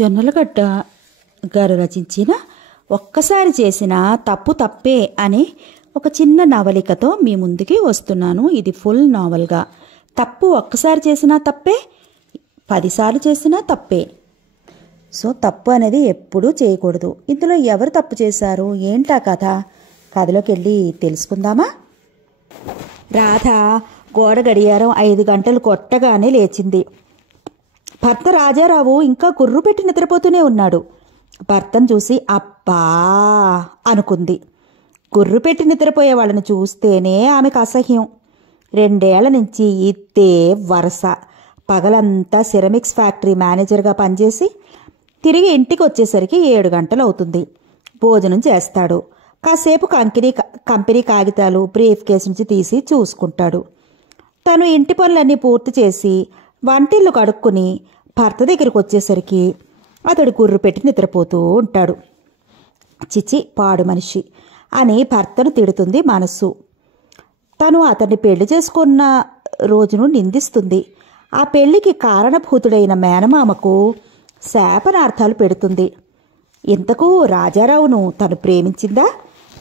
జొన్నలగడ్డ గారు రచించిన ఒక్కసారి చేసిన తప్పు తప్పే అనే ఒక చిన్న నవలికతో మీ ముందుకి వస్తున్నాను. ఇది ఫుల్ నావల్గా. తప్పు ఒక్కసారి చేసినా తప్పే, 10 సార్లు చేసినా తప్పే. సో తప్పు అనేది ఎప్పుడూ చేయకూడదు. ఇందులో ఎవరు తప్పు చేశారు, ఏంటా కథ? కథలోకి వెళ్ళి తెలుసుకుందామా? రాధ గోడ గడియారం 5 గంటలు కొట్టగానే లేచింది. భర్త రాజారావు ఇంకా గుర్రు పెట్టి నిద్రపోతూనే ఉన్నాడు. భర్తను చూసి అబ్బా అనుకుంది. గుర్రు పెట్టి నిద్రపోయే వాళ్ళని చూస్తేనే ఆమెకు అసహ్యం. 2 ఏళ్ల నుంచి ఇద్దే వరస. పగలంతా సిరమిక్స్ ఫ్యాక్టరీ మేనేజర్గా పనిచేసి తిరిగి ఇంటికి వచ్చేసరికి 7 గంటలు అవుతుంది. భోజనం చేస్తాడు. కాసేపు కంపెనీ కాగితాలు బ్రీఫ్ కేసు నుంచి తీసి చూసుకుంటాడు. తను ఇంటి పనులన్నీ పూర్తి చేసి వంటిల్లు కడుక్కుని భర్త దగ్గరికి వచ్చేసరికి అతడు గుర్రు పెట్టి నిద్రపోతూ ఉంటాడు. చిచి పాడు మనిషి అని భర్తను తిడుతుంది మనస్సు. తను అతన్ని పెళ్లి చేసుకున్న రోజును నిందిస్తుంది. ఆ పెళ్లికి కారణభూతుడైన మేనమామకు శాపనార్థాలు పెడుతుంది. ఇంతకు రాజారావును తను ప్రేమించిందా?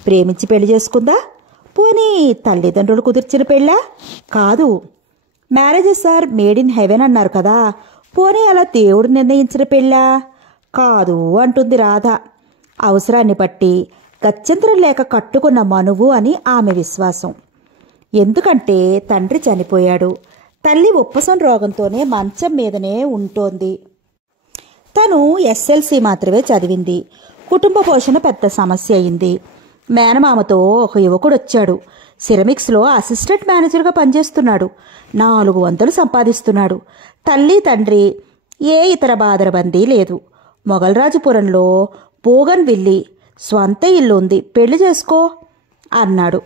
ప్రేమించి పెళ్లి చేసుకుందా? పోనీ తల్లిదండ్రులు కుదిర్చిన పెళ్ళా? కాదు. Marriages are made in heaven అన్నారు కదా, పోనీ అలా దేవుడు నిర్ణయించిన పెళ్ళా? కాదు అంటుంది రాధ. అవసరాన్ని బట్టి గత్యంతరం లేక కట్టుకున్న మనువు అని ఆమె విశ్వాసం. ఎందుకంటే తండ్రి చనిపోయాడు. తల్లి ఉప్పసం రోగంతోనే మంచం మీదనే ఉంటోంది. తను SLC మాత్రమే చదివింది. కుటుంబ పోషణ పెద్ద సమస్య అయింది. మేనమామతో ఒక యువకుడు వచ్చాడు. సిరమిక్స్లో అసిస్టెంట్ మేనేజర్గా పనిచేస్తున్నాడు. 400 సంపాదిస్తున్నాడు. తల్లి తండ్రి ఏ ఇతర బాదరబందీ లేదు. మొగల్రాజుపురంలో బోగన్ విల్లి స్వంత ఇల్లు ఉంది, పెళ్లి చేసుకో అన్నాడు.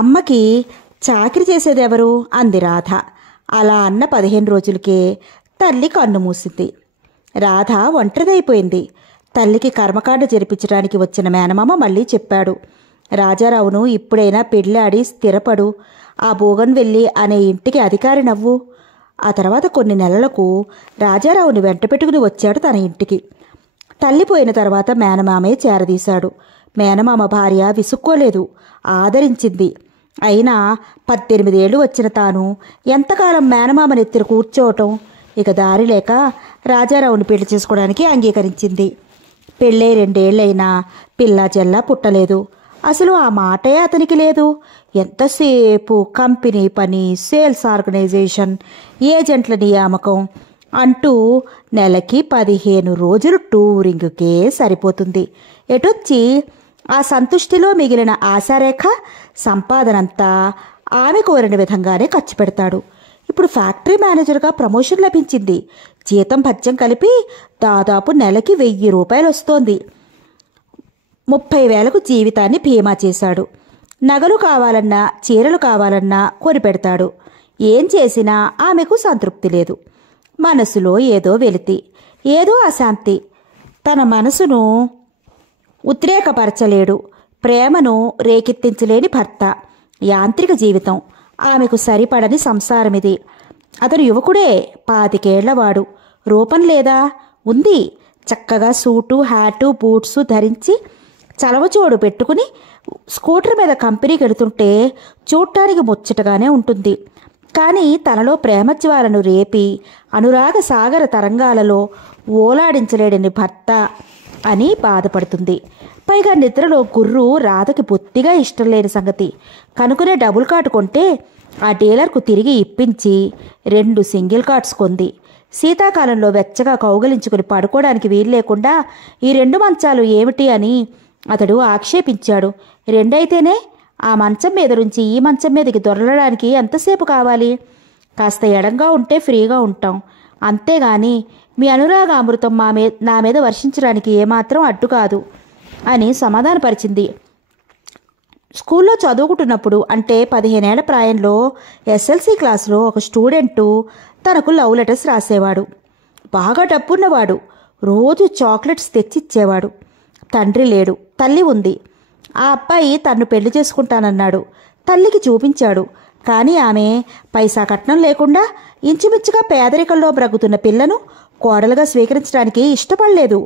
అమ్మకి చాకిరి చేసేదెవరు అంది రాధ. అలా అన్న 15 రోజులకే తల్లి కన్ను మూసింది. రాధ ఒంటరిదైపోయింది. తల్లికి కర్మకాండ జరిపించడానికి వచ్చిన మేనమామ మళ్ళీ చెప్పాడు, రాజారావును ఇప్పుడైనా పెళ్ళాడి స్థిరపడు, ఆ బోగన్ వెళ్ళి అనే ఇంటికి అధికారి నవ్వు. ఆ తర్వాత కొన్ని నెలలకు రాజారావుని వెంట పెట్టుకుని వచ్చాడు తన ఇంటికి. తల్లి పోయిన తర్వాత మేనమామే చేరదీశాడు. మేనమామ భార్య విసుక్కోలేదు, ఆదరించింది. అయినా 18 ఏళ్ళు వచ్చిన తాను ఎంతకాలం మేనమామ నెత్తిన కూర్చోవటం? ఇక దారి లేక రాజారావుని పెళ్లి చేసుకోవడానికి అంగీకరించింది. పెళ్ళై 2 ఏళ్ళైనా పిల్లా జల్లా పుట్టలేదు. అసలు ఆ మాటే అతనికి లేదు. ఎంతసేపు కంపెనీ పని, సేల్స్ ఆర్గనైజేషన్, ఏజెంట్ల నియామకం అంటూ నెలకి 15 రోజులు టూరింగ్కే సరిపోతుంది. ఎటొచ్చి ఆ సంతుష్టిలో మిగిలిన ఆశారేఖ సంపాదనంతా ఆమె కోరిన విధంగానే ఖర్చు పెడతాడు. ఇప్పుడు ఫ్యాక్టరీ మేనేజర్గా ప్రమోషన్ లభించింది. జీతం భత్యం కలిపి దాదాపు నెలకి 1000 రూపాయలు వస్తోంది. 30,000కు జీవితాన్ని బీమా చేశాడు. నగలు కావాలన్నా చీరలు కావాలన్నా కొనిపెడతాడు. ఏం చేసినా ఆమెకు సంతృప్తి లేదు. మనసులో ఏదో వెలితి, ఏదో అశాంతి. తన మనసును ఉద్రేకపరచలేడు. ప్రేమను రేకెత్తించలేని భర్త. యాంత్రిక జీవితం. ఆమెకు సరిపడని సంసారమిది. అతను యువకుడే, 25 ఏళ్లవాడు. రూపం లేదా? ఉంది. చక్కగా సూటు, హ్యాటు, బూట్సు ధరించి చలవచోడు పెట్టుకుని స్కూటర్ మీద కంపెనీకి వెళుతుంటే చూడటానికి ముచ్చటగానే ఉంటుంది. కానీ తనలో ప్రేమజ్వాలను రేపి అనురాగ సాగర తరంగాలలో ఓలాడించలేడని భర్త అని బాధపడుతుంది. పైగా నిద్రలో గుర్రు రాధకి బొత్తిగా ఇష్టం లేని సంగతి కనుకునే డబుల్ కాట్ కొంటే ఆ డీలర్కు తిరిగి ఇప్పించి 2 సింగిల్ కాట్స్ కొంది. శీతాకాలంలో వెచ్చగా కౌగలించుకుని పడుకోవడానికి వీలు లేకుండా ఈ 2 మంచాలు ఏమిటి అని అతడు ఆక్షేపించాడు. 2 అయితేనే ఆ మంచం మీద నుంచి ఈ మంచం మీదకి దొరలడానికి ఎంతసేపు కావాలి? కాస్త ఎడంగా ఉంటే ఫ్రీగా ఉంటాం, అంతేగాని మీ అనురాగ అమృతం నా మీద వర్షించడానికి ఏమాత్రం అడ్డు కాదు అని సమాధానపరిచింది. స్కూల్లో చదువుకుంటున్నప్పుడు, అంటే 15 ఏళ్ల ప్రాయంలో SLC క్లాసులో ఒక స్టూడెంటు తనకు లవ్ లెటర్స్ రాసేవాడు. బాగా డబ్బున్నవాడు. రోజు చాక్లెట్స్ తెచ్చిచ్చేవాడు. తండ్రి లేడు, తల్లి ఉంది. ఆ అబ్బాయి తన్ను పెళ్లి చేసుకుంటానన్నాడు. తల్లికి చూపించాడు. కానీ ఆమె పైసా కట్నం లేకుండా ఇంచుమించుగా పేదరికంలో బ్రగుతున్న పిల్లను కోడలుగా స్వీకరించడానికి ఇష్టపడలేదు.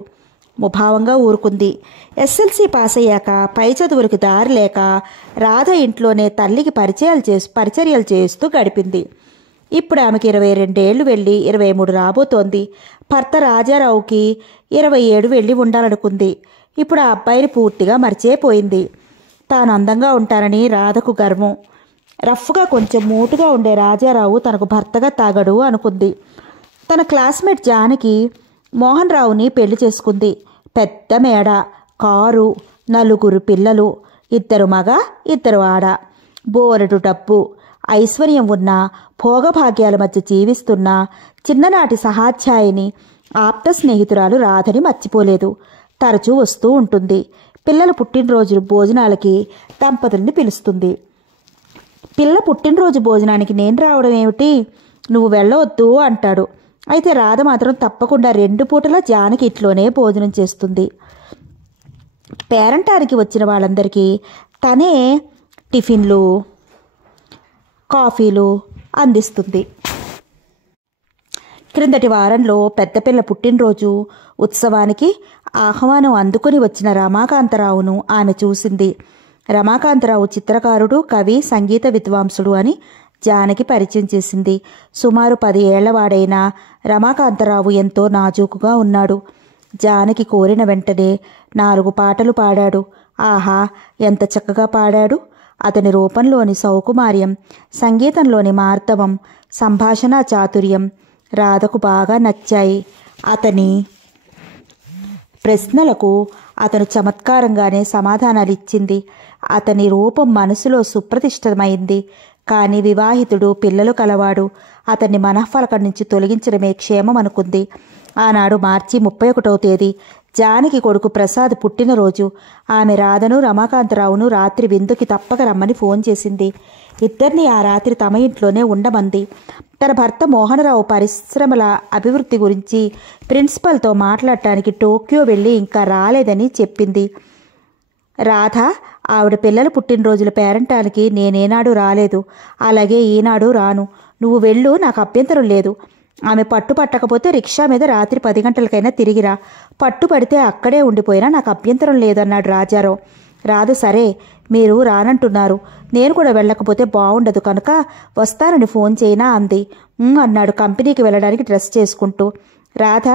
ముభావంగా ఊరుకుంది. ఎస్ఎల్సీ పాస్ అయ్యాక పై చదువులకు దారి లేక రాధ ఇంట్లోనే తల్లికి పరిచర్యలు చేస్తూ గడిపింది. ఇప్పుడు ఆమెకి 22 ఏళ్లు వెళ్ళి 23 రాబోతోంది. భర్త రాజారావుకి 27 వెళ్ళి ఉండాలనుకుంది. ఇప్పుడు ఆ అబ్బాయిని పూర్తిగా మర్చిపోయింది. తాను అందంగా ఉంటానని రాధకు గర్వం. రఫ్గా కొంచెం మోటుగా ఉండే రాజారావు తనకు భర్తగా తాగడు అనుకుంది. తన క్లాస్మేట్ జానకి మోహన్ రావుని పెళ్లి చేసుకుంది. పెద్ద మేడ, కారు, 4 పిల్లలు, 2 మగ 2 ఆడ, బోరెడు డబ్బు, ఐశ్వర్యం ఉన్న భోగభాగ్యాల మధ్య జీవిస్తున్న చిన్ననాటి సహాధ్యాయిని ఆప్త స్నేహితురాలు రాధని మర్చిపోలేదు. తరచూ వస్తూ ఉంటుంది. పిల్లల పుట్టినరోజు భోజనాలకి దంపతుల్ని పిలుస్తుంది. పిల్ల పుట్టినరోజు భోజనానికి నేను రావడం ఏమిటి, నువ్వు వెళ్ళవద్దు అంటాడు. అయితే రాధ మాత్రం తప్పకుండా 2 పూటలా జానకి ఇంట్లోనే భోజనం చేస్తుంది. పేరంటానికి వచ్చిన వాళ్ళందరికీ తనే టిఫిన్లు, కాఫీలు అందిస్తుంది. క్రిందటి వారంలో పెద్ద పిల్ల పుట్టినరోజు ఉత్సవానికి ఆహ్వానం అందుకుని వచ్చిన రమాకాంతరావును ఆమె చూసింది. రమాకాంతరావు చిత్రకారుడు, కవి, సంగీత విద్వాంసుడు అని జానకి పరిచయం చేసింది. సుమారు 10 ఏళ్లవాడైన రమాకాంతరావు ఎంతో నాజూకుగా ఉన్నాడు. జానకి కోరిన వెంటనే 4 పాటలు పాడాడు. ఆహా, ఎంత చక్కగా పాడాడు! అతని రూపంలోని సౌకుమార్యం, సంగీతంలోని మార్దవం, సంభాషణ చాతుర్యం రాధకు బాగా నచ్చాయి. అతని ప్రశ్నలకు అతను చమత్కారంగానే సమాధానాలిచ్చింది. అతని రూపం మనసులో సుప్రతిష్ఠితమైంది. కానీ వివాహితుడు, పిల్లలు కలవాడు. అతన్ని మనఃఫలకం నుంచి తొలగించడమే క్షేమం అనుకుంది. ఆనాడు మార్చి 31వ తేదీ జానకి కొడుకు ప్రసాద్ పుట్టినరోజు. ఆమె రాధను, రమాకాంతరావును రాత్రి విందుకి తప్పక రమ్మని ఫోన్ చేసింది. ఇద్దరిని ఆ రాత్రి తమ ఇంట్లోనే ఉండమంది. తన భర్త మోహనరావు పరిశ్రమల అభివృద్ధి గురించి ప్రిన్సిపల్తో మాట్లాడటానికి టోక్యో వెళ్ళి ఇంకా రాలేదని చెప్పింది. రాధ ఆవిడ పిల్లల పుట్టినరోజుల పేరంటానికి నేనేనాడు రాలేదు, అలాగే ఈనాడు రాను. నువ్వు వెళ్ళు, నాకు అభ్యంతరం లేదు. ఆమె పట్టుపట్టకపోతే రిక్షా మీద రాత్రి 10 గంటలకైనా తిరిగిరా, పట్టుపడితే అక్కడే ఉండిపోయినా నాకు అభ్యంతరం లేదన్నాడు రాజారావు. రాధ సరే, మీరు రానంటున్నారు, నేను కూడా వెళ్ళకపోతే బాగుండదు కనుక వస్తానని ఫోన్ చేయనా అంది. అన్నాడు కంపెనీకి వెళ్ళడానికి డ్రెస్ చేసుకుంటూ. రాధ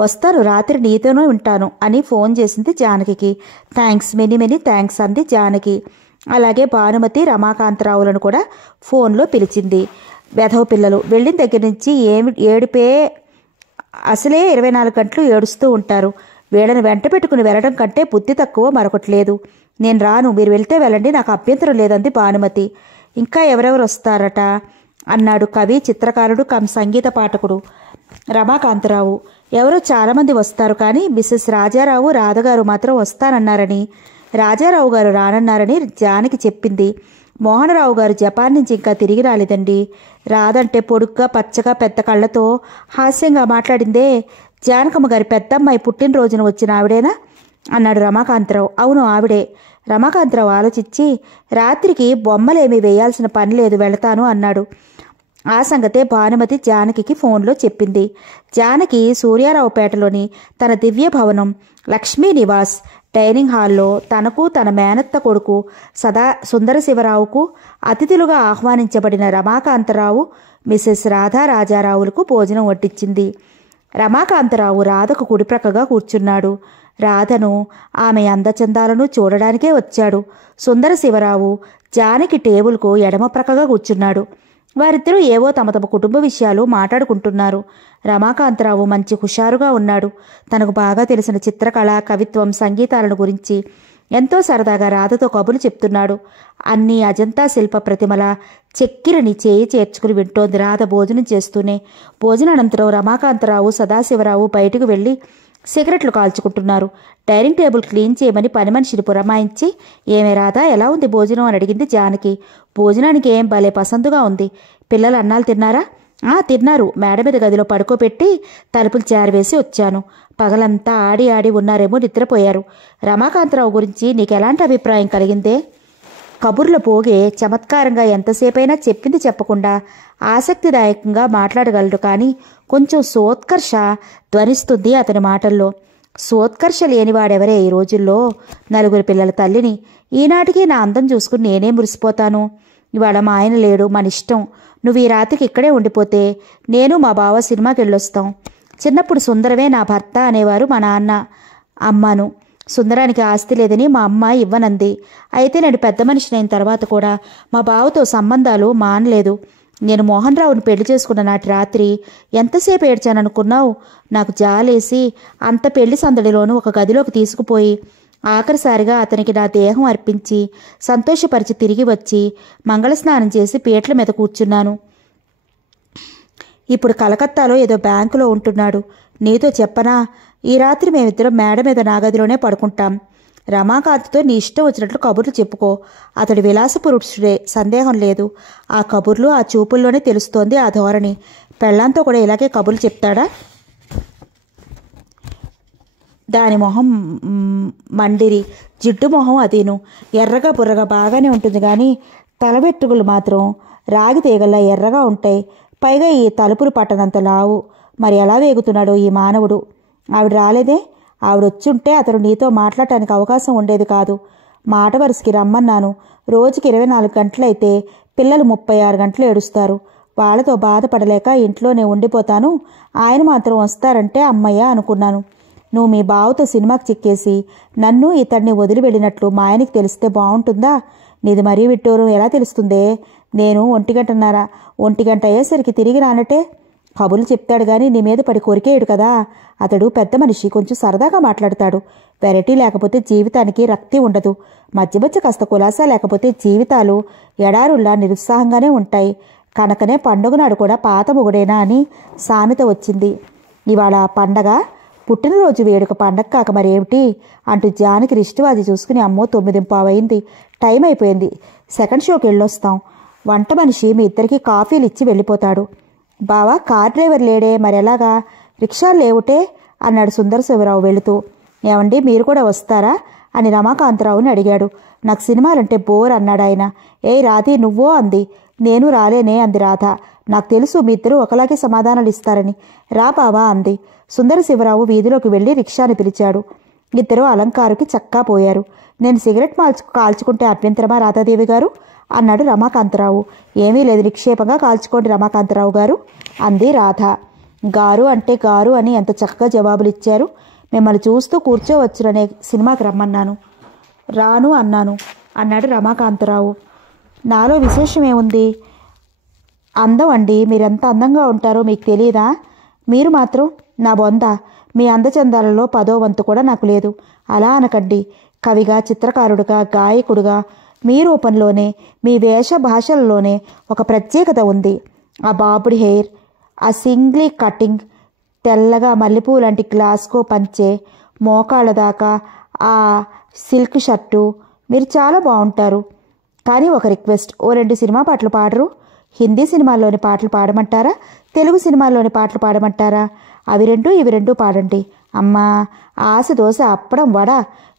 వస్తాను, రాత్రి నీతోనే ఉంటాను అని ఫోన్ చేసింది జానకి. థ్యాంక్స్, మెనీ థ్యాంక్స్ అంది జానకి. అలాగే భానుమతి, రమాకాంతరావులను కూడా ఫోన్లో పిలిచింది. వెధవ పిల్లలు వెళ్ళిన దగ్గర నుంచి ఏడుపే, అసలే 24 గంటలు ఏడుస్తూ ఉంటారు. వీళ్ళని వెంట పెట్టుకుని వెళ్ళడం కంటే బుద్ధి తక్కువ మరొకటి లేదు. నేను రాను, మీరు వెళ్తే వెళ్ళండి, నాకు అభ్యంతరం లేదంది భానుమతి. ఇంకా ఎవరెవరు వస్తారట అన్నాడు కవి, చిత్రకారుడు సంగీత పాఠకుడు రమాకాంతరావు. ఎవరో చాలామంది వస్తారు, కానీ మిస్సెస్ రాజారావు, రాధగారు మాత్రం వస్తానన్నారని, రాజారావు గారు రానన్నారని జానకి చెప్పింది. మోహనరావు గారు జపాన్ నుంచి ఇంకా తిరిగి రాలేదండి. రాదంటే పొడుగ్గా, పచ్చగా, పెద్ద కళ్ళతో హాస్యంగా మాట్లాడిందే. జానకమ్మ గారి పెద్దమ్మాయి పుట్టినరోజున వచ్చిన ఆవిడేనా అన్నాడు రమాకాంతరావు. అవును, ఆవిడే. రమాకాంతరావు ఆలోచించి, రాత్రికి బొమ్మలేమీ వేయాల్సిన పని లేదు, వెళతాను అన్నాడు. ఆ సంగతే భానుమతి జానకి ఫోన్లో చెప్పింది. జానకి సూర్యారావుపేటలోని తన దివ్య భవనం లక్ష్మీ నివాస్ డైనింగ్ హాల్లో తనకు, తన మేనత్త కొడుకు సుందరశివరావుకు, అతిథులుగా ఆహ్వానించబడిన రమాకాంతరావు, మిసెస్ రాధా రాజారావులకు భోజనం వడ్డించింది. రమాకాంతరావు రాధకు కుడిప్రక్కగా కూర్చున్నాడు. రాధను, ఆమె అందచందాలను చూడడానికే వచ్చాడు. సుందరశివరావు జానకి టేబుల్కు ఎడమ ప్రక్కగా కూర్చున్నాడు. వారిద్దరూ ఏవో తమ తమ కుటుంబ విషయాలు మాట్లాడుకుంటున్నారు. రమాకాంతరావు మంచి హుషారుగా ఉన్నాడు. తనకు బాగా తెలిసిన చిత్రకళ, కవిత్వం, సంగీతాలను గురించి ఎంతో సరదాగా రాధతో కబుర్లు చెప్తున్నాడు. అన్ని అజంతా శిల్ప ప్రతిమల చెక్కిరని చేయి చేర్చుకుని వింటోంది రాధ భోజనం చేస్తూనే. భోజనానంతరం రమాకాంతరావు, సదాశివరావు బయటకు వెళ్లి సిగరెట్లు కాల్చుకుంటున్నారు. డైనింగ్ టేబుల్ క్లీన్ చేయమని పని మనిషిని పురమాయించి, ఏమే రాధా, ఎలా ఉంది భోజనం అని అడిగింది జానకి. భోజనానికి ఏం భలే పసందుగా ఉంది. పిల్లలు అన్నాలు తిన్నారా? తిన్నారు. మేడ మీద గదిలో పడుకోబెట్టి తలుపులు చేరవేసి వచ్చాను. పగలంతా ఆడి ఉన్నారేమో, నిద్రపోయారు. రమాకాంతరావు గురించి నీకెలాంటి అభిప్రాయం కలిగిందే? కబుర్ల పోగే చమత్కారంగా ఎంతసేపైనా చెప్పింది చెప్పకుండా ఆసక్తిదాయకంగా మాట్లాడగలడు. కానీ కొంచెం సోత్కర్ష ధ్వనిస్తుంది అతని మాటల్లో. సోత్కర్ష లేనివాడెవరే ఈ రోజుల్లో? నలుగురు పిల్లల తల్లిని. ఈనాటికి నా అందం చూసుకుని నేనే మురిసిపోతాను. ఇవాళ మా ఆయన లేడు, మన ఇష్టం. నువ్వు ఈ రాత్రికి ఇక్కడే ఉండిపోతే నేను మా బావ సినిమాకి వెళ్ళొస్తాం. చిన్నప్పుడు సుందరమే నా భర్త అనేవారు మా నాన్న. అమ్మను సుందరానికి ఆస్తి లేదని మా అమ్మ ఇవ్వనంది. అయితే నేను పెద్ద మనిషినైన తర్వాత కూడా మా బావతో సంబంధాలు మానలేదు. నేను మోహన్ రావుని పెళ్లి చేసుకున్న నాటి రాత్రి ఎంతసేపు ఏడ్చాననుకున్నావు? నాకు జాలేసి అంత పెళ్లి సందడిలోనూ ఒక గదిలోకి తీసుకుపోయి ఆఖరిసారిగా అతనికి నా దేహం అర్పించి సంతోషపరిచి తిరిగి వచ్చి మంగళస్నానం చేసి పీటల మీద కూర్చున్నాను. ఇప్పుడు కలకత్తాలో ఏదో బ్యాంకులో ఉంటున్నాడు. నీతో చెప్పనా? ఈ రాత్రి మేమిద్దరం మేడ మీద నా గదిలోనే పడుకుంటాం. రమాకాంత్తో నీ ఇష్టం వచ్చినట్లు కబుర్లు చెప్పుకో. అతడు విలాసపురుషుడే, సందేహం లేదు. ఆ కబుర్లు ఆ చూపుల్లోనే తెలుస్తోంది ఆ ధోరణి. పెళ్ళాంతో కూడా ఇలాగే కబుర్లు చెప్తాడా? దాని మొహం మండిరి, జిడ్డు మొహం అదీను. ఎర్రగా బుర్రగా బాగానే ఉంటుంది కానీ తలవెట్టుగులు మాత్రం రాగి తీగల్లా ఎర్రగా ఉంటాయి. పైగా ఈ తలుపులు పట్టనంత లావు. మరి ఎలా వేగుతున్నాడో ఈ మానవుడు. ఆవిడ రాలేదే? ఆవిడొచ్చుంటే అతడు నీతో మాట్లాడటానికి అవకాశం ఉండేది కాదు. మాట వరుసకి రమ్మన్నాను. రోజుకి 24 గంటలైతే పిల్లలు 36 గంటలు ఏడుస్తారు. వాళ్ళతో బాధపడలేక ఇంట్లోనే ఉండిపోతాను. ఆయన మాత్రం వస్తారంటే అమ్మయ్య అనుకున్నాను. నువ్వు మీ బావతో సినిమాకి చిక్కేసి నన్ను ఇతడిని వదిలి వెళ్ళినట్లు మా ఆయనకి తెలిస్తే బాగుంటుందా? నీది మరీ విట్టూరం ఎలా తెలుస్తుందే? నేను 1 గంట అయ్యేసరికి తిరిగి రానట్టే. కబుర్లు చెప్తాడు కానీ నీ మీద పడి కొరికేయడు కదా. అతడు పెద్ద మనిషి, కొంచెం సరదాగా మాట్లాడతాడు. వెరైటీ లేకపోతే జీవితానికి రక్తి ఉండదు. మధ్య మధ్య కాస్త కులాసా లేకపోతే జీవితాలు ఎడారుల్లా నిరుత్సాహంగానే ఉంటాయి. కనుకనే పండుగ నాడు కూడా పాత మొగుడేనా అని సామెత వచ్చింది. ఇవాళ పండగ, పుట్టినరోజు వేడుక పండగ కాక మరేమిటి అంటూ జానకి రిష్టివాజీ చూసుకుని అమ్మో 9:15 టైం అయిపోయింది. సెకండ్ షోకి వెళ్ళొస్తాం. వంట మనిషి మీ ఇద్దరికి కాఫీలు ఇచ్చి వెళ్ళిపోతాడు. బావా, కార్ డ్రైవర్ లేడే, మరెలాగా? రిక్షాలు లేవుటే అన్నాడు సుందర శివరావు వెళుతూ. ఏమండి, మీరు కూడా వస్తారా అని రమాకాంతరావుని అడిగాడు. నాకు సినిమాలంటే బోర్ అన్నాడు ఆయన. ఏ రాధి, నువ్వో అంది. నేను రాలేనే అంది రాధ. నాకు తెలుసు మీ ఇద్దరు ఒకలాగే సమాధానాలు ఇస్తారని. రా బావా అంది. సుందర శివరావు వీధిలోకి వెళ్లి రిక్షాని పిలిచాడు. ఇద్దరు అలంకారుకి చక్కా పోయారు. నేను సిగరెట్ కాల్చుకుంటే అభ్యంతరమా రాధాదేవి గారు అన్నాడు రమాకాంతరావు. ఏమీ లేదు, నిక్షేపంగా కాల్చుకోండి రమాకాంతరావు గారు అంది రాధ. గారు అంటే గారు అని ఎంత చక్కగా జవాబులు ఇచ్చారు. మిమ్మల్ని చూస్తూ కూర్చోవచ్చుననే సినిమాకి రమ్మన్నాను. రాను అన్నాను అన్నాడు రమాకాంతరావు. నాలో విశేషమేముంది? అందం అండి. మీరెంత అందంగా ఉంటారో మీకు తెలియదా? మీరు మాత్రం నా బొంద. మీ అందచందాలలో 10వ వంతు కూడా నాకు లేదు. అలా అనకండి. కవిగా, చిత్రకారుడుగా, గాయకుడుగా మీ రూపంలోనే, మీ వేష భాషలలోనే ఒక ప్రత్యేకత ఉంది. ఆ బాబుడి హెయిర్, ఆ సింగ్లీ కటింగ్, తెల్లగా మల్లెపూ లాంటి గ్లాస్కో పంచే, మోకాళ్ళ దాకా ఆ సిల్క్ షర్టు, మీరు చాలా బాగుంటారు. కానీ ఒక రిక్వెస్ట్, ఓ 2 సినిమా పాటలు పాడరు? హిందీ సినిమాల్లోని పాటలు పాడమంటారా? తెలుగు సినిమాల్లోని పాటలు పాడమంటారా? అవి 2 ఇవి 2 పాడండి. అమ్మా, ఆశ దోశ అప్పడం వడ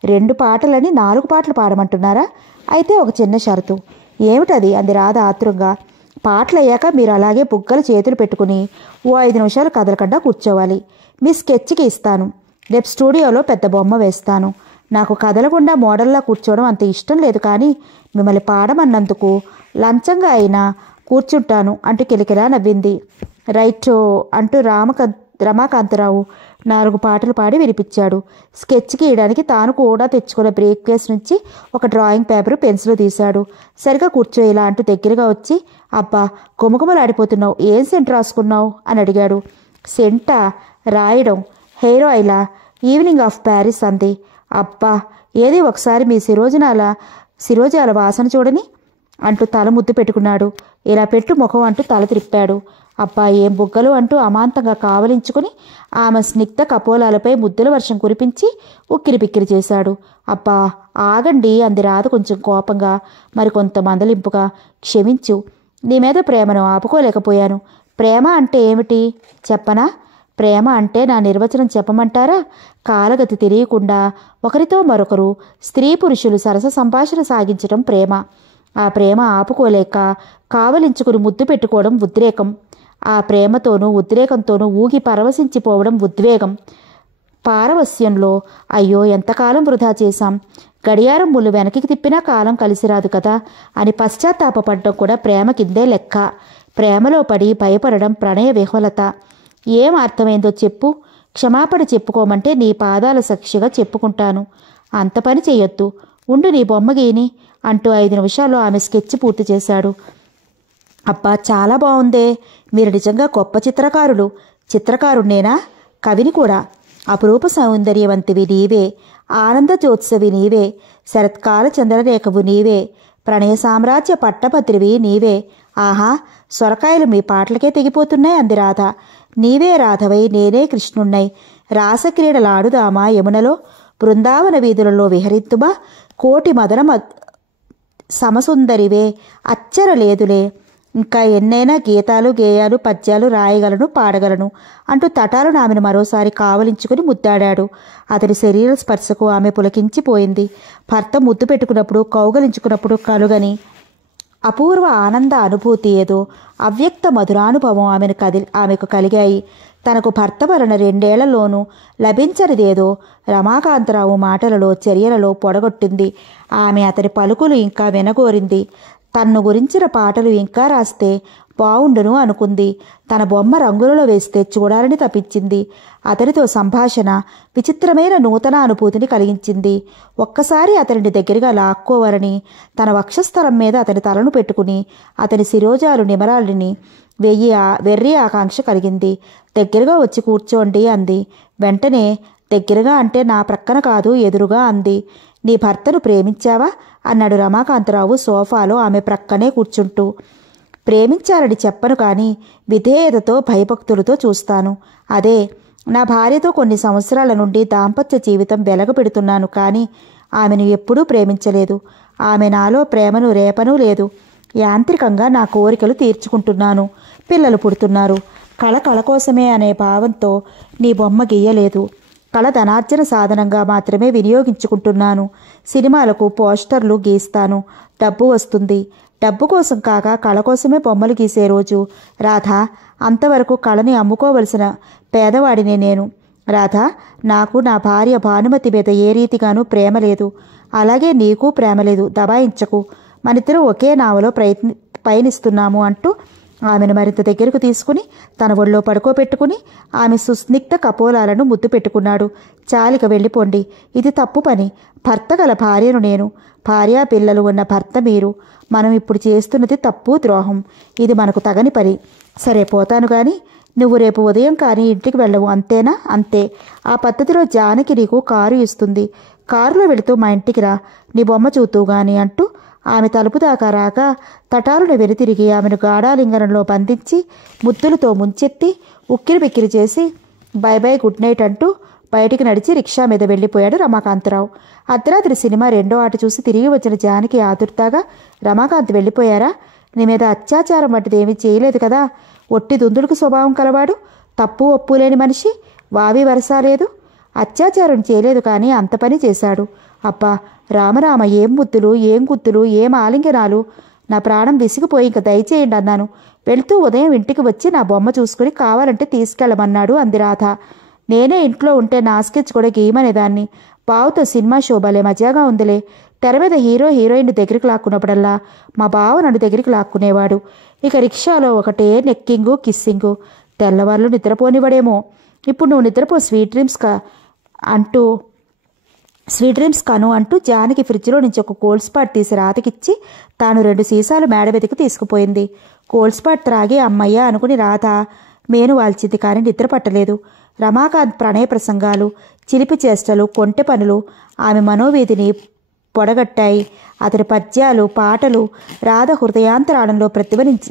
2 పాటలని 4 పాటలు పాడమంటున్నారా? అయితే ఒక చిన్న షరతు. ఏమిటది అంది రాధ ఆత్రంగా. పాటలు అయ్యాక మీరు అలాగే బుగ్గలు చేతులు పెట్టుకుని ఓ 5 నిమిషాలు కదలకుండా కూర్చోవాలి. మీ స్కెచ్కి ఇస్తాను. రేపు స్టూడియోలో పెద్ద బొమ్మ వేస్తాను. నాకు కదలకుండా మోడల్లా కూర్చోవడం అంత ఇష్టం లేదు. కానీ మిమ్మల్ని పాడమన్నందుకు లంచంగా అయినా కూర్చుంటాను అంటూ కిలకిలా నవ్వింది. రైటో అంటూ రమాకాంతరావు 4 పాటలు పాడి వినిపించాడు. స్కెచ్ గీయడానికి తాను కూడా తెచ్చుకున్న బ్రేక్ కేస్ నుంచి ఒక డ్రాయింగ్ పేపరు, పెన్సిల్ తీశాడు. సరిగా కూర్చో ఇలా అంటూ దగ్గరగా వచ్చి, అబ్బా గుమగుమలాడిపోతున్నావు, ఏం సెంట్ రాసుకున్నావు అని అడిగాడు. సెంటా? రాయడం. హెయిర్ ఆయిలా? ఈవినింగ్ ఆఫ్ ప్యారిస్ అంది. అబ్బా, ఏది ఒకసారి మీ శిరోజాల వాసన చూడని అంటూ తల ముద్దు పెట్టుకున్నాడు. ఇలా పెట్టు ముఖం అంటూ తల త్రిప్పాడు. అబ్బా ఏం బుగ్గలు అంటూ అమాంతంగా కావలించుకుని ఆమె స్నిగ్ధ కపోలాలపై ముద్దుల వర్షం కురిపించి ఉక్కిరి పిక్కిరి చేశాడు. అబ్బా ఆగండి అంది రాధ కొంచెం కోపంగా, మరికొంత మందలింపుగా. క్షమించు, నీ మీద ప్రేమను ఆపుకోలేకపోయాను. ప్రేమ అంటే ఏమిటి చెప్పనా? ప్రేమ అంటే నా నిర్వచనం చెప్పమంటారా? కాలగతి తెలియకుండా ఒకరితో మరొకరు స్త్రీ పురుషులు సరస సంభాషణ సాగించడం ప్రేమ. ఆ ప్రేమ ఆపుకోలేక కావలించుకుని ముద్దు పెట్టుకోవడం ఉద్రేకం. ఆ ప్రేమతోనూ ఉద్రేకంతోనూ ఊగి పరవశించిపోవడం ఉద్వేగం. పారవస్యంలో అయ్యో ఎంతకాలం వృధా చేశాం, గడియారం ముళ్ళు వెనక్కి తిప్పినా కాలం కలిసిరాదు కదా అని పశ్చాత్తాపపడడం కూడా ప్రేమ కిందే లెక్క. ప్రేమలో పడి భయపడడం ప్రణయ విహ్వలత. ఏం అర్థమైందో చెప్పు, క్షమాపణ చెప్పుకోమంటే నీ పాదాల సాక్షిగా చెప్పుకుంటాను. అంత పని చెయ్యొద్దు, ఉండు నీ బొమ్మ గీని అంటూ 5 నిమిషాల్లో ఆమె స్కెచ్ పూర్తి చేశాడు. అబ్బా చాలా బాగుందే, మీరు నిజంగా గొప్ప చిత్రకారులు. చిత్రకారుణ్ణేనా? కవిని కూడా. అపురూప సౌందర్యవంతివి నీవే, ఆనంద జ్యోత్సవి నీవే, శరత్కాల చంద్రరేఖవు నీవే, ప్రణయ సామ్రాజ్య పట్టభద్రివి నీవే. ఆహా, సొరకాయలు మీ పాటలకే తెగిపోతున్నాయి అంది రాధ. నీవే రాధవై నేనే కృష్ణుణ్ణై, రాసక్రీడలాడుదామా యమునలో, బృందావన వీధులలో విహరిద్దుమా, కోటి మదన సమసుందరివే, అచ్చర లేదులే. ఇంకా ఎన్నైనా గీతాలు గేయాలు పద్యాలు రాయగలను, పాడగలను అంటూ తటాలను ఆమెను మరోసారి కావలించుకుని ముద్దాడాడు. అతని శరీర స్పర్శకు ఆమె పులకించిపోయింది. భర్త ముద్దు పెట్టుకున్నప్పుడు కౌగలించుకున్నప్పుడు కలుగని అపూర్వ ఆనంద అనుభూతి, ఏదో అవ్యక్త మధురానుభవం ఆమెకు కలిగాయి. తనకు భర్త వలన 2 ఏళ్లలోనూ లభించనిదేదో రమాకాంతరావు మాటలలో చర్యలలో పొడగొట్టింది. ఆమె అతని పలుకులు ఇంకా వినగోరింది. తన్ను గురించిన పాటలు ఇంకా రాస్తే బావుండును అనుకుంది. తన బొమ్మ రంగులలో వేస్తే చూడాలని తప్పించింది. అతనితో సంభాషణ విచిత్రమైన నూతన అనుభూతిని కలిగించింది. ఒక్కసారి అతనిని దగ్గరగా లాక్కోవాలని తన వక్షస్థలం మీద అతని తలను పెట్టుకుని అతని శిరోజాలు నిమరాలని వెర్రి ఆకాంక్ష కలిగింది. దగ్గరగా వచ్చి కూర్చోండి అంది. వెంటనే దగ్గరగా అంటే నా ప్రక్కన కాదు ఎదురుగా అంది. నీ భర్తను ప్రేమించావా అన్నాడు రమాకాంతరావు సోఫాలో ఆమె ప్రక్కనే కూర్చుంటూ. ప్రేమించాలని చెప్పను కానీ విధేయతతో భయభక్తులతో చూస్తాను. అదే నా భార్యతో కొన్ని సంవత్సరాల నుండి దాంపత్య జీవితం వెలగపెడుతున్నాను కానీ ఆమెను ఎప్పుడూ ప్రేమించలేదు. ఆమె నాలో ప్రేమను రేపనూ లేదు. యాంత్రికంగా నా కోరికలు తీర్చుకుంటున్నాను. పిల్లలు పుడుతున్నారు. కళ కోసమే అనే భావంతో నీ బొమ్మ గీయలేదు. కళ ధనార్జన సాధనంగా మాత్రమే వినియోగించుకుంటున్నాను. సినిమాలకు పోస్టర్లు గీస్తాను. డబ్బు వస్తుంది. డబ్బు కోసం కాక కళ కోసమే బొమ్మలు గీసే రోజు రాధా. అంతవరకు కళని అమ్ముకోవలసిన పేదవాడినే నేను. రాధా, నాకు నా భార్య భానుమతి మీద ఏ రీతిగానూ ప్రేమ లేదు. అలాగే నీకు ప్రేమ లేదు. దబాయించకు. మనిద్దరం ఒకే నావలో పయనిస్తున్నాము అంటూ ఆమెను మరింత దగ్గరకు తీసుకుని తన ఒళ్ళో పడుకోబెట్టుకుని ఆమె సుస్నిగ్ధ కపోలాలను ముద్దు పెట్టుకున్నాడు. చాలిక వెళ్ళిపోండి. ఇది తప్పు పని. భర్త గల భార్యను నేను. భార్యా పిల్లలు ఉన్న భర్త మీరు. మనం ఇప్పుడు చేస్తున్నది తప్పు, ద్రోహం. ఇది మనకు తగని పని. సరే పోతాను కానీ నువ్వు రేపు ఉదయం కానీ ఇంటికి వెళ్ళవు, అంతేనా? అంతే. ఆ పద్ధతిలో జానకి నీకు కారు ఇస్తుంది. కారులో వెళుతూ మా ఇంటికి రా, నీ బొమ్మ చూతూ గాని అంటూ ఆమె తలుపు దాకా రాగా తటారును వెనుతిరిగి ఆమెను గాఢాలింగనంలో బంధించి ముద్దులతో ముంచెత్తి ఉక్కిరి బిక్కిరి చేసి బై బై గుడ్ నైట్ అంటూ బయటికి నడిచి రిక్షా మీద వెళ్ళిపోయాడు రమాకాంతరావు. అర్ధరాత్రి సినిమా 2వ ఆట చూసి తిరిగి వచ్చిన జానకి ఆదుర్తాగా, రమాకాంత్ వెళ్ళిపోయారా? నీ మీద అత్యాచారం వంటిది ఏమీ చేయలేదు కదా? ఒట్టి దుందుడుకు స్వభావం కలవాడు, తప్పు ఒప్పు లేని మనిషి, వావి వరస లేదు. అత్యాచారం చేయలేదు కానీ అంత పని చేశాడు. అబ్బా రామరామ, ఏం ముద్దులు, ఏం గుద్దులు, ఏం ఆలింగనాలు. నా ప్రాణం విసిగిపోయి ఇంక దయచేయండి అన్నాను. వెళుతూ ఉదయం ఇంటికి వచ్చి నా బొమ్మ చూసుకుని కావాలంటే తీసుకెళ్ళమన్నాడు అంది రాధ. నేనే ఇంట్లో ఉంటే నా స్కెచ్ కూడా గీయమనేదాన్ని. బావుతో సినిమా షో భలే మజాగా ఉందిలే. తెర మీద హీరో హీరోయిన్ దగ్గరికి లాక్కున్నప్పుడల్లా మా బావ నన్ను దగ్గరికి లాక్కునేవాడు. ఇక రిక్షాలో ఒకటే నెక్కింగు కిస్సింగు. తెల్లవార్లు నిద్రపోనివ్వడేమో. ఇప్పుడు నువ్వు నిద్రపో, స్వీట్ డ్రీమ్స్ కను అంటూ జానకి ఫ్రిడ్జ్లో నుంచి ఒక కోల్డ్ స్పాట్ తీసి రాధకిచ్చి తాను 2 సీసాలు మేడ మీదకి తీసుకుపోయింది. కోల్డ్ స్పాట్ త్రాగి అమ్మయ్య అనుకుని రాధ మేను వాల్చింది కానీ నిద్ర పట్టలేదు. రమాకాంత్ ప్రణయ ప్రసంగాలు, చిలిపి చేష్టలు, కొంటె పనులు ఆమె మనోవేదిని పొడగట్టాయి. అతని పద్యాలు, పాటలు రాధ హృదయాంతరాళంలో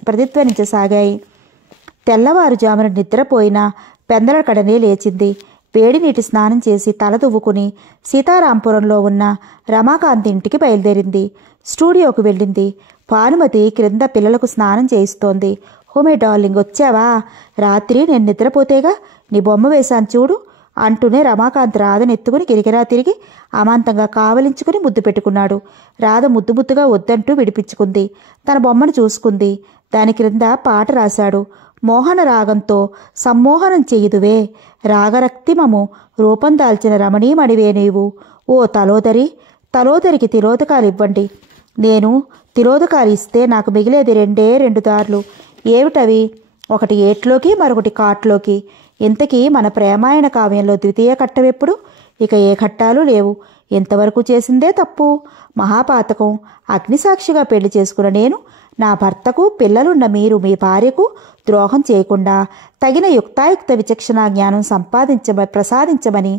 ప్రతిధ్వనించసాగాయి. తెల్లవారుజామున నిద్రపోయిన పెందలకడనే లేచింది. వేడి నీటి స్నానం చేసి తల దువ్వుకుని సీతారాంపురంలో ఉన్న రమాకాంత్ ఇంటికి బయలుదేరింది. స్టూడియోకు వెళ్ళింది. భానుమతి క్రింద పిల్లలకు స్నానం చేయిస్తోంది. హోమే డార్లింగ్, వచ్చావా? రాత్రి నేను నిద్రపోతేగా నీ బొమ్మ వేశాను చూడు అంటూనే రమాకాంత్ రాధను ఎత్తుకుని గిరిగిరా తిరిగి అమాంతంగా కావలించుకుని ముద్దు పెట్టుకున్నాడు. రాధ ముద్దు ముద్దుగా వద్దంటూ విడిపించుకుంది. తన బొమ్మను చూసుకుంది. దాని క్రింద పాట రాశాడు. మోహన రాగంతో సమ్మోహనం చెయ్యుదువే, రాగరక్తిమము రూపం దాల్చిన రమణీమణివే నీవు. ఓ తలోదరి, తలోదరికి తిలోదకాలివ్వండి. నేను తిలోదకాలు ఇస్తే నాకు మిగిలేది రెండు దారులు. ఏమిటవి? ఒకటి ఏట్లోకి, మరొకటి కాట్లోకి. ఇంతకీ మన ప్రేమాయణ కావ్యంలో ద్వితీయ ఘట్టమెప్పుడు? ఇక ఏ ఘట్టాలు లేవు. ఇంతవరకు చేసిందే తప్పు, మహాపాతకం. అగ్నిసాక్షిగా పెళ్లి చేసుకున్న నేను నా భర్తకు, పిల్లలున్న మీరు మీ భార్యకు ద్రోహం చేయకుండా తగిన యుక్తాయుక్త విచక్షణ జ్ఞానం ప్రసాదించమని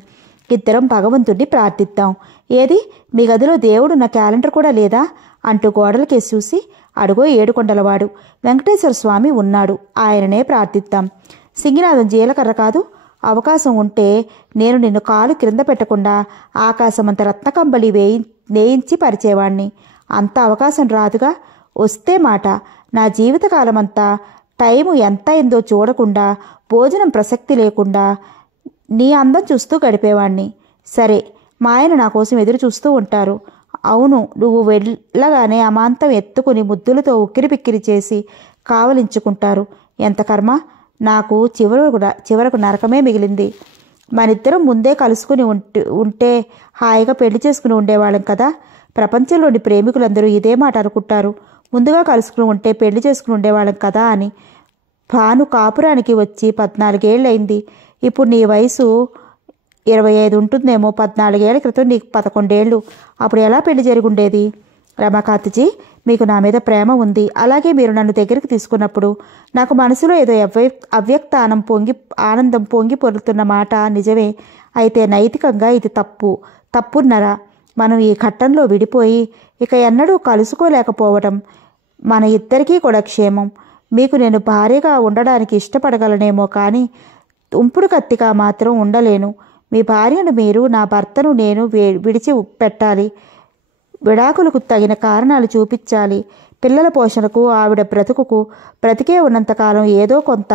ఇద్దరం భగవంతుణ్ణి ప్రార్థిద్దాం. ఏది, మీ గదిలో దేవుడున్న క్యాలెండర్ కూడా లేదా అంటూ గోడలకేసి చూసి, అడుగో ఏడుకొండలవాడు వెంకటేశ్వర స్వామి ఉన్నాడు, ఆయననే ప్రార్థిద్దాం. సింగినాథం జీలకర్ర కాదు. అవకాశం ఉంటే నేను నిన్ను కాలు క్రింద పెట్టకుండా ఆకాశమంత రత్నకంబలి నేయించి పరిచేవాణ్ణి. అంత అవకాశం రాదుగా. వస్తే మాట, నా జీవితకాలమంతా టైము ఎంత అయిందో చూడకుండా, భోజనం ప్రసక్తి లేకుండా నీ అందం చూస్తూ గడిపేవాణ్ణి. సరే, మా ఆయన నా కోసం ఎదురు చూస్తూ ఉంటారు. అవును, నువ్వు వెళ్ళగానే అమాంతం ఎత్తుకుని ముద్దులతో ఉక్కిరిపిక్కిరి చేసి కావలించుకుంటారు. ఎంత కర్మ! నాకు చివరకు నరకమే మిగిలింది. మనిద్దరం ముందే కలుసుకుని ఉంటే హాయిగా పెళ్లి చేసుకుని ఉండేవాళ్ళం కదా. ప్రపంచంలోని ప్రేమికులందరూ ఇదే మాట అనుకుంటారు. ముందుగా కలుసుకుని ఉంటే పెళ్లి చేసుకుని ఉండేవాళ్ళం కదా అని. భాను కాపురానికి వచ్చి 14 ఏళ్ళయింది. ఇప్పుడు నీ వయసు 25 ఉంటుందేమో. 14 ఏళ్ల క్రితం నీకు 11 ఏళ్ళు. అప్పుడు ఎలా పెళ్లి జరిగుండేది? రమాకాంత్జీ, మీకు నా మీద ప్రేమ ఉంది. అలాగే మీరు నన్ను దగ్గరికి తీసుకున్నప్పుడు నాకు మనసులో ఏదో అవ్యక్త ఆనందం పొంగి పొరులుతున్న మాట నిజమే. అయితే నైతికంగా ఇది తప్పున్నరా? మనం ఈ ఘట్టంలో విడిపోయి ఇక ఎన్నడూ కలుసుకోలేకపోవడం మన ఇద్దరికీ కూడా క్షేమం. మీకు నేను భార్యగా ఉండడానికి ఇష్టపడగలనేమో కానీ ఉంపుడు కత్తిగా మాత్రం ఉండలేను. మీ భార్యను మీరు, నా భర్తను నేను విడిచి పెట్టాలి. విడాకులకు తగిన కారణాలు చూపించాలి. పిల్లల పోషణకు, ఆవిడ బ్రతికే ఉన్నంతకాలం ఏదో కొంత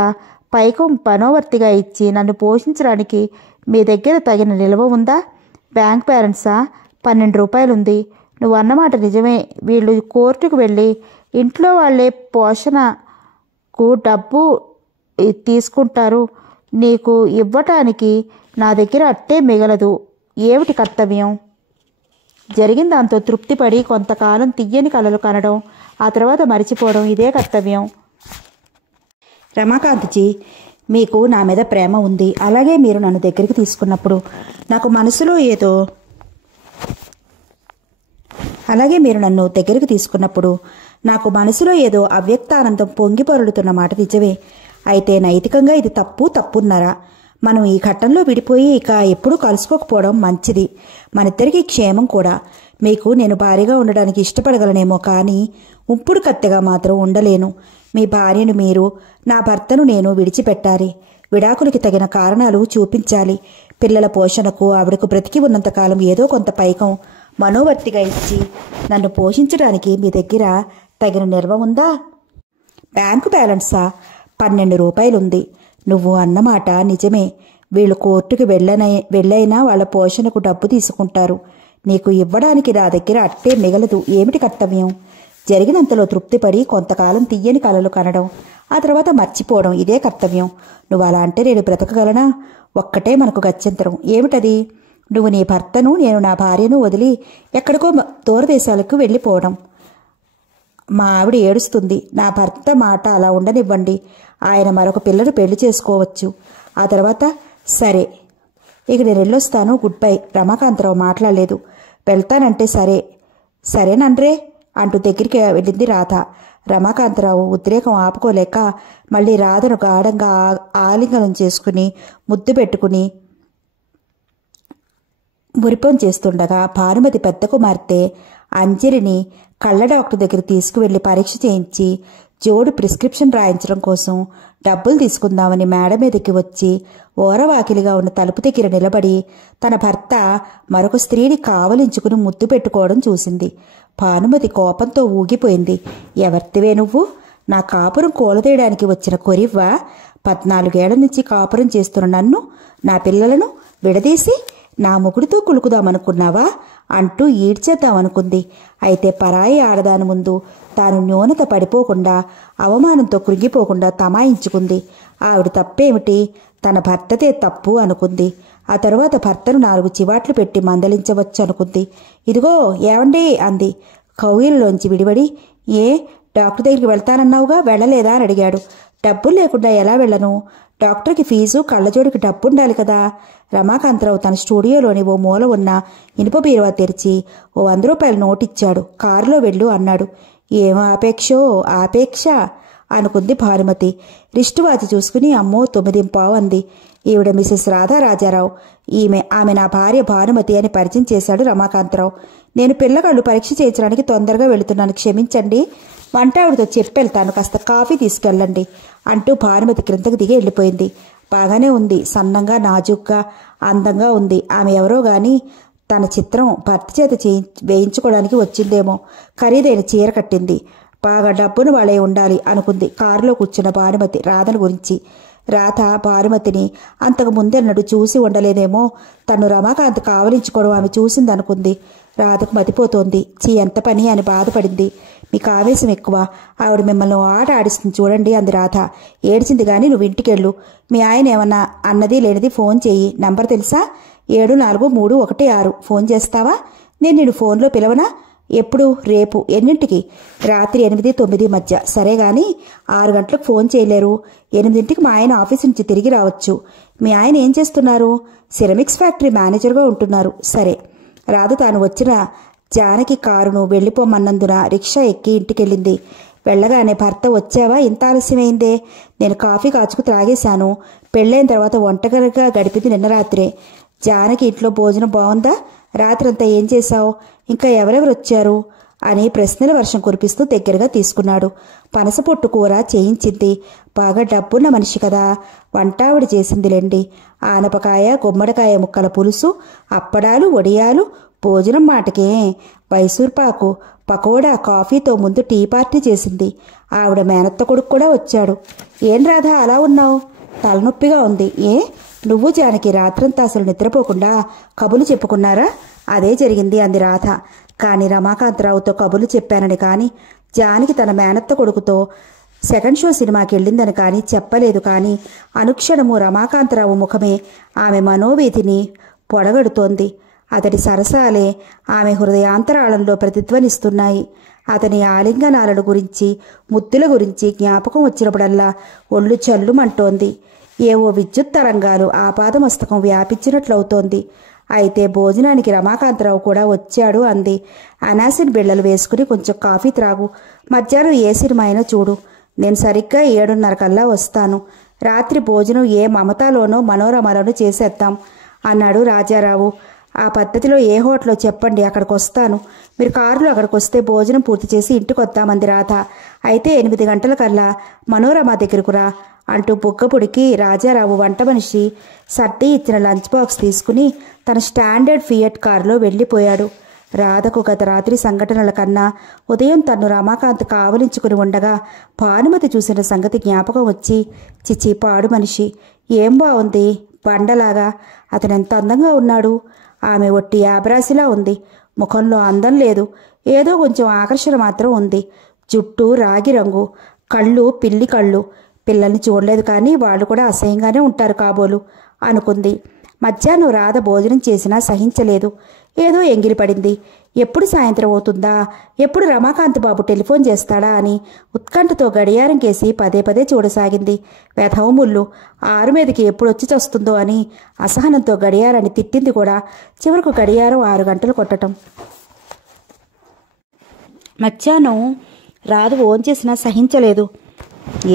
పైకం పనోవర్తిగా ఇచ్చి నన్ను పోషించడానికి మీ దగ్గర తగిన నిల్వ ఉందా? బ్యాంక్ బ్యాలెన్సా? 12 రూపాయలుంది. నువ్వు అన్నమాట నిజమే. వీళ్ళు కోర్టుకు వెళ్ళి ఇంట్లో వాళ్ళే పోషణకు డబ్బు తీసుకుంటారు. నీకు ఇవ్వటానికి నా దగ్గర అట్టే మిగలదు. ఏమిటి కర్తవ్యం? జరిగిన దాంతో తృప్తిపడి కొంతకాలం తియ్యని కలలు కనడం, ఆ తర్వాత మరిచిపోవడం, ఇదే కర్తవ్యం. రమాకాంత్జీ, మీకు నా మీద ప్రేమ ఉంది. అలాగే మీరు నన్ను దగ్గరికి తీసుకున్నప్పుడు నాకు మనసులో ఏదో అవ్యక్తానందం పొంగి పొరలుతున్న మాట నిజమే. అయితే నైతికంగా ఇది తప్పున్నరా? మనం ఈ ఘట్టంలో విడిపోయి ఇక ఎప్పుడూ కలుసుకోకపోవడం మంచిది. మనిద్దరికీ క్షేమం కూడా. మీకు నేను భార్యగా ఉండడానికి ఇష్టపడగలనేమో కానీ ఉంపుడు కత్తెగా మాత్రం ఉండలేను. మీ భార్యను మీరు, నా భర్తను నేను విడిచిపెట్టాలి. విడాకులకి తగిన కారణాలు చూపించాలి. పిల్లల పోషణకు, ఆవిడకు బ్రతికి ఉన్నంతకాలం ఏదో కొంత పైకం మనోవర్తిగా ఇచ్చి నన్ను పోషించడానికి మీ దగ్గర తగిన నిల్వ ఉందా? బ్యాంకు బ్యాలెన్సా? 12 రూపాయలుంది. నువ్వు అన్నమాట నిజమే. వీళ్ళు కోర్టుకు వెళ్ళైనా వాళ్ళ పోషణకు డబ్బు తీసుకుంటారు. నీకు ఇవ్వడానికి నా దగ్గర అట్టే మిగలదు. ఏమిటి కర్తవ్యం? జరిగినంతలో తృప్తిపడి కొంతకాలం తియ్యని కలలు కనడం, ఆ తర్వాత మర్చిపోవడం, ఇదే కర్తవ్యం. నువ్వు అలా అంటే నేను బ్రతకగలనా? ఒక్కటే మనకు గత్యంతరం. ఏమిటది? నువ్వు నీ భర్తను, నేను నా భార్యను వదిలి ఎక్కడికో దూరదేశాలకు వెళ్ళిపోవడం. మా ఆవిడ ఏడుస్తుంది. నా భర్త మాట అలా ఉండనివ్వండి. ఆయన మరొక పిల్లను పెళ్లి చేసుకోవచ్చు. ఆ తర్వాత సరే, ఇక నేను వెళ్ళొస్తాను. Good bye. రమాకాంతరావు మాట్లాడలేదు. వెళ్తానంటే సరేనండ్రే అంటూ దగ్గరికి వెళ్ళింది రాధ. రమాకాంతరావు ఉద్రేకం ఆపుకోలేక మళ్ళీ రాధను గాఢంగా ఆలింగనం చేసుకుని ముద్దు పెట్టుకుని మురిపం చేస్తుండగా భానుమతి పెద్ద కుమార్తె అంజలిని కళ్ళ డాక్టర్ దగ్గర తీసుకువెళ్లి పరీక్ష చేయించి జోడు ప్రిస్క్రిప్షన్ రాయించడం కోసం డబ్బులు తీసుకుందామని మేడ మీదకి వచ్చి ఓరవాకిలిగా ఉన్న తలుపు దగ్గర నిలబడి తన భర్త మరొక స్త్రీని కావలించుకుని ముద్దు పెట్టుకోవడం చూసింది. భానుమతి కోపంతో ఊగిపోయింది. ఎవరివే నువ్వు? నా కాపురం కూలదేయడానికి వచ్చిన కొరివ్వా? 14 ఏళ్ల నుంచి కాపురం చేస్తున్న నన్ను, నా పిల్లలను, విడదీసి నా మొగుడితో కులుకుదామనుకున్నావా అంటూ ఈడ్చేద్దామనుకుంది. అయితే పరాయి ఆడదాని ముందు తాను న్యూనత పడిపోకుండా, అవమానంతో కృంగిపోకుండా తమాయించుకుంది. ఆవిడ తప్పేమిటి? తన భర్తదే తప్పు అనుకుంది. ఆ తరువాత భర్తను 4 చివాట్లు పెట్టి మందలించవచ్చు అనుకుంది. ఇదిగో ఏవండి అంది. కౌగిలిలోంచి విడివడి, ఏ డాక్టర్ దగ్గరికి వెళ్తానన్నావుగా, వెళ్ళలేదా అని అడిగాడు. డబ్బులు లేకుండా ఎలా వెళ్ళను? డాక్టర్కి ఫీజు, కళ్ళజోడికి డబ్బు ఉండాలి కదా. రమాకాంతరావు తన స్టూడియోలోని ఓ మూల ఉన్న ఇనుప బీరువా తెరిచి ఓ 100 రూపాయల నోటిచ్చాడు. కారులో వెళ్ళు అన్నాడు. ఏం ఆపేక్ష అనుకుంది భానుమతి. రిస్ట్ వాచి చూసుకుని అమ్మో 9:15 అంది. ఈవిడ మిసెస్ రాధా రాజారావు, ఆమె నా భార్య భానుమతి అని పరిచయం చేశాడు రమాకాంతరావు. నేను పిల్లగాళ్ళు పరీక్ష చేయించడానికి తొందరగా వెళుతున్నాను, క్షమించండి. వంట ఆవిడతో చెప్పెళ్తాను, కాస్త కాఫీ తీసుకెళ్ళండి అంటూ భానుమతి క్రిందకు దిగి వెళ్ళిపోయింది. బాగానే ఉంది, సన్నంగా, నాజుగ్గా, అందంగా ఉంది. ఆమె ఎవరో గాని తన చిత్రం భర్త చేత వేయించుకోవడానికి వచ్చిందేమో. ఖరీదైన చీర కట్టింది. బాగా డబ్బును వాళ్ళే ఉండాలి అనుకుంది కారులో కూర్చున్న భానుమతి రాధను గురించి. రాధ భానుమతిని అంతకు ముందెన్నడూ చూసి ఉండలేదేమో. తను రమాకాంత్ కావలించుకోవడం ఆమె చూసిందనుకుంది. రాధకు మతిపోతోంది. ఎంత పని అని బాధపడింది. మీకు ఆవేశం ఎక్కువ, ఆవిడ మిమ్మల్ని ఆట ఆడిస్తుంది చూడండి అంది రాధ. ఏడ్చింది గాని నువ్వు ఇంటికెళ్ళు. మీ ఆయన ఏమన్నా అన్నది లేనిది ఫోన్ చెయ్యి. నంబర్ తెలుసా? 743116. ఫోన్ చేస్తావా? నేను నిన్ను ఫోన్లో పిలవనా? ఎప్పుడు? రేపు. ఎన్నింటికి? రాత్రి 8-9 మధ్య. సరే గాని 6 గంటలకు ఫోన్ చేయలేరు. 8ంటికి మా ఆయన ఆఫీస్ నుంచి తిరిగి రావచ్చు. మీ ఆయన ఏం చేస్తున్నారు? సిరమిక్స్ ఫ్యాక్టరీ మేనేజర్గా ఉంటున్నారు. సరే. రాధ తాను వచ్చిన జానకి కారును వెళ్ళిపోమన్నందున రిక్షా ఎక్కి ఇంటికెళ్ళింది. వెళ్ళగానే భర్త, వచ్చావా? ఇంత ఆలస్యమైందే. నేను కాఫీ కాచుకు త్రాగేశాను. పెళ్ళైన తర్వాత ఒంటరిగా గడిపింది నిన్న రాత్రే. జానకి ఇంట్లో భోజనం బాగుందా? రాత్రంతా ఏం చేశావు? ఇంకా ఎవరెవరు వచ్చారు అని ప్రశ్నల వర్షం కురిపిస్తూ దగ్గరగా తీసుకున్నాడు. పనసపొట్టు కూర చేయించింది. బాగా డబ్బున్న మనిషి కదా. వంటావిడ చేసిందిలేండి. ఆనపకాయ, గుమ్మడికాయ ముక్కల పులుసు, అప్పడాలు, వడియాలు. భోజనం మాటకే. మైసూర్పాకు, పకోడా, కాఫీతో ముందు టీ పార్టీ చేసింది. ఆవిడ మేనత్త కొడుకు కూడా వచ్చాడు. ఏం రాధా అలా ఉన్నావు? తలనొప్పిగా ఉంది. ఏ? నువ్వు జానకి రాత్రంతా అసలు నిద్రపోకుండా కబులు చెప్పుకున్నారా? అదే జరిగింది అంది రాధ. కానీ రమాకాంతరావుతో కబులు చెప్పానని కానీ, జానకి తన మేనత్త కొడుకుతో సెకండ్ షో సినిమాకి వెళ్ళిందని కానీ చెప్పలేదు. కానీ అనుక్షణము రమాకాంతరావు ముఖమే ఆమె మనోవేదిని పొడగడుతోంది. అతడి సరసాలే ఆమె హృదయాంతరాళంలో ప్రతిధ్వనిస్తున్నాయి. అతని ఆలింగనాలను గురించి, ముద్దుల గురించి జ్ఞాపకం వచ్చినప్పుడల్లా ఒళ్ళు చల్లుమంటోంది. ఏవో విద్యుత్ తరంగాలు ఆపాదమస్తకం వ్యాపించినట్లవుతోంది. అయితే భోజనానికి రమాకాంతరావు కూడా వచ్చాడు అంది. అనాసిన్ బిళ్ళలు వేసుకుని కొంచెం కాఫీ త్రాగు. మధ్యాహ్నం ఏ సినిమా అయినా చూడు. నేను సరిగ్గా 7:30 కల్లా వస్తాను. రాత్రి భోజనం ఏ మమతాలోనో మనోరమలోనో చేసేద్దాం అన్నాడు రాజారావు. ఆ పద్ధతిలో ఏ హోటల్లో చెప్పండి, అక్కడికి వస్తాను. మీరు కారులో అక్కడికి వస్తే భోజనం పూర్తి చేసి ఇంటికి వద్దామంది రాధ. అయితే 8 గంటల కల్లా మనోరమ దగ్గరకు రా అంటూ బుగ్గపుడికి రాజారావు వంట మనిషి సర్ది ఇచ్చిన లంచ్ బాక్స్ తీసుకుని తన స్టాండర్డ్ ఫియట్ కారులో వెళ్ళిపోయాడు. రాధకు గత రాత్రి సంఘటనల కన్నా ఉదయం తన్ను రమాకాంత్ కావలించుకుని ఉండగా భానుమతి చూసిన సంగతి జ్ఞాపకం వచ్చి, చిచి పాడు మనిషి, ఏం బాగుంది బండలాగా. అతనెంత అందంగా ఉన్నాడు. ఆమె ఒట్టి యాబ్రాసిలా ఉంది. ముఖంలో అందం లేదు, ఏదో కొంచెం ఆకర్షణ మాత్రం ఉంది. జుట్టు రాగి రంగు, కళ్ళు పిల్లి కళ్ళు. పిల్లల్ని చూడలేదు కానీ వాళ్ళు కూడా అసహ్యంగానే ఉంటారు కాబోలు అనుకుంది. మధ్యాహ్నం రాధ భోజనం చేసినా సహించలేదు. ఏదో ఎంగిలి పడింది. ఎప్పుడు సాయంత్రం అవుతుందా, ఎప్పుడు రమాకాంత్ బాబు టెలిఫోన్ చేస్తాడా అని ఉత్కంఠతో గడియారం కేసి పదే చూడసాగింది. వెధవముళ్ళు 6 మీదకి ఎప్పుడొచ్చి చస్తుందో అని అసహనంతో గడియారాన్ని తిట్టింది కూడా. చివరకు గడియారం 6 గంటలు కొట్టడం. మధ్యాహ్నం రాధ భోంచేసినా సహించలేదు.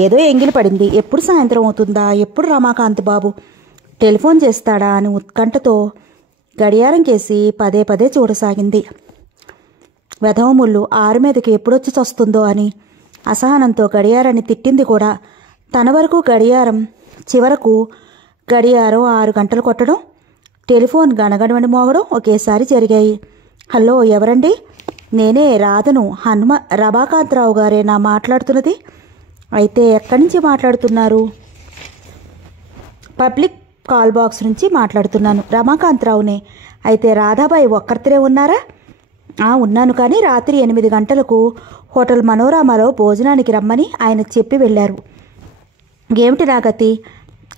ఏదో ఎంగిలి పడింది. ఎప్పుడు సాయంత్రం అవుతుందా, ఎప్పుడు రమాకాంత్ బాబు టెలిఫోన్ చేస్తాడా అని ఉత్కంఠతో గడియారం కేసి పదే చూడసాగింది. వెధవముళ్ళు 6 మీదకి ఎప్పుడొచ్చి చస్తుందో అని అసహనంతో గడియారాన్ని తిట్టింది కూడా. తన వరకు గడియారం, చివరకు గడియారం 6 గంటలు కొట్టడం, టెలిఫోన్ గణగణమని మోగడం ఒకేసారి జరిగాయి. హలో, ఎవరండి? నేనే రాధను. రమాకాంతరావు గారేనా మాట్లాడుతున్నది? అయితే ఎక్కడి నుంచి మాట్లాడుతున్నారు? పబ్లిక్ కాల్ బాక్స్ నుంచి మాట్లాడుతున్నాను. రమాకాంతరావునే. అయితే రాధాబాయి ఒక్కరితోనే ఉన్నారా? ఉన్నాను, కానీ రాత్రి 8 గంటలకు హోటల్ మనోరమలో భోజనానికి రమ్మని ఆయన చెప్పి వెళ్ళారు. ఏమిటి నా గతి?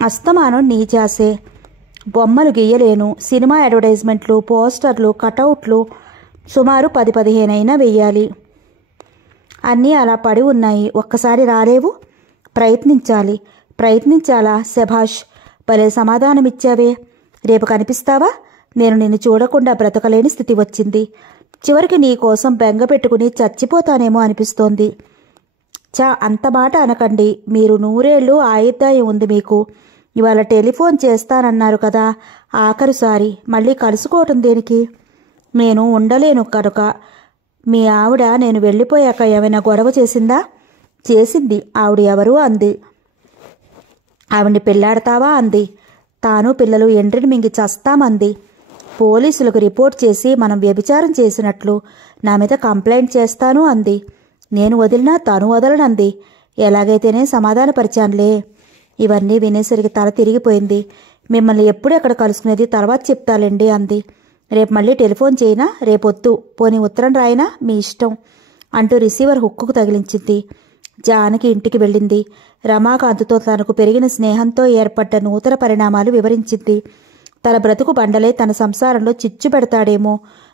అస్తమానం నీ చేసే. బొమ్మలు గీయలేను. సినిమా అడ్వర్టైజ్మెంట్లు, పోస్టర్లు, కటౌట్లు సుమారు 10-15 అయినా వెయ్యాలి. అన్నీ అలా పడి ఉన్నాయి. ఒక్కసారి రాలేవు? ప్రయత్నించాలా? శభాష్, భలే సమాధానమిచ్చావే. రేపు కనిపిస్తావా? నేను నిన్ను చూడకుండా బ్రతకలేని స్థితి వచ్చింది. చివరికి నీ కోసం బెంగ పెట్టుకుని చచ్చిపోతానేమో అనిపిస్తోంది. అంత మాట అనకండి. మీరు 100 ఏళ్ళు ఆయుర్దాయం ఉంది మీకు. ఇవాళ టెలిఫోన్ చేస్తానన్నారు కదా, ఆఖరుసారి. మళ్ళీ కలుసుకోవటం దేనికి? నేను ఉండలేను కనుక. మీ ఆవిడ నేను వెళ్ళిపోయాక ఏమైనా గొడవ చేసిందా? చేసింది. ఆవిడ ఎవరు అంది. ఆవిడ్ని పెళ్లాడతావా అంది. తాను పిల్లలు ఎండ్రిని మింగి చస్తామంది. పోలీసులకు రిపోర్ట్ చేసి మనం వ్యభిచారం చేసినట్లు నా మీద కంప్లైంట్ చేస్తాను అంది. నేను వదిలినా తను వదలనంది. ఎలాగైతేనే సమాధానపరిచానులే. ఇవన్నీ వినేసరికి తల తిరిగిపోయింది. మిమ్మల్ని ఎప్పుడు ఎక్కడ కలుసుకునేది తర్వాత చెప్తాలేండి అంది. రేపు మళ్ళీ టెలిఫోన్ చేయనా? రేపొద్దు. పోనీ ఉత్తరం రాయినా? మీ ఇష్టం అంటూ రిసీవర్ హుక్కుకు తగిలించింది. జానకి ఇంటికి వెళ్ళింది. రమాకాంత్తో తనకు పెరిగిన స్నేహంతో ఏర్పడ్డ నూతన పరిణామాలు వివరించింది. తన బ్రతుకు బండలే తన సంసారంలో చిచ్చు పెడతాడేమో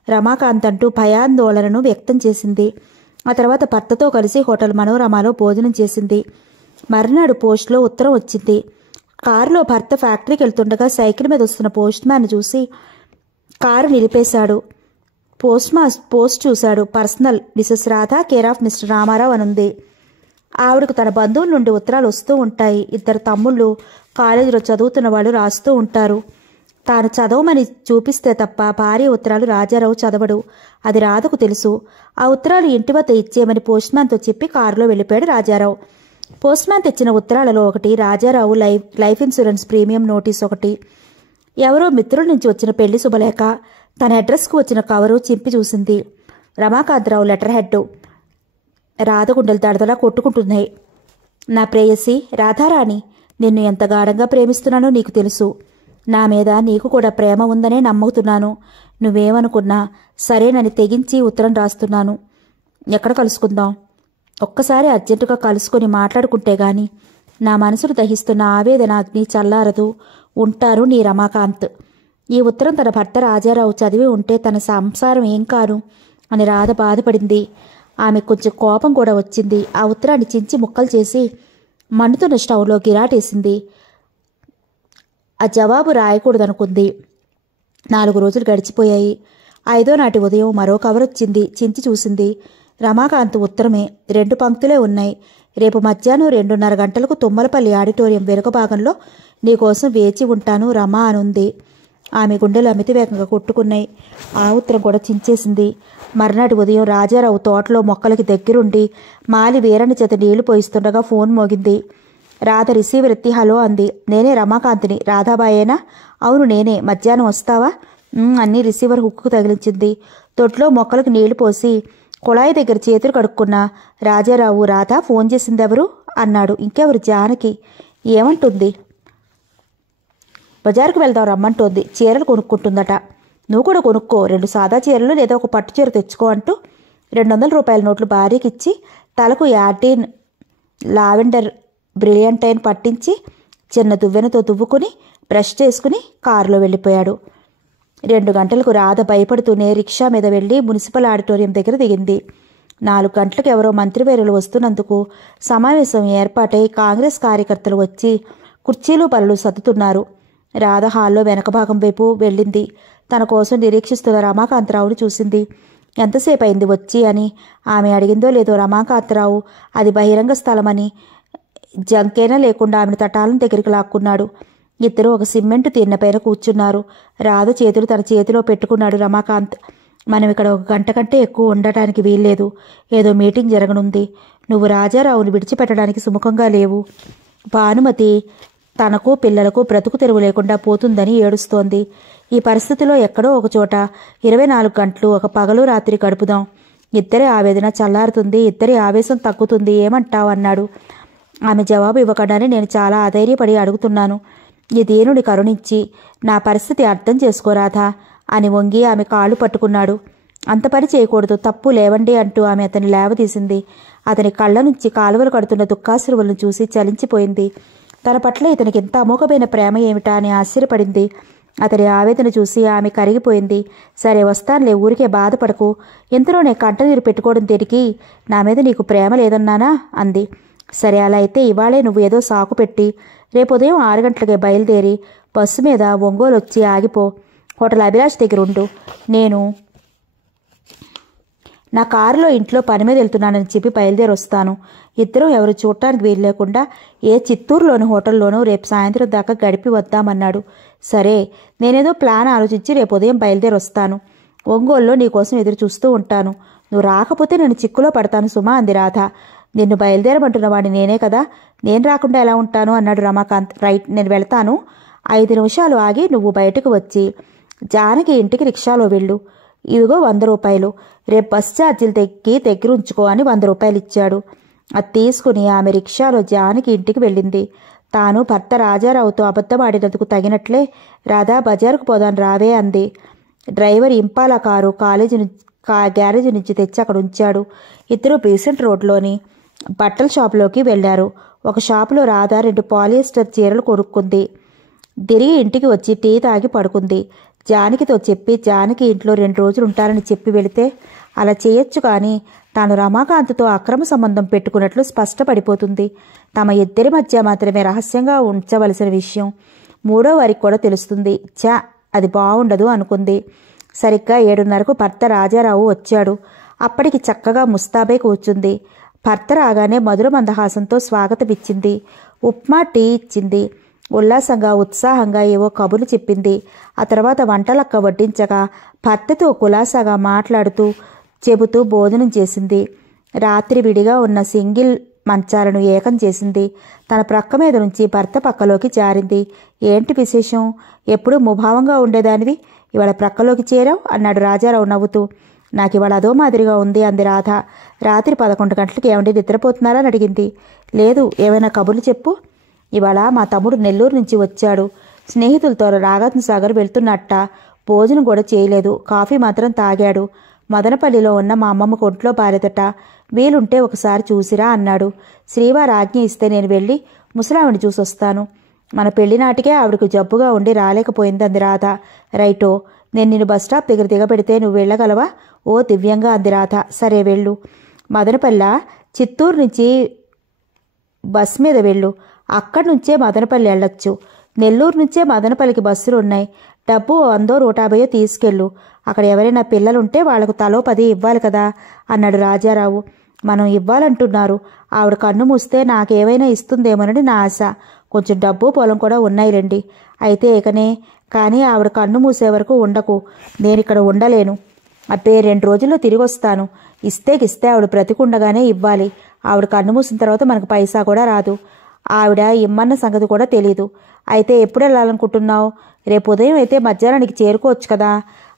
రమాకాంత్ అంటూ భయాందోళనను వ్యక్తం చేసింది. ఆ తర్వాత భర్తతో కలిసి హోటల్ మనోరమలో భోజనం చేసింది. మర్నాడు పోస్ట్లో ఉత్తరం వచ్చింది. కారులో భర్త ఫ్యాక్టరీకి వెళ్తుండగా సైకిల్ మీద వస్తున్న పోస్ట్ మ్యాన్ చూసి కారు నిలిపేశాడు. పోస్ట్ చూశాడు. Personal, Mrs Radha, care of Mr Ramarao అనుంది. ఆవిడకు తన బంధువుల నుండి ఉత్తరాలు వస్తూ ఉంటాయి. 2 తమ్ముళ్ళు కాలేజీలో చదువుతున్న వాళ్ళు రాస్తూ ఉంటారు. తాను చదవమని చూపిస్తే తప్ప భార్య ఉత్తరాలు రాజారావు చదవడు. అది రాధకు తెలుసు. ఆ ఉత్తరాలు ఇంటి వద్ద ఇచ్చేయమని పోస్ట్మ్యాన్తో చెప్పి కారులో వెళ్ళిపోయాడు రాజారావు. పోస్ట్మ్యాన్ తెచ్చిన ఉత్తరాలలో ఒకటి Rajarao life insurance premium notice ఒకటి. ఎవరో మిత్రుల నుంచి వచ్చిన పెళ్లి శుభలేఖ. తన అడ్రస్కు వచ్చిన కవరు చింపి చూసింది. Ramakantha Rao letter head. రాధ గుండెలు దడదలా కొట్టుకుంటున్నాయి. నా ప్రేయసి రాధారాణి, నిన్ను ఎంత గాఢంగా ప్రేమిస్తున్నానో నీకు తెలుసు. నా మీద నీకు కూడా ప్రేమ ఉందనే నమ్ముతున్నాను. నువ్వేమనుకున్నా సరేనని తెగించి ఉత్తరం రాస్తున్నాను. ఎక్కడ కలుసుకుందాం? ఒక్కసారి అర్జెంటుగా కలుసుకొని మాట్లాడుకుంటే గాని నా మనసును దహిస్తున్న ఆవేదన అగ్ని చల్లారదు. ఉంటారు నీ రమాకాంత్. ఈ ఉత్తరం తన భర్త రాజారావు చదివి ఉంటే తన సంసారం ఏం కాను అని రాధ బాధపడింది. ఆమె కొంచెం కోపం కూడా వచ్చింది. ఆ ఉత్తరాన్ని చించి ముక్కలు చేసి మండుతున్న స్టవ్లో గిరాటేసింది. ఆ జవాబు రాయకూడదనుకుంది. 4 రోజులు గడిచిపోయాయి. 5వ నాటి ఉదయం మరో కవర్ వచ్చింది. చించి చూసింది. రమాకాంత్ ఉత్తరమే. 2 పంక్తులే ఉన్నాయి. రేపు మధ్యాహ్నం 2:30 గంటలకు తుమ్మలపల్లి ఆడిటోరియం వెనుక భాగంలో నీకోసం వేచి ఉంటాను రమా అనుంది. ఆమె గుండెలు అమితివేగంగా కొట్టుకున్నాయి. ఆ ఉత్తరం కూడా చించేసింది. మర్నాటి ఉదయం రాజారావు తోటలో మొక్కలకి దగ్గరుండి మాలి వీరని చేత నీళ్లు పోయిస్తుండగా ఫోన్ మోగింది. రాధ రిసీవర్ ఎత్తి హలో అంది. నేనే రమాకాంత్ని. రాధాబాయేనా? అవును నేనే. మధ్యాహ్నం వస్తావా? అన్నీ రిసీవర్ హుక్కు తగిలించింది. తొట్లో మొక్కలకు నీళ్లు పోసి కుళాయి దగ్గర చేతులు కడుక్కున్న రాజారావు రాధ ఫోన్ చేసిందెవరు అన్నాడు. ఇంకెవరు? జానకి. ఏమంటుంది? బజారుకు వెళ్దాం రమ్మంటోంది. చీరలు కొనుక్కుంటుందట. నువ్వు కూడా కొనుక్కో. 2 సాదా చీరలు లేదా ఒక పట్టు చీర తెచ్చుకో అంటూ 200 రూపాయల నోట్లు భార్యకిచ్చి తలకు యార్టీన్ లావెండర్ బ్రిలియంటైన్ పట్టించి చిన్న దువ్వెనతో దువ్వుకుని బ్రష్ చేసుకుని కారులో వెళ్ళిపోయాడు. 2 గంటలకు రాధ భయపడుతూనే రిక్షా మీద వెళ్లి మున్సిపల్ ఆడిటోరియం దగ్గర దిగింది. 4 గంటలకు ఎవరో మంత్రివేరులు వస్తున్నందుకు సమావేశం ఏర్పాటై కాంగ్రెస్ కార్యకర్తలు వచ్చి కుర్చీలు బలలు సర్దుతున్నారు. రాధ హాల్లో వెనక భాగం వైపు వెళ్ళింది. తన కోసం నిరీక్షిస్తున్న రమాకాంతరావుని చూసింది. ఎంతసేపు అయింది వచ్చి అని ఆమె అడిగిందో లేదో రమాకాంతరావు అది బహిరంగ స్థలమని జంకేనా లేకుండా ఆమెను తటాలం దగ్గరికి లాక్కున్నాడు. ఇద్దరు ఒక సిమెంటు తిన్న పైన కూర్చున్నారు. రాధ చేతులు తన చేతిలో పెట్టుకున్నాడు రమాకాంత్. మనం ఇక్కడ 1 గంట కంటే ఎక్కువ ఉండటానికి వీల్లేదు. ఏదో మీటింగ్ జరగనుంది. నువ్వు రాజారావుని విడిచిపెట్టడానికి సుముఖంగా లేవు. భానుమతి తనకు పిల్లలకు బ్రతుకు తెరువు లేకుండా పోతుందని ఏడుస్తోంది. ఈ పరిస్థితిలో ఎక్కడో ఒకచోట 24 గంటలు ఒక పగలు రాత్రి గడుపుదాం. ఇద్దరి ఆవేదన చల్లారుతుంది. ఇద్దరి ఆవేశం తగ్గుతుంది. ఏమంటావు అన్నాడు. ఆమె జవాబు ఇవ్వకుండానే నేను చాలా అధైర్యపడి అడుగుతున్నాను. ఈ దీనుని కరుణించి నా పరిస్థితి అర్థం చేసుకోరాధా అని వంగి ఆమె కాళ్ళు పట్టుకున్నాడు. అంత పని చేయకూడదు, తప్పు, లేవండి అంటూ ఆమె అతన్ని లేవదీసింది. అతని కళ్ళ నుంచి కాలువలు కడుతున్న దుఃఖాశ్రువులను చూసి చలించిపోయింది. తన పట్ల ఇతనికి ఎంత అమోఘమైన ప్రేమ ఏమిటా అని ఆశ్చర్యపడింది. అతని ఆవేదన చూసి ఆమె కరిగిపోయింది. సరే వస్తానులే, ఊరికే బాధపడకు, ఎంతలోనే కంటనీరు పెట్టుకోవడం దేనికి, నా మీద నీకు ప్రేమ లేదన్నానా అంది. సరే అలా అయితే ఇవాళే నువ్వు ఏదో సాకు పెట్టి రేపు ఉదయం 6 గంటలకే బయలుదేరి బస్సు మీద ఒంగోలు వచ్చి ఆగిపో. హోటల్ అభిలాష్ దగ్గర ఉండు. నేను నా కారులో ఇంట్లో పని మీద వెళ్తున్నానని చెప్పి బయలుదేరి వస్తాను. ఇద్దరం ఎవరు చూడటానికి వీలు లేకుండా ఏ చిత్తూరులోని హోటల్లోనూ రేపు సాయంత్రం దాకా గడిపి వద్దామన్నాడు. సరే, నేనేదో ప్లాన్ ఆలోచించి రేపు ఉదయం బయలుదేరి వస్తాను. ఒంగోలులో నీకోసం ఎదురు చూస్తూ ఉంటాను. నువ్వు రాకపోతే నేను చిక్కులో పడతాను సుమా అంది రాధ. నిన్ను బయలుదేరమంటున్న వాడిని నేనే కదా, నేను రాకుండా ఎలా ఉంటాను అన్నాడు రమాకాంత్. రైట్, నేను వెళ్తాను. 5 నిమిషాలు ఆగి నువ్వు బయటకు వచ్చి జానకి ఇంటికి రిక్షాలో వెళ్ళు. ఇవిగో 100 రూపాయలు, రేపు బస్ ఛార్జీలు దగ్గర ఉంచుకో అని 100 రూపాయలు ఇచ్చాడు. అది తీసుకుని ఆమె రిక్షాలో జానకి ఇంటికి వెళ్ళింది. తాను భర్త రాజారావుతో అబద్ధమాడినందుకు తగినట్లే రాధా బజారుకు పోదాం రావే అంది. డ్రైవర్ ఇంపాలా కారు గ్యారేజీ నుంచి తెచ్చి అక్కడ ఉంచాడు. ఇద్దరు బీసెంట్ రోడ్లోని బట్టల షాపులోకి వెళ్లారు. ఒక షాపులో రాధ 2 పాలియస్టర్ చీరలు కొనుక్కుంది. తిరిగి ఇంటికి వచ్చి టీ తాగి పడుకుంది. జానకితో చెప్పి జానకి ఇంట్లో 2 రోజులు ఉంటారని చెప్పి వెళితే అలా చేయొచ్చు, కానీ తాను రమాకాంత్తో అక్రమ సంబంధం పెట్టుకున్నట్లు స్పష్టపడిపోతుంది. తమ ఇద్దరి మధ్య మాత్రమే రహస్యంగా ఉంచవలసిన విషయం 3వ వారికి కూడా తెలుస్తుంది. అది బాగుండదు అనుకుంది. సరిగ్గా 7:30కు భర్త రాజారావు వచ్చాడు. అప్పటికి చక్కగా ముస్తాబై కూర్చుంది. భర్త రాగానే మధుర మందహాసంతో స్వాగతమిచ్చింది. ఉప్మా, టీ ఇచ్చింది. ఉల్లాసంగా ఉత్సాహంగా ఏవో కబుర్లు చెప్పింది. ఆ తర్వాత వంటలక్క వడ్డించగా భర్తతో కులాసాగా మాట్లాడుతూ చెబుతూ భోజనం చేసింది. రాత్రి విడిగా ఉన్న సింగిల్ మంచాలను ఏకం చేసింది. తన ప్రక్క మీద నుంచి భర్త పక్కలోకి జారింది. ఏంటి విశేషం? ఎప్పుడూ ముభావంగా ఉండేదానివి, ఇవాళ ప్రక్కలోకి చేరావు అన్నాడు రాజారావు నవ్వుతూ. నాకు ఇవాళ అదో మాదిరిగా ఉంది అంది రాధ. రాత్రి 11 గంటలకి ఏమండి నిద్రపోతున్నారా అని అడిగింది. లేదు, ఏమైనా కబుర్లు చెప్పు. ఇవాళ మా తమ్ముడు నెల్లూరు నుంచి వచ్చాడు. స్నేహితులతో రాగత్న సాగర్ వెళ్తున్నట్ట. భోజనం కూడా చేయలేదు, కాఫీ మాత్రం తాగాడు. మదనపల్లిలో ఉన్న మా అమ్మమ్మకు ఒంట్లో బాలేదట. వీలుంటే ఒకసారి చూసిరా అన్నాడు. శ్రీవారి ఆజ్ఞ ఇస్తే నేను వెళ్ళి ముసలావిని చూసొస్తాను. మన పెళ్లి నాటికే ఆవిడకు జబ్బుగా ఉండి రాలేకపోయింది అంది రాధ. రైటో, నేను నిన్ను బస్టాప్ దగ్గర దిగబెడితే నువ్వు వెళ్ళగలవా? ఓ దివ్యంగా అంది రాధ. సరే వెళ్ళు. మదనపల్లి చిత్తూరు నుంచి బస్ మీద వెళ్ళు. అక్కడి నుంచే మదనపల్లి వెళ్ళొచ్చు. నెల్లూరు నుంచే మదనపల్లికి బస్సులు ఉన్నాయి. డబ్బు 100 150 తీసుకెళ్ళు. అక్కడ ఎవరైనా పిల్లలుంటే వాళ్లకు తలో 10 ఇవ్వాలి కదా అన్నాడు రాజారావు. మనం ఇవ్వాలంటున్నారు. ఆవిడ కన్ను మూస్తే నాకేమైనా ఇస్తుందేమోనని నా ఆశ. కొంచెం డబ్బు పొలం కూడా ఉన్నాయిలేండి. అయితే ఇకనే, కానీ ఆవిడ కన్ను మూసే వరకు ఉండకు. నేనిక్కడ ఉండలేను. అబ్బే, 2 రోజుల్లో తిరిగి వస్తాను. ఇస్తే ఆవిడ బ్రతికుండగానే ఇవ్వాలి. ఆవిడ కన్ను మూసిన తర్వాత మనకు పైసా కూడా రాదు. ఆవిడ ఇమ్మన్న సంగతి కూడా తెలీదు. అయితే ఎప్పుడు వెళ్ళాలనుకుంటున్నావు? రేపు ఉదయం అయితే మధ్యాహ్నానికి చేరుకోవచ్చు కదా.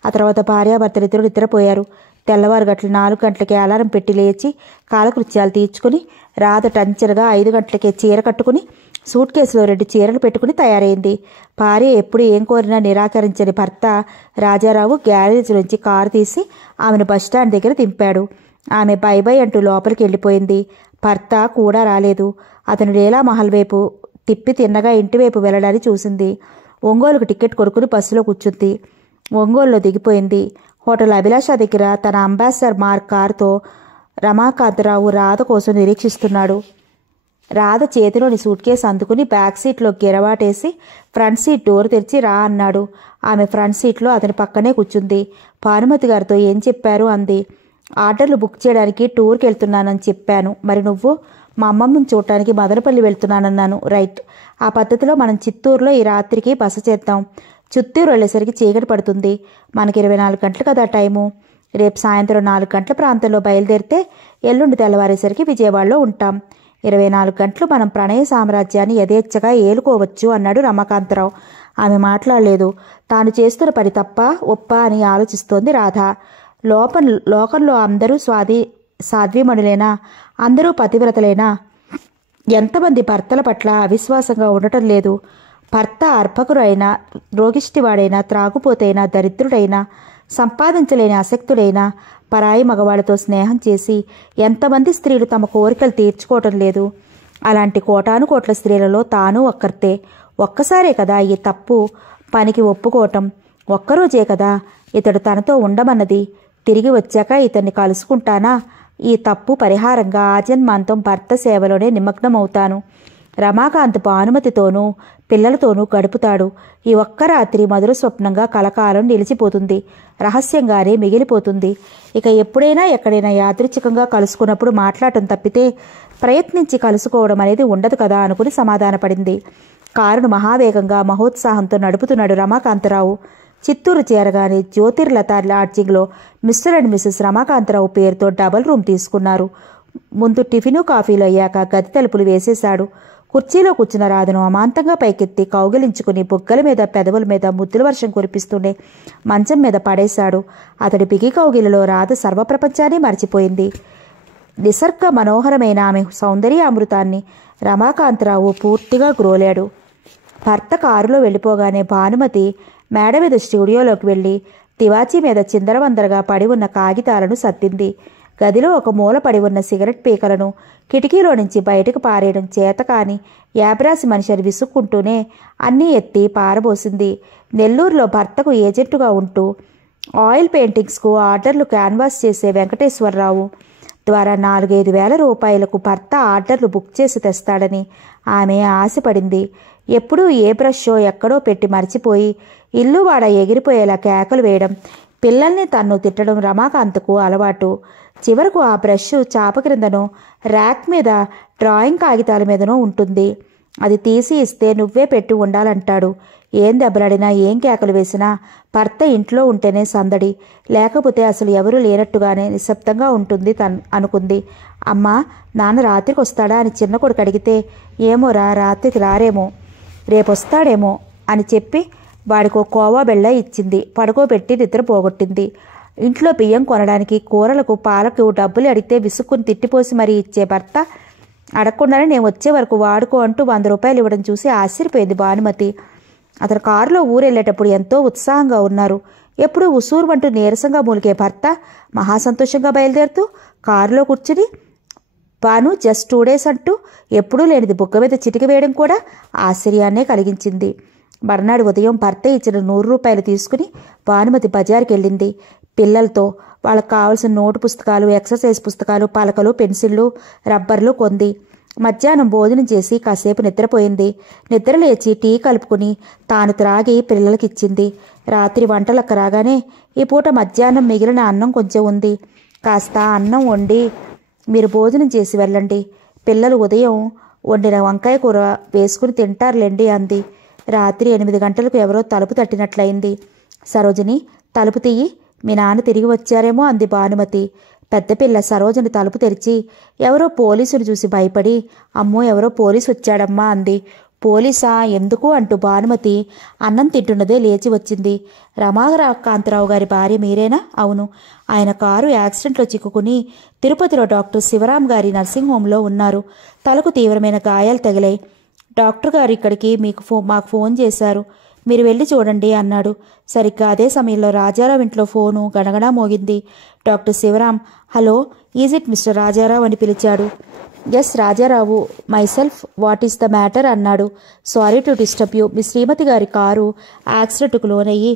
ఆ తర్వాత భార్యాభర్తలిద్దరూ నిద్రపోయారు. తెల్లవారు గట్ల 4 గంటలకే అలారం పెట్టి లేచి కాలకృత్యాలు తీర్చుకుని రాధ టంచరగా 5 గంటలకే చీర కట్టుకుని సూట్ కేసులో 2 చీరలు పెట్టుకుని తయారైంది. భార్య ఎప్పుడు ఏం కోరినా నిరాకరించని భర్త రాజారావు గ్యారేజ్ నుంచి కారు తీసి ఆమెను బస్టాండ్ దగ్గర దింపాడు. ఆమె బై బై అంటూ లోపలికి వెళ్ళిపోయింది. భర్త కూడా రాలేదు. అతను లీలామహల్ వైపు తిప్పి తిన్నగా ఇంటివైపు వెళ్ళడానికి చూసింది. ఒంగోలుకు టికెట్ కొనుక్కుని బస్సులో కూర్చుంది. ఒంగోలులో దిగిపోయింది. హోటల్ అభిలాష దగ్గర తన అంబాసిడర్ మార్క్ కారుతో రమాకాంతరావు రాధ కోసం నిరీక్షిస్తున్నాడు. రాధ చేతిలోని సూట్ కేసు అందుకుని బ్యాక్ సీట్లో గిరవాటేసి ఫ్రంట్ సీట్ డోర్ తెరిచి రా అన్నాడు. ఆమె ఫ్రంట్ సీట్లో అతని పక్కనే కూర్చుంది. భానుమతి గారితో ఏం చెప్పారు అంది. ఆర్డర్లు బుక్ చేయడానికి టూర్కి వెళ్తున్నానని చెప్పాను. మరి నువ్వు? మా అమ్మమ్మని చూడటానికి మదనపల్లి వెళ్తున్నానన్నాను. రైట్. ఆ పద్ధతిలో మనం చిత్తూరులో ఈ రాత్రికి బస చేద్దాం. చిత్తూరు వెళ్ళేసరికి చీకటి పడుతుంది. మనకి 24 గంటలు కదా టైము. రేపు సాయంత్రం 4 గంటల ప్రాంతంలో బయలుదేరితే ఎల్లుండి తెల్లవారేసరికి విజయవాడలో ఉంటాం. 24 గంటలు మనం ప్రణయ సామ్రాజ్యాన్ని యథేచ్ఛగా ఏలుకోవచ్చు అన్నాడు రమాకాంతరావు. ఆమె మాట్లాడలేదు. తాను చేస్తున్న పని తప్ప ఒప్ప అని ఆలోచిస్తోంది రాధ. లోకంలో అందరూ సాధ్వీమణులేనా? అందరూ పతివ్రతలేనా? ఎంతమంది భర్తల పట్ల అవిశ్వాసంగా ఉండటం లేదు? భర్త అర్భకుడైనా, రోగిష్టివాడైనా, త్రాగుపోతైనా, దరిద్రుడైనా, సంపాదించలేని అశక్తుడైనా పరాయి మగవాళ్ళతో స్నేహం చేసి ఎంతమంది స్త్రీలు తమ కోరికలు తీర్చుకోవటం లేదు. అలాంటి కోటాను కోట్ల స్త్రీలలో తాను ఒక్కర్తే. ఒక్కసారే కదా ఈ తప్పు పనికి ఒప్పుకోవటం. ఒక్కరోజే కదా ఇతడు తనతో ఉండమన్నది. తిరిగి వచ్చాక ఇతన్ని కలుసుకుంటానా? ఈ తప్పు పరిహారంగా ఆజన్మాంతం భర్త సేవలోనే నిమగ్నమవుతాను. రమాకాంత్ భానుమతితోనూ పిల్లలతోనూ గడుపుతాడు. ఈ ఒక్క రాత్రి మధుర స్వప్నంగా కలకాలం నిలిచిపోతుంది, రహస్యంగానే మిగిలిపోతుంది. ఇక ఎప్పుడైనా ఎక్కడైనా యాదృచ్ఛికంగా కలుసుకున్నప్పుడు మాట్లాడటం తప్పితే ప్రయత్నించి కలుసుకోవడం అనేది ఉండదు కదా అనుకుని సమాధానపడింది. కారును మహావేగంగా మహోత్సాహంతో నడుపుతున్నాడు రమాకాంతరావు. చిత్తూరు చేరగానే జ్యోతిర్లత లాడ్జింగ్లో మిస్టర్ అండ్ మిసెస్ రమాకాంతరావు పేరుతో డబల్ రూమ్ తీసుకున్నారు. ముందు టిఫిను కాఫీలు అయ్యాక గది తలుపులు వేసేశాడు. కుర్చీలో కూర్చున్న రాధను అమాంతంగా పైకెత్తి కౌగిలించుకుని బుగ్గల మీద పెదవుల మీద ముద్దుల వర్షం కురిపిస్తూనే మంచం మీద పడేశాడు. అతడి బిగి కౌగిలిలో రాధ సర్వప్రపంచాన్ని మర్చిపోయింది. నిసర్గ మనోహరమైన ఆమె సౌందర్య అమృతాన్ని రమాకాంతరావు పూర్తిగా గ్రోలాడు. భర్త కారులో వెళ్ళిపోగానే భానుమతి మేడ మీద స్టూడియోలోకి వెళ్ళి తివాచీ మీద చిందరవందరగా పడి ఉన్న కాగితాలను సర్దింది. గదిలో ఒక మూల పడి ఉన్న సిగరెట్ పీకలను కిటికీలో నుంచి బయటకు పారేయడం చేతకాని యాబ్రాసి మనిషిని విసుక్కుంటూనే అన్నీ ఎత్తి పారబోసింది. నెల్లూరులో భర్తకు ఏజెంటుగా ఉంటూ ఆయిల్ పెయింటింగ్స్కు ఆర్డర్లు క్యాన్వాస్ చేసే వెంకటేశ్వరరావు ద్వారా 4-5 వేల రూపాయలకు భర్త ఆర్డర్లు బుక్ చేసి తెస్తాడని ఆమె ఆశపడింది. ఎప్పుడూ ఏ బ్రషో ఎక్కడో పెట్టి మర్చిపోయి ఇల్లు వాడ ఎగిరిపోయేలా కేకలు వేయడం, పిల్లల్ని తన్ను తిట్టడం రమాకాంత్కు అలవాటు. చివరకు ఆ బ్రష్ చాప క్రిందనో ర్యాక్ మీద డ్రాయింగ్ కాగితాల మీదనో ఉంటుంది. అది తీసి ఇస్తే నువ్వే పెట్టి ఉండాలంటాడు. ఏం దెబ్బలాడినా ఏం కేకలు వేసినా భర్త ఇంట్లో ఉంటేనే సందడి, లేకపోతే అసలు ఎవరూ లేనట్టుగానే నిశ్శబ్దంగా ఉంటుంది అనుకుంది. అమ్మా, నాన్న రాత్రికి వస్తాడా అని చిన్న కొడుకు అడిగితే ఏమోరా, రాత్రికి రారేమో, రేపొస్తాడేమో అని చెప్పి వాడికో కోవా బెళ్ళ ఇచ్చింది. పడుకోబెట్టి నిద్ర పోగొట్టింది. ఇంట్లో బియ్యం కొనడానికి, కూరలకు, పాలకు డబ్బులు అడిగితే విసుక్కుని తిట్టిపోసి మరీ ఇచ్చే భర్త అడగకుండానే నేను వచ్చే వరకు వాడుకో అంటూ 100 రూపాయలు ఇవ్వడం చూసి ఆశ్చర్యపోయింది భానుమతి. అతను కారులో ఊరెళ్ళేటప్పుడు ఎంతో ఉత్సాహంగా ఉన్నారు. ఎప్పుడూ ఉసూరుమంటూ నీరసంగా మూలిగే భర్త మహాసంతోషంగా బయలుదేరుతూ కారులో కూర్చుని భాను జస్ట్ 2 days అంటూ ఎప్పుడూ లేనిది బుగ్గ మీద చిటికి వేయడం కూడా ఆశ్చర్యాన్నే కలిగించింది. మర్నాడు ఉదయం భర్త ఇచ్చిన 100 రూపాయలు తీసుకుని భానుమతి బజార్కి వెళ్ళింది. పిల్లలతో వాళ్ళకు కావాల్సిన నోటు పుస్తకాలు, ఎక్సర్సైజ్ పుస్తకాలు, పలకలు, పెన్సిళ్ళు, రబ్బర్లు కొంది. మధ్యాహ్నం భోజనం చేసి కాసేపు నిద్రపోయింది. నిద్ర లేచి టీ కలుపుకుని తాను త్రాగి పిల్లలకిచ్చింది. రాత్రి వంటలకు రాగానే ఈ పూట మధ్యాహ్నం మిగిలిన అన్నం కొంచెం ఉంది, కాస్త అన్నం వండి మీరు భోజనం చేసి వెళ్ళండి, పిల్లలు ఉదయం వండిన వంకాయ కూర వేసుకుని తింటారులేండి అంది. రాత్రి 8 గంటలకు ఎవరో తలుపు తట్టినట్లయింది. సరోజిని, తలుపు తీయి, మీ నాన్న తిరిగి వచ్చారేమో అంది భానుమతి. పెద్ద పిల్ల సరోజని తలుపు తెరిచి ఎవరో పోలీసును చూసి భయపడి అమ్మో ఎవరో పోలీసు వచ్చాడమ్మా అంది. పోలీసా, ఎందుకు అంటూ భానుమతి అన్నం తింటున్నదే లేచి వచ్చింది. రమాకాంతరావు గారి భార్య మీరేనా? అవును. ఆయన కారు యాక్సిడెంట్లో చిక్కుకుని తిరుపతిలో డాక్టర్ శివరాం గారి నర్సింగ్ హోంలో ఉన్నారు. తలకు తీవ్రమైన గాయాలు తగిలాయి. డాక్టర్ గారు ఇక్కడికి మాకు ఫోన్ చేశారు, మీరు వెళ్ళి చూడండి అన్నాడు. సరిగ్గా అదే సమయంలో రాజారావు ఇంట్లో ఫోను గణగణా మోగింది. Doctor Sivaram, hello, is it Mr Rajarao అని పిలిచాడు. Yes Rajarao, myself, what is the matter అన్నాడు. సారీ టు డిస్టర్బ్ యూ, మీ శ్రీమతి గారి కారు యాక్సిడెంట్కు లోనయ్యి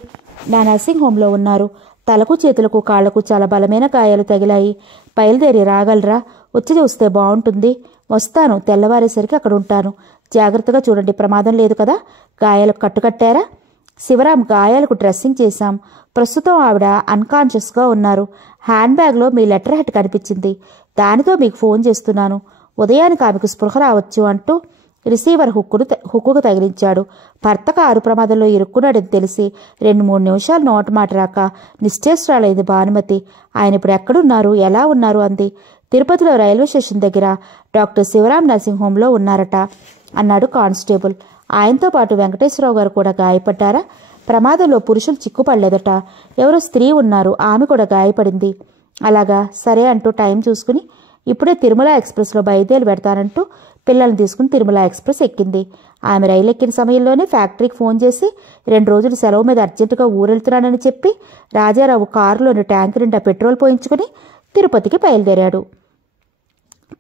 నా నర్సింగ్ హోంలో ఉన్నారు. తలకు, చేతులకు, కాళ్లకు చాలా బలమైన గాయాలు తగిలాయి. బయలుదేరి రాగలరా? వచ్చి చూస్తే బాగుంటుంది. వస్తాను, తెల్లవారేసరికి అక్కడ ఉంటాను. జాగ్రత్తగా చూడండి, ప్రమాదం లేదు కదా? గాయాలకు కట్టుకట్టారా? శివరాం, గాయాలకు డ్రెస్సింగ్ చేశాం. ప్రస్తుతం ఆవిడ అన్కాన్షియస్గా ఉన్నారు. హ్యాండ్ బ్యాగ్లో మీ లెటర్ హెడ్ కనిపించింది, దానితో మీకు ఫోన్ చేస్తున్నాను. ఉదయానికి ఆమెకు స్పృహ రావచ్చు అంటూ రిసీవర్ హుక్కుకు తగిలించాడు. భర్త కారు ప్రమాదంలో ఇరుక్కున్నాడని తెలిసి 2-3 నిమిషాలు నోట మాట రాక నిశ్చేష్రాలైంది భానుమతి. ఆయన ఇప్పుడు ఎక్కడున్నారు, ఎలా ఉన్నారు అంది. తిరుపతిలో రైల్వే స్టేషన్ దగ్గర డాక్టర్ శివరాం నర్సింగ్ హోంలో ఉన్నారట అన్నాడు కానిస్టేబుల్. ఆయనతో పాటు వెంకటేశ్వరరావు గారు కూడా గాయపడ్డారా? ప్రమాదంలో పురుషులు చిక్కుపడలేదట, ఎవరో స్త్రీ ఉన్నారు, ఆమె కూడా గాయపడింది. అలాగా, సరే అంటూ టైం చూసుకుని ఇప్పుడే తిరుమల ఎక్స్ప్రెస్లో బయలుదేరి పెడతానంటూ పిల్లల్ని తీసుకుని తిరుమల ఎక్స్ప్రెస్ ఎక్కింది. ఆమె రైలు ఎక్కిన సమయంలోనే ఫ్యాక్టరీకి ఫోన్ చేసి 2 రోజులు సెలవు మీద అర్జెంటుగా ఊరెళ్తున్నానని చెప్పి రాజారావు కారులోని ట్యాంకు నిండా పెట్రోల్ పోయించుకుని తిరుపతికి బయలుదేరాడు.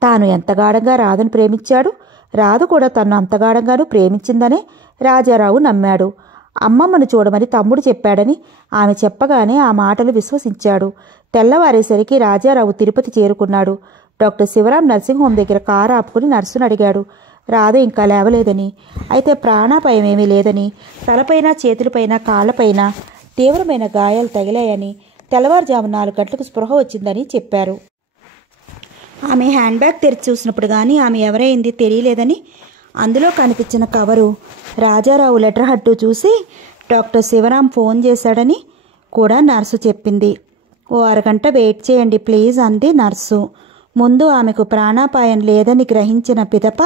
తాను ఎంత గాఢంగా రాధను ప్రేమించాడు, రాధ కూడా తను అంతగాఢంగానూ ప్రేమించిందనే రాజారావు నమ్మాడు. అమ్మమ్మను చూడమని తమ్ముడు చెప్పాడని ఆమె చెప్పగానే ఆ మాటలు విశ్వసించాడు. తెల్లవారేసరికి రాజారావు తిరుపతి చేరుకున్నాడు. డాక్టర్ శివరాం నర్సింగ్ హోమ్ దగ్గర కారు ఆపుకుని నర్సును అడిగాడు. రాధ ఇంకా లేవలేదని, అయితే ప్రాణాపాయం ఏమీ లేదని, తలపైన చేతులపైన కాళ్లపైన తీవ్రమైన గాయాలు తగిలాయని, తెల్లవారుజాము 4 గంటలకు స్పృహ వచ్చిందని చెప్పారు. ఆమె హ్యాండ్ బ్యాగ్ తెరిచి చూసినప్పుడు కానీ ఆమె ఎవరైంది తెలియలేదని, అందులో కనిపించిన కవరు రాజారావు లెటర్ హట్టు చూసి డాక్టర్ శివరాం ఫోన్ చేశాడని కూడా నర్సు చెప్పింది. ఓ అరగంట వెయిట్ చేయండి ప్లీజ్ అంది నర్సు. ముందు ఆమెకు ప్రాణాపాయం లేదని గ్రహించిన పిదప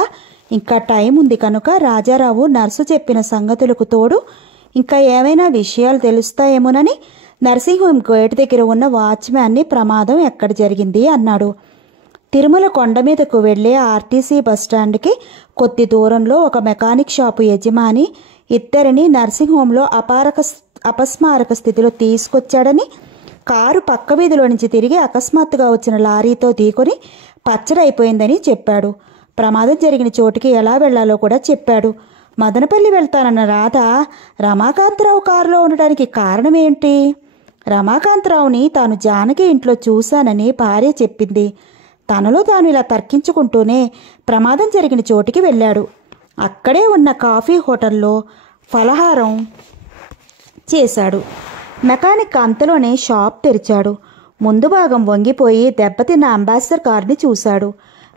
ఇంకా టైం ఉంది కనుక రాజారావు నర్సు చెప్పిన సంగతులకు తోడు ఇంకా ఏమైనా విషయాలు తెలుస్తాయేమోనని నర్సింగ్ హోమ్ గేట్ దగ్గర ఉన్న వాచ్మ్యాన్ని ప్రమాదం ఎక్కడ జరిగింది అన్నాడు. తిరుమల కొండ మీదకు వెళ్లే ఆర్టీసీ బస్టాండ్కి కొద్ది దూరంలో ఒక మెకానిక్ షాపు యజమాని ఇద్దరిని నర్సింగ్ హోంలో అపస్మారక స్థితిలో తీసుకొచ్చాడని, కారు పక్క వీధిలో నుంచి తిరిగి అకస్మాత్తుగా వచ్చిన లారీతో ఢీకొని పచ్చడైపోయిందని చెప్పాడు. ప్రమాదం జరిగిన చోటుకి ఎలా వెళ్లాలో కూడా చెప్పాడు. మదనపల్లి వెళ్తానన్న రాధ రమాకాంతరావు కారులో ఉండడానికి కారణమేంటి? రమాకాంతరావుని తాను జానకి ఇంట్లో చూశానని భార్య చెప్పింది. తనలో తాను ఇలా తర్కించుకుంటూనే ప్రమాదం జరిగిన చోటికి వెళ్ళాడు. అక్కడే ఉన్న కాఫీ హోటల్లో ఫలహారం చేశాడు. మెకానిక్ అంతలోనే షాప్ తెరిచాడు. ముందు భాగం వంగిపోయి దెబ్బతిన్న అంబాసిడర్ కారుని చూశాడు.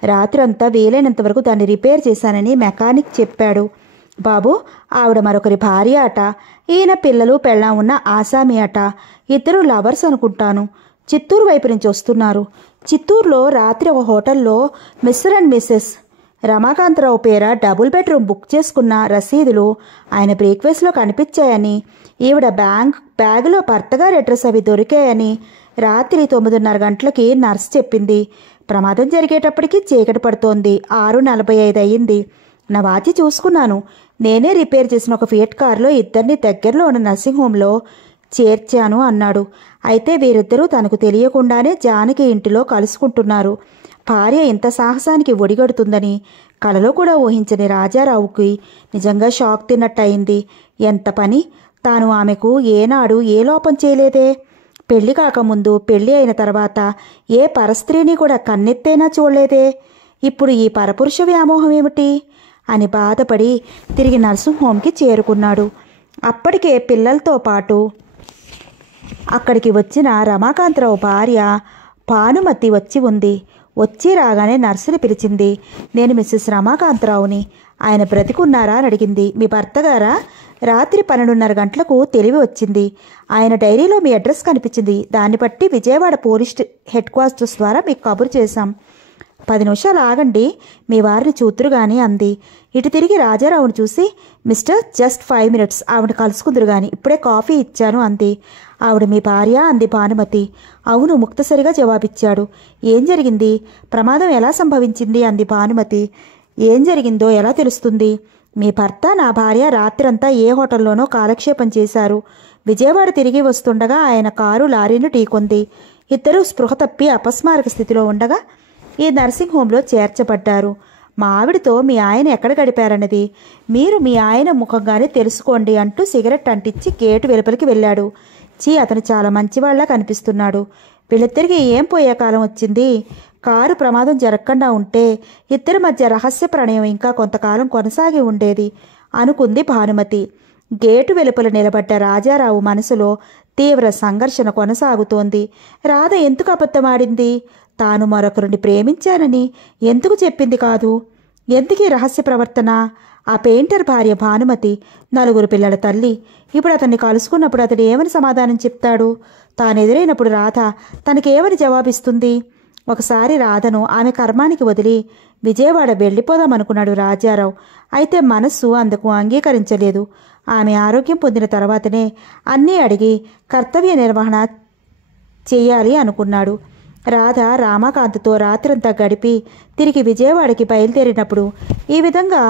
రాత్రంతా వీలైనంత వరకు దాన్ని రిపేర్ చేశానని మెకానిక్ చెప్పాడు. బాబు, ఆవిడ మరొకరి భార్య అట. ఈయన పిల్లలు పెళ్ళాం ఉన్న ఆసామి అట. ఇద్దరు లవర్స్ అనుకుంటాను. చిత్తూరు వైపు నుంచి వస్తున్నారు. చిత్తూరులో రాత్రి ఒక హోటల్లో మిస్టర్ అండ్ మిస్సెస్ రమాకాంతరావు పేర డబుల్ బెడ్రూమ్ బుక్ చేసుకున్న రసీదులు ఆయన బ్రేక్ఫాస్ట్లో కనిపించాయని, ఈవిడ బ్యాగులో భర్తగారి అడ్రస్ అవి దొరికాయని రాత్రి 9:30 గంటలకి నర్స్ చెప్పింది. ప్రమాదం జరిగేటప్పటికి చీకటి పడుతోంది. 6:45 అయ్యింది. నా వాచి చూసుకున్నాను. నేనే రిపేర్ చేసిన ఒక ఫియట్ కారులో ఇద్దరిని దగ్గరలో ఉన్న నర్సింగ్ హోంలో చేర్చాను అన్నాడు. అయితే వీరిద్దరూ తనకు తెలియకుండానే జానకి ఇంటిలో కలుసుకుంటున్నారు. భార్య ఇంత సాహసానికి ఒడిగడుతుందని కలలో కూడా ఊహించని రాజారావుకి నిజంగా షాక్ తిన్నట్టయింది. ఎంత పని! తాను ఆమెకు ఏనాడు ఏ లోపం చేయలేదే. పెళ్లి కాకముందు, పెళ్లి అయిన తర్వాత ఏ పరస్త్రీని కూడా కన్నెత్తైనా చూడలేదే. ఇప్పుడు ఈ పరపురుష వ్యామోహం ఏమిటి అని బాధపడి తిరిగి నర్సింగ్ హోమ్కి చేరుకున్నాడు. అప్పటికే పిల్లలతో పాటు అక్కడికి వచ్చిన రమాకాంతరావు భార్య భానుమతి వచ్చి ఉంది. వచ్చి రాగానే నర్సుని పిలిచింది. నేను మిస్సెస్ రమాకాంతరావుని. ఆయన బ్రతికున్నారా అని అడిగింది. మీ భర్త గారా? రాత్రి 12:30 గంటలకు తెలివి వచ్చింది. ఆయన డైరీలో మీ అడ్రస్ కనిపించింది. దాన్ని బట్టి విజయవాడ పోలీస్ హెడ్ క్వార్టర్స్ ద్వారా మీకు కబురు చేశాం. 10 నిమిషాలు ఆగండి, మీ వారిని చూతురు గాని అంది. ఇటు తిరిగి రాజారావును చూసి, మిస్టర్ జస్ట్ 5 minutes, ఆవిడ కలుసుకుందరు గాని, ఇప్పుడే కాఫీ ఇచ్చాను అంది. ఆవిడ మీ భార్య అంది భానుమతి. అవును, ముక్తసరిగా జవాబిచ్చాడు. ఏం జరిగింది? ప్రమాదం ఎలా సంభవించింది అంది భానుమతి. ఏం జరిగిందో ఎలా తెలుస్తుంది? మీ భర్త నా భార్య రాత్రంతా ఏ హోటల్లోనో కాలక్షేపం చేశారు. విజయవాడ తిరిగి వస్తుండగా ఆయన కారు లారీని ఢీకొంది. ఇద్దరూ స్పృహ తప్పి అపస్మారక స్థితిలో ఉండగా ఈ నర్సింగ్ హోంలో చేర్చబడ్డారు. మా ఆవిడతో మీ ఆయన ఎక్కడ గడిపారన్నది మీరు మీ ఆయన ముఖంగానే తెలుసుకోండి అంటూ సిగరెట్ అంటించి గేటు వెలుపలికి వెళ్ళాడు. అతను చాలా మంచివాళ్లా కనిపిస్తున్నాడు. వీళ్ళిద్దరికి ఏం పోయే కాలం వచ్చింది? కారు ప్రమాదం జరగకుండా ఉంటే ఇద్దరి మధ్య రహస్య ప్రణయం ఇంకా కొంతకాలం కొనసాగి ఉండేది అనుకుంది భానుమతి. గేటు వెలుపల నిలబడ్డ రాజారావు మనసులో తీవ్ర సంఘర్షణ కొనసాగుతోంది. రాధ ఎందుకు అబద్ధమాడింది? తాను మరొకరిని ప్రేమించానని ఎందుకు చెప్పింది కాదు? ఎందుకీ రహస్య ప్రవర్తన? ఆ పెయింటర్ భార్య భానుమతి 4 పిల్లల తల్లి. ఇప్పుడు అతన్ని కలుసుకున్నప్పుడు అతడు ఏమని సమాధానం చెప్తాడు? తాను ఎదురైనప్పుడు రాధ తనకేమని జవాబిస్తుంది? ఒకసారి రాధను ఆమె కర్మానికి వదిలి విజయవాడ వెళ్ళిపోదామనుకున్నాడు రాజారావు. అయితే మనస్సు అందుకు అంగీకరించలేదు. ఆమె ఆరోగ్యం పొందిన తర్వాతనే అన్నీ అడిగి కర్తవ్య నిర్వహణ చెయ్యాలి అనుకున్నాడు. రాధ రామకాంత్తో రాత్రంతా గడిపి తిరిగి విజయవాడకి బయలుదేరినప్పుడు ఈ విధంగా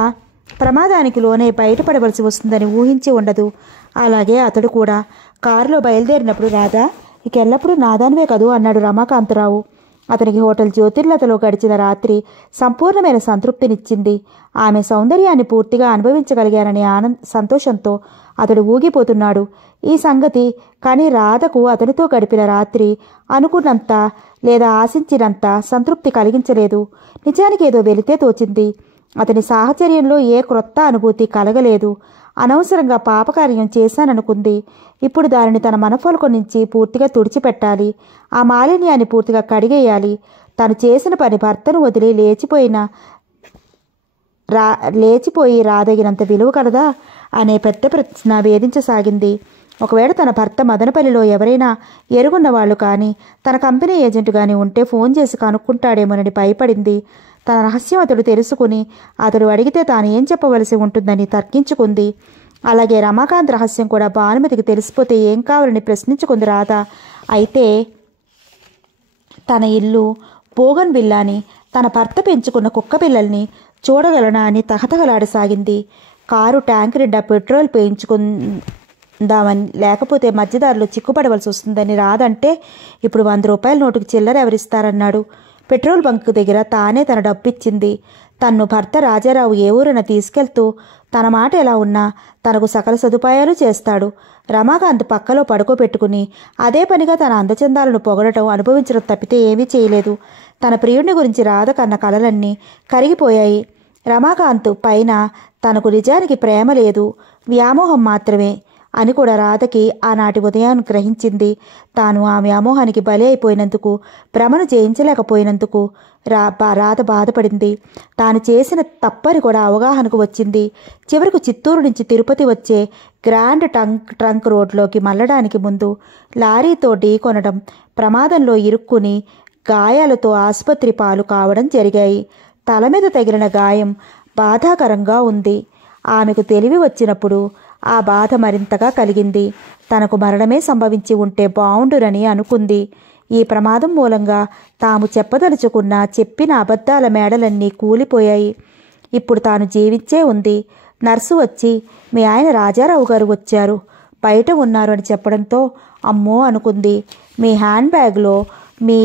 ప్రమాదానికి లోనే బయటపడవలసి వస్తుందని ఊహించి ఉండదు. అలాగే అతడు కూడా కారులో బయలుదేరినప్పుడు రాధ ఇక ఎల్లప్పుడూ నాదానివే కదూ అన్నాడు రమాకాంతరావు. అతనికి హోటల్ జ్యోతిర్లతలో గడిచిన రాత్రి సంపూర్ణమైన సంతృప్తినిచ్చింది. ఆమె సౌందర్యాన్ని పూర్తిగా అనుభవించగలిగాననే సంతోషంతో అతడు ఊగిపోతున్నాడు. ఈ సంగతి కానీ రాధకు అతనితో గడిపిన రాత్రి అనుకున్నంత లేదా ఆశించినంత సంతృప్తి కలిగించలేదు. నిజానికి ఏదో వెలితే తోచింది. అతని సాహచర్యంలో ఏ క్రొత్త అనుభూతి కలగలేదు. అనవసరంగా పాపకార్యం చేశాననుకుంది. ఇప్పుడు దానిని తన మనఫొలకు నుంచి పూర్తిగా తుడిచిపెట్టాలి. ఆ మాలిన్యాన్ని పూర్తిగా కడిగేయాలి. తను చేసిన పని భర్తను వదిలి లేచిపోయి రాదగినంత విలువ కలదా అనే పెద్ద ప్రశ్న వేధించసాగింది. ఒకవేళ తన భర్త మదనపల్లిలో ఎవరైనా ఎరుగున్న వాళ్ళు కానీ తన కంపెనీ ఏజెంట్ కానీ ఉంటే ఫోన్ చేసి కనుక్కుంటాడేమోనని భయపడింది. తన రహస్యం అతడు తెలుసుకుని అతడు అడిగితే తాను ఏం చెప్పవలసి ఉంటుందని తర్కించుకుంది. అలాగే రమాకాంత్ రహస్యం కూడా భానుమతికి తెలిసిపోతే ఏం కావాలని ప్రశ్నించుకుంది రాధ. అయితే తన ఇల్లు బోగన్ విల్లాని, తన భర్త పెంచుకున్న కుక్క పిల్లల్ని చూడగలనా అని తహతహలాడసాగింది. కారు ట్యాంక్ నిండా పెట్రోల్ వేయించుకుందామని, లేకపోతే మధ్యదారిలో చిక్కుపడవలసి వస్తుందని రాదంటే ఇప్పుడు 100 రూపాయల నోటుకి చిల్లర ఎవరిస్తారన్నాడు. పెట్రోల్ బంక్ దగ్గర తానే తన డబ్బిచ్చింది. తన్ను భర్త రాజారావు ఏ ఊరైనా తీసుకెళ్తూ తన మాట ఎలా ఉన్నా తనకు సకల సదుపాయాలు చేస్తాడు. రమాకాంత్ పక్కలో పడుకోబెట్టుకుని అదే పనిగా తన అందచందాలను పొగడటం, అనుభవించడం తప్పితే ఏమీ చేయలేదు. తన ప్రియుడిని గురించి రాధ కన్న కలలన్నీ కరిగిపోయాయి. రమాకాంత్ పైన తనకు నిజానికి ప్రేమ లేదు, వ్యామోహం మాత్రమే అని కూడా రాధకి ఆనాటి ఉదయం గ్రహించింది. తాను ఆ వ్యామోహానికి బలి అయిపోయినందుకు, భ్రమను జయించలేకపోయినందుకు రాధ బాధపడింది. తాను చేసిన తప్పని కూడా అవగాహనకు వచ్చింది. చివరకు చిత్తూరు నుంచి తిరుపతి వచ్చే గ్రాండ్ ట్రంక్ రోడ్లోకి మళ్ళడానికి ముందు లారీతో ఢీకొనడం, ప్రమాదంలో ఇరుక్కుని గాయాలతో ఆసుపత్రి పాలు కావడం జరిగాయి. తల మీద తగిలిన గాయం బాధాకరంగా ఉంది. ఆమెకు తెలివి వచ్చినప్పుడు ఆ బాధ మరింతగా కలిగింది. తనకు మరణమే సంభవించి ఉంటే బావుండునని అనుకుంది. ఈ ప్రమాదం మూలంగా తాము చెప్పిన అబద్ధాల మేడలన్నీ కూలిపోయాయి. ఇప్పుడు తాను జీవించే ఉంది. నర్సు వచ్చి మీ ఆయన రాజారావు గారు వచ్చారు, బయట ఉన్నారు అని చెప్పడంతో అమ్మో అనుకుంది. మీ హ్యాండ్ బ్యాగ్లో మీ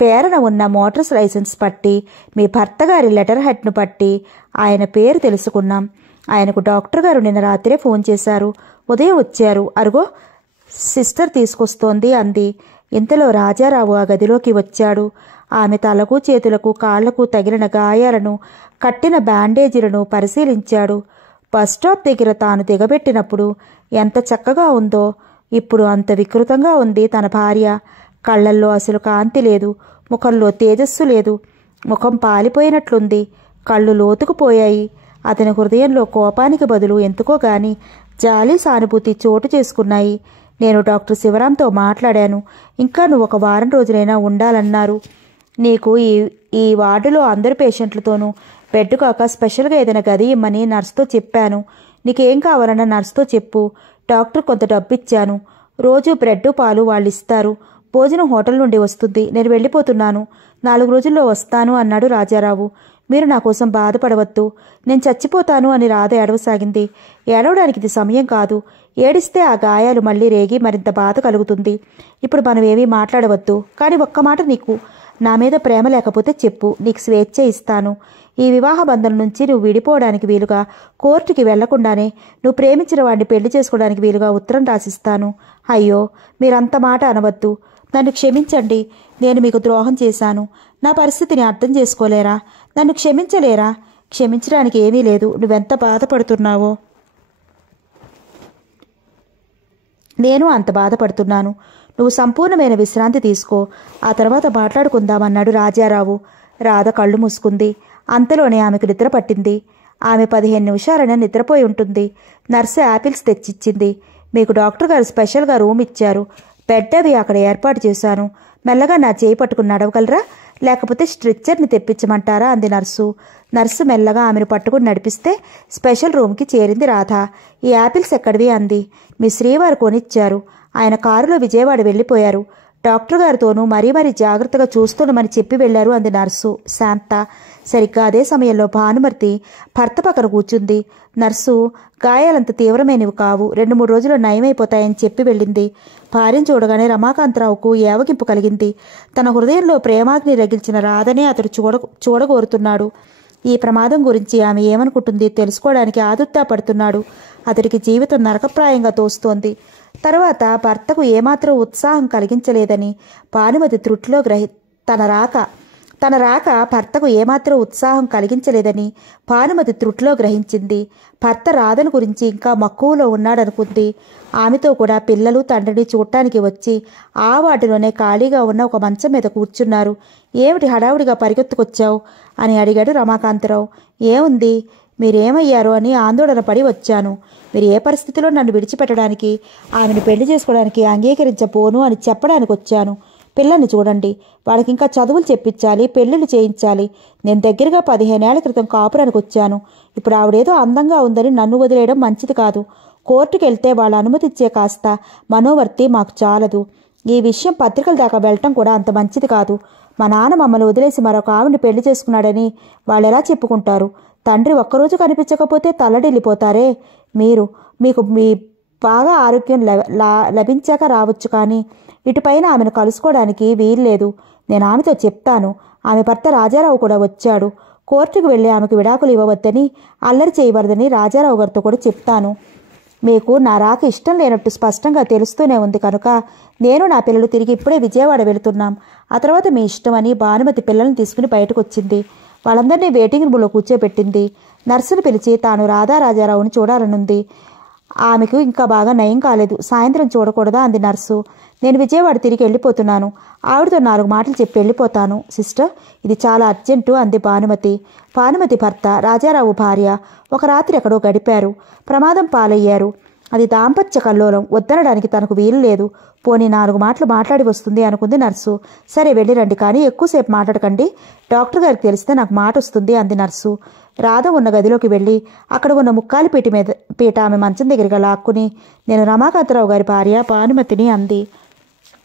పేరున ఉన్న మోటార్ లైసెన్స్ పట్టి, మీ భర్త గారి లెటర్ హెడ్ను పట్టి ఆయన పేరు తెలుసుకున్నాం. ఆయనకు డాక్టర్ గారు నిన్న రాత్రే ఫోన్ చేశారు. ఉదయం వచ్చారు. అరుగో సిస్టర్ తీసుకొస్తోంది అంది. ఇంతలో రాజారావు ఆ గదిలోకి వచ్చాడు. ఆమె తలకు, చేతులకు, కాళ్లకు తగిలిన గాయాలను, కట్టిన బ్యాండేజీలను పరిశీలించాడు. బస్టాప్ దగ్గర తాను దిగబెట్టినప్పుడు ఎంత చక్కగా ఉందో ఇప్పుడు అంత వికృతంగా ఉంది తన భార్య. కళ్లల్లో అసలు కాంతి లేదు, ముఖంలో తేజస్సు లేదు. ముఖం పాలిపోయినట్లుంది, కళ్ళు లోతుకుపోయాయి. అతని హృదయంలో కోపానికి బదులు ఎందుకో గాని జాలి, సానుభూతి చోటు చేసుకున్నాయి. నేను డాక్టర్ శివరాంతో మాట్లాడాను. ఇంకా నువ్వు 1 వారం రోజులైనా ఉండాలన్నారు. నీకు ఈ వార్డులో అందరు పేషెంట్లతోనూ బెడ్ కాక స్పెషల్గా ఏదైనా గది ఇమ్మని నర్సుతో చెప్పాను. నీకేం కావాలన్నా నర్సుతో చెప్పు. డాక్టర్ కొంత డబ్బు ఇచ్చాను. రోజు బ్రెడ్, పాలు వాళ్ళు ఇస్తారు. భోజనం హోటల్ నుండి వస్తుంది. నేను వెళ్ళిపోతున్నాను. 4 రోజుల్లో వస్తాను అన్నాడు రాజారావు. మీరు నా కోసం బాధపడవద్దు, నేను చచ్చిపోతాను అని రాధ ఏడవసాగింది. ఏడవడానికి ఇది సమయం కాదు. ఏడిస్తే ఆ గాయాలు మళ్ళీ రేగి మరింత బాధ కలుగుతుంది. ఇప్పుడు మనం ఏమీ మాట్లాడవద్దు. కానీ ఒక్క మాట, నీకు నా మీద ప్రేమ లేకపోతే చెప్పు, నీకు స్వేచ్ఛ ఇస్తాను. ఈ వివాహ బంధం నుంచి నువ్వు విడిపోవడానికి వీలుగా కోర్టుకి వెళ్లకుండానే నువ్వు ప్రేమించిన వాడిని పెళ్లి చేసుకోవడానికి వీలుగా ఉత్తరం రాసిస్తాను. అయ్యో, మీరంత మాట అనవద్దు. నన్ను క్షమించండి. నేను మీకు ద్రోహం చేశాను. నా పరిస్థితిని అర్థం చేసుకోలేరా? నన్ను క్షమించలేరా? క్షమించడానికి ఏమీ లేదు. నువ్వెంత బాధపడుతున్నావో నేను అంత బాధపడుతున్నాను. నువ్వు సంపూర్ణమైన విశ్రాంతి తీసుకో, ఆ తర్వాత మాట్లాడుకుందామన్నాడు రాజారావు. రాధ కళ్ళు మూసుకుంది. అంతలోనే ఆమెకు నిద్ర పట్టింది. ఆమె 15 నిమిషాలైనా నిద్రపోయి ఉంటుంది. నర్సు యాపిల్స్ తెచ్చిచ్చింది. మీకు డాక్టర్ గారు స్పెషల్గా రూమ్ ఇచ్చారు. బెడ్ అవి అక్కడ ఏర్పాటు చేశాను. మెల్లగా నా చేయి పట్టుకుని నడవగలరా? లేకపోతే స్ట్రెచ్చర్ని తెప్పించమంటారా అంది నర్సు. నర్సు మెల్లగా ఆమెను పట్టుకుని నడిపిస్తే స్పెషల్ రూమ్కి చేరింది రాధ. ఈ యాపిల్స్ ఎక్కడివి అంది. మీ శ్రీవారు కొనిచ్చారు. ఆయన కారులో విజయవాడ వెళ్ళిపోయారు. డాక్టర్ గారితోనూ మరీ మరీ జాగ్రత్తగా చూస్తుండమని చెప్పి వెళ్లారు అంది నర్సు శాంత. సరిగ్గా అదే సమయంలో భానుమతి భర్త పక్కన కూర్చుంది. నర్సు గాయాలంత తీవ్రమైనవి కావు, 2-3 రోజుల్లో నయమైపోతాయని చెప్పి వెళ్ళింది. భార్యను చూడగానే రమాకాంతరావుకు ఏవగింపు కలిగింది. తన హృదయంలో ప్రేమాగ్ని రగిల్చిన రాధనే అతడు చూడగోరుతున్నాడు. ఈ ప్రమాదం గురించి ఆమె ఏమనుకుంటుంది తెలుసుకోవడానికి ఆదుర్దా పడుతున్నాడు. అతడికి జీవితం నరకప్రాయంగా తోస్తోంది. తర్వాత భర్తకు ఏమాత్రం ఉత్సాహం కలిగించలేదని భానుమతి త్రుటిలో తన రాక భర్తకు ఏమాత్రం ఉత్సాహం కలిగించలేదని భానుమతి త్రుటిలో గ్రహించింది. భర్త రాధను గురించి ఇంకా మక్కువలో ఉన్నాడనుకుంది. ఆమెతో కూడా పిల్లలు తండ్రిని చూడటానికి వచ్చి ఆ వాటిలోనే ఖాళీగా ఉన్న ఒక మంచం మీద కూర్చున్నారు. ఏమిటి హడావుడిగా పరిగెత్తుకొచ్చావు అని అడిగాడు రమాకాంతరావు. ఏముంది, మీరేమయ్యారో అని ఆందోళన పడి వచ్చాను. మీరు ఏ పరిస్థితిలో నన్ను విడిచిపెట్టడానికి, ఆమెను పెళ్లి చేసుకోవడానికి అంగీకరించబోను అని చెప్పడానికి వచ్చాను. పిల్లల్ని చూడండి, వాడికి ఇంకా చదువులు చెప్పించాలి, పెళ్ళిళ్ళు చేయించాలి. నేను దగ్గరగా 15 ఏళ్ల క్రితం కాపురానికి వచ్చాను. ఇప్పుడు ఆవిడేదో అందంగా ఉందని నన్ను వదిలేయడం మంచిది కాదు. కోర్టుకు వెళ్తే వాళ్ళ అనుమతిచ్చే కాస్త మనోవర్తి మాకు చాలదు. ఈ విషయం పత్రికల దాకా వెళ్ళటం కూడా అంత మంచిది కాదు. మా నాన్న మమ్మల్ని వదిలేసి మరొక ఆవిడని పెళ్లి చేసుకున్నాడని వాళ్ళెలా చెప్పుకుంటారు? తండ్రి ఒక్కరోజు కనిపించకపోతే తల్లడిల్లిపోతారే. మీకు బాగా ఆరోగ్యం లభించాక రావచ్చు, కానీ ఇటుపైన ఆమెను కలుసుకోవడానికి వీల్లేదు. నేను ఆమెతో చెప్తాను. ఆమె భర్త రాజారావు కూడా వచ్చాడు. కోర్టుకు వెళ్ళి ఆమెకు విడాకులు ఇవ్వవద్దని, అల్లరి చేయవద్దని రాజారావు గారితో కూడా చెప్తాను. మీకు నా రాక ఇష్టం లేనట్టు స్పష్టంగా తెలుస్తూనే ఉంది కనుక నేను నా పిల్లలు తిరిగి ఇప్పుడే విజయవాడ వెళుతున్నాం. ఆ తర్వాత మీ ఇష్టం అని భానుమతి పిల్లల్ని తీసుకుని బయటకు వచ్చింది. వాళ్ళందరినీ వెయిటింగ్ రూమ్లో కూర్చోబెట్టింది. నర్సును పిలిచి తాను రాజారావుని చూడాలనుంది. ఆమెకు ఇంకా బాగా నయం కాలేదు. సాయంత్రం చూడకూడదా అంది నర్సు. నేను విజయవాడ తిరిగి వెళ్ళిపోతున్నాను. ఆవిడతో 4 మాటలు చెప్పి వెళ్ళిపోతాను. సిస్టర్, ఇది చాలా అర్జెంటు అంది భానుమతి. భానుమతి భర్త రాజారావు భార్య ఒక రాత్రి ఎక్కడో గడిపారు. ప్రమాదం పాలయ్యారు. అది దాంపత్య కల్లోలం. వద్దనడానికి తనకు వీలు లేదు. పోనీ 4 మాటలు మాట్లాడి వస్తుంది అనుకుంది నర్సు. సరే వెళ్ళిరండి, కానీ ఎక్కువసేపు మాట్లాడకండి. డాక్టర్ గారికి తెలిస్తే నాకు మాట వస్తుంది అంది నర్సు. రాధ ఉన్న గదిలోకి వెళ్ళి అక్కడ ఉన్న ముక్కాలి పీట ఆమె మంచం దగ్గరగా లాక్కుని, నేను రమాకాంతరావు గారి భార్య భానుమతిని అంది.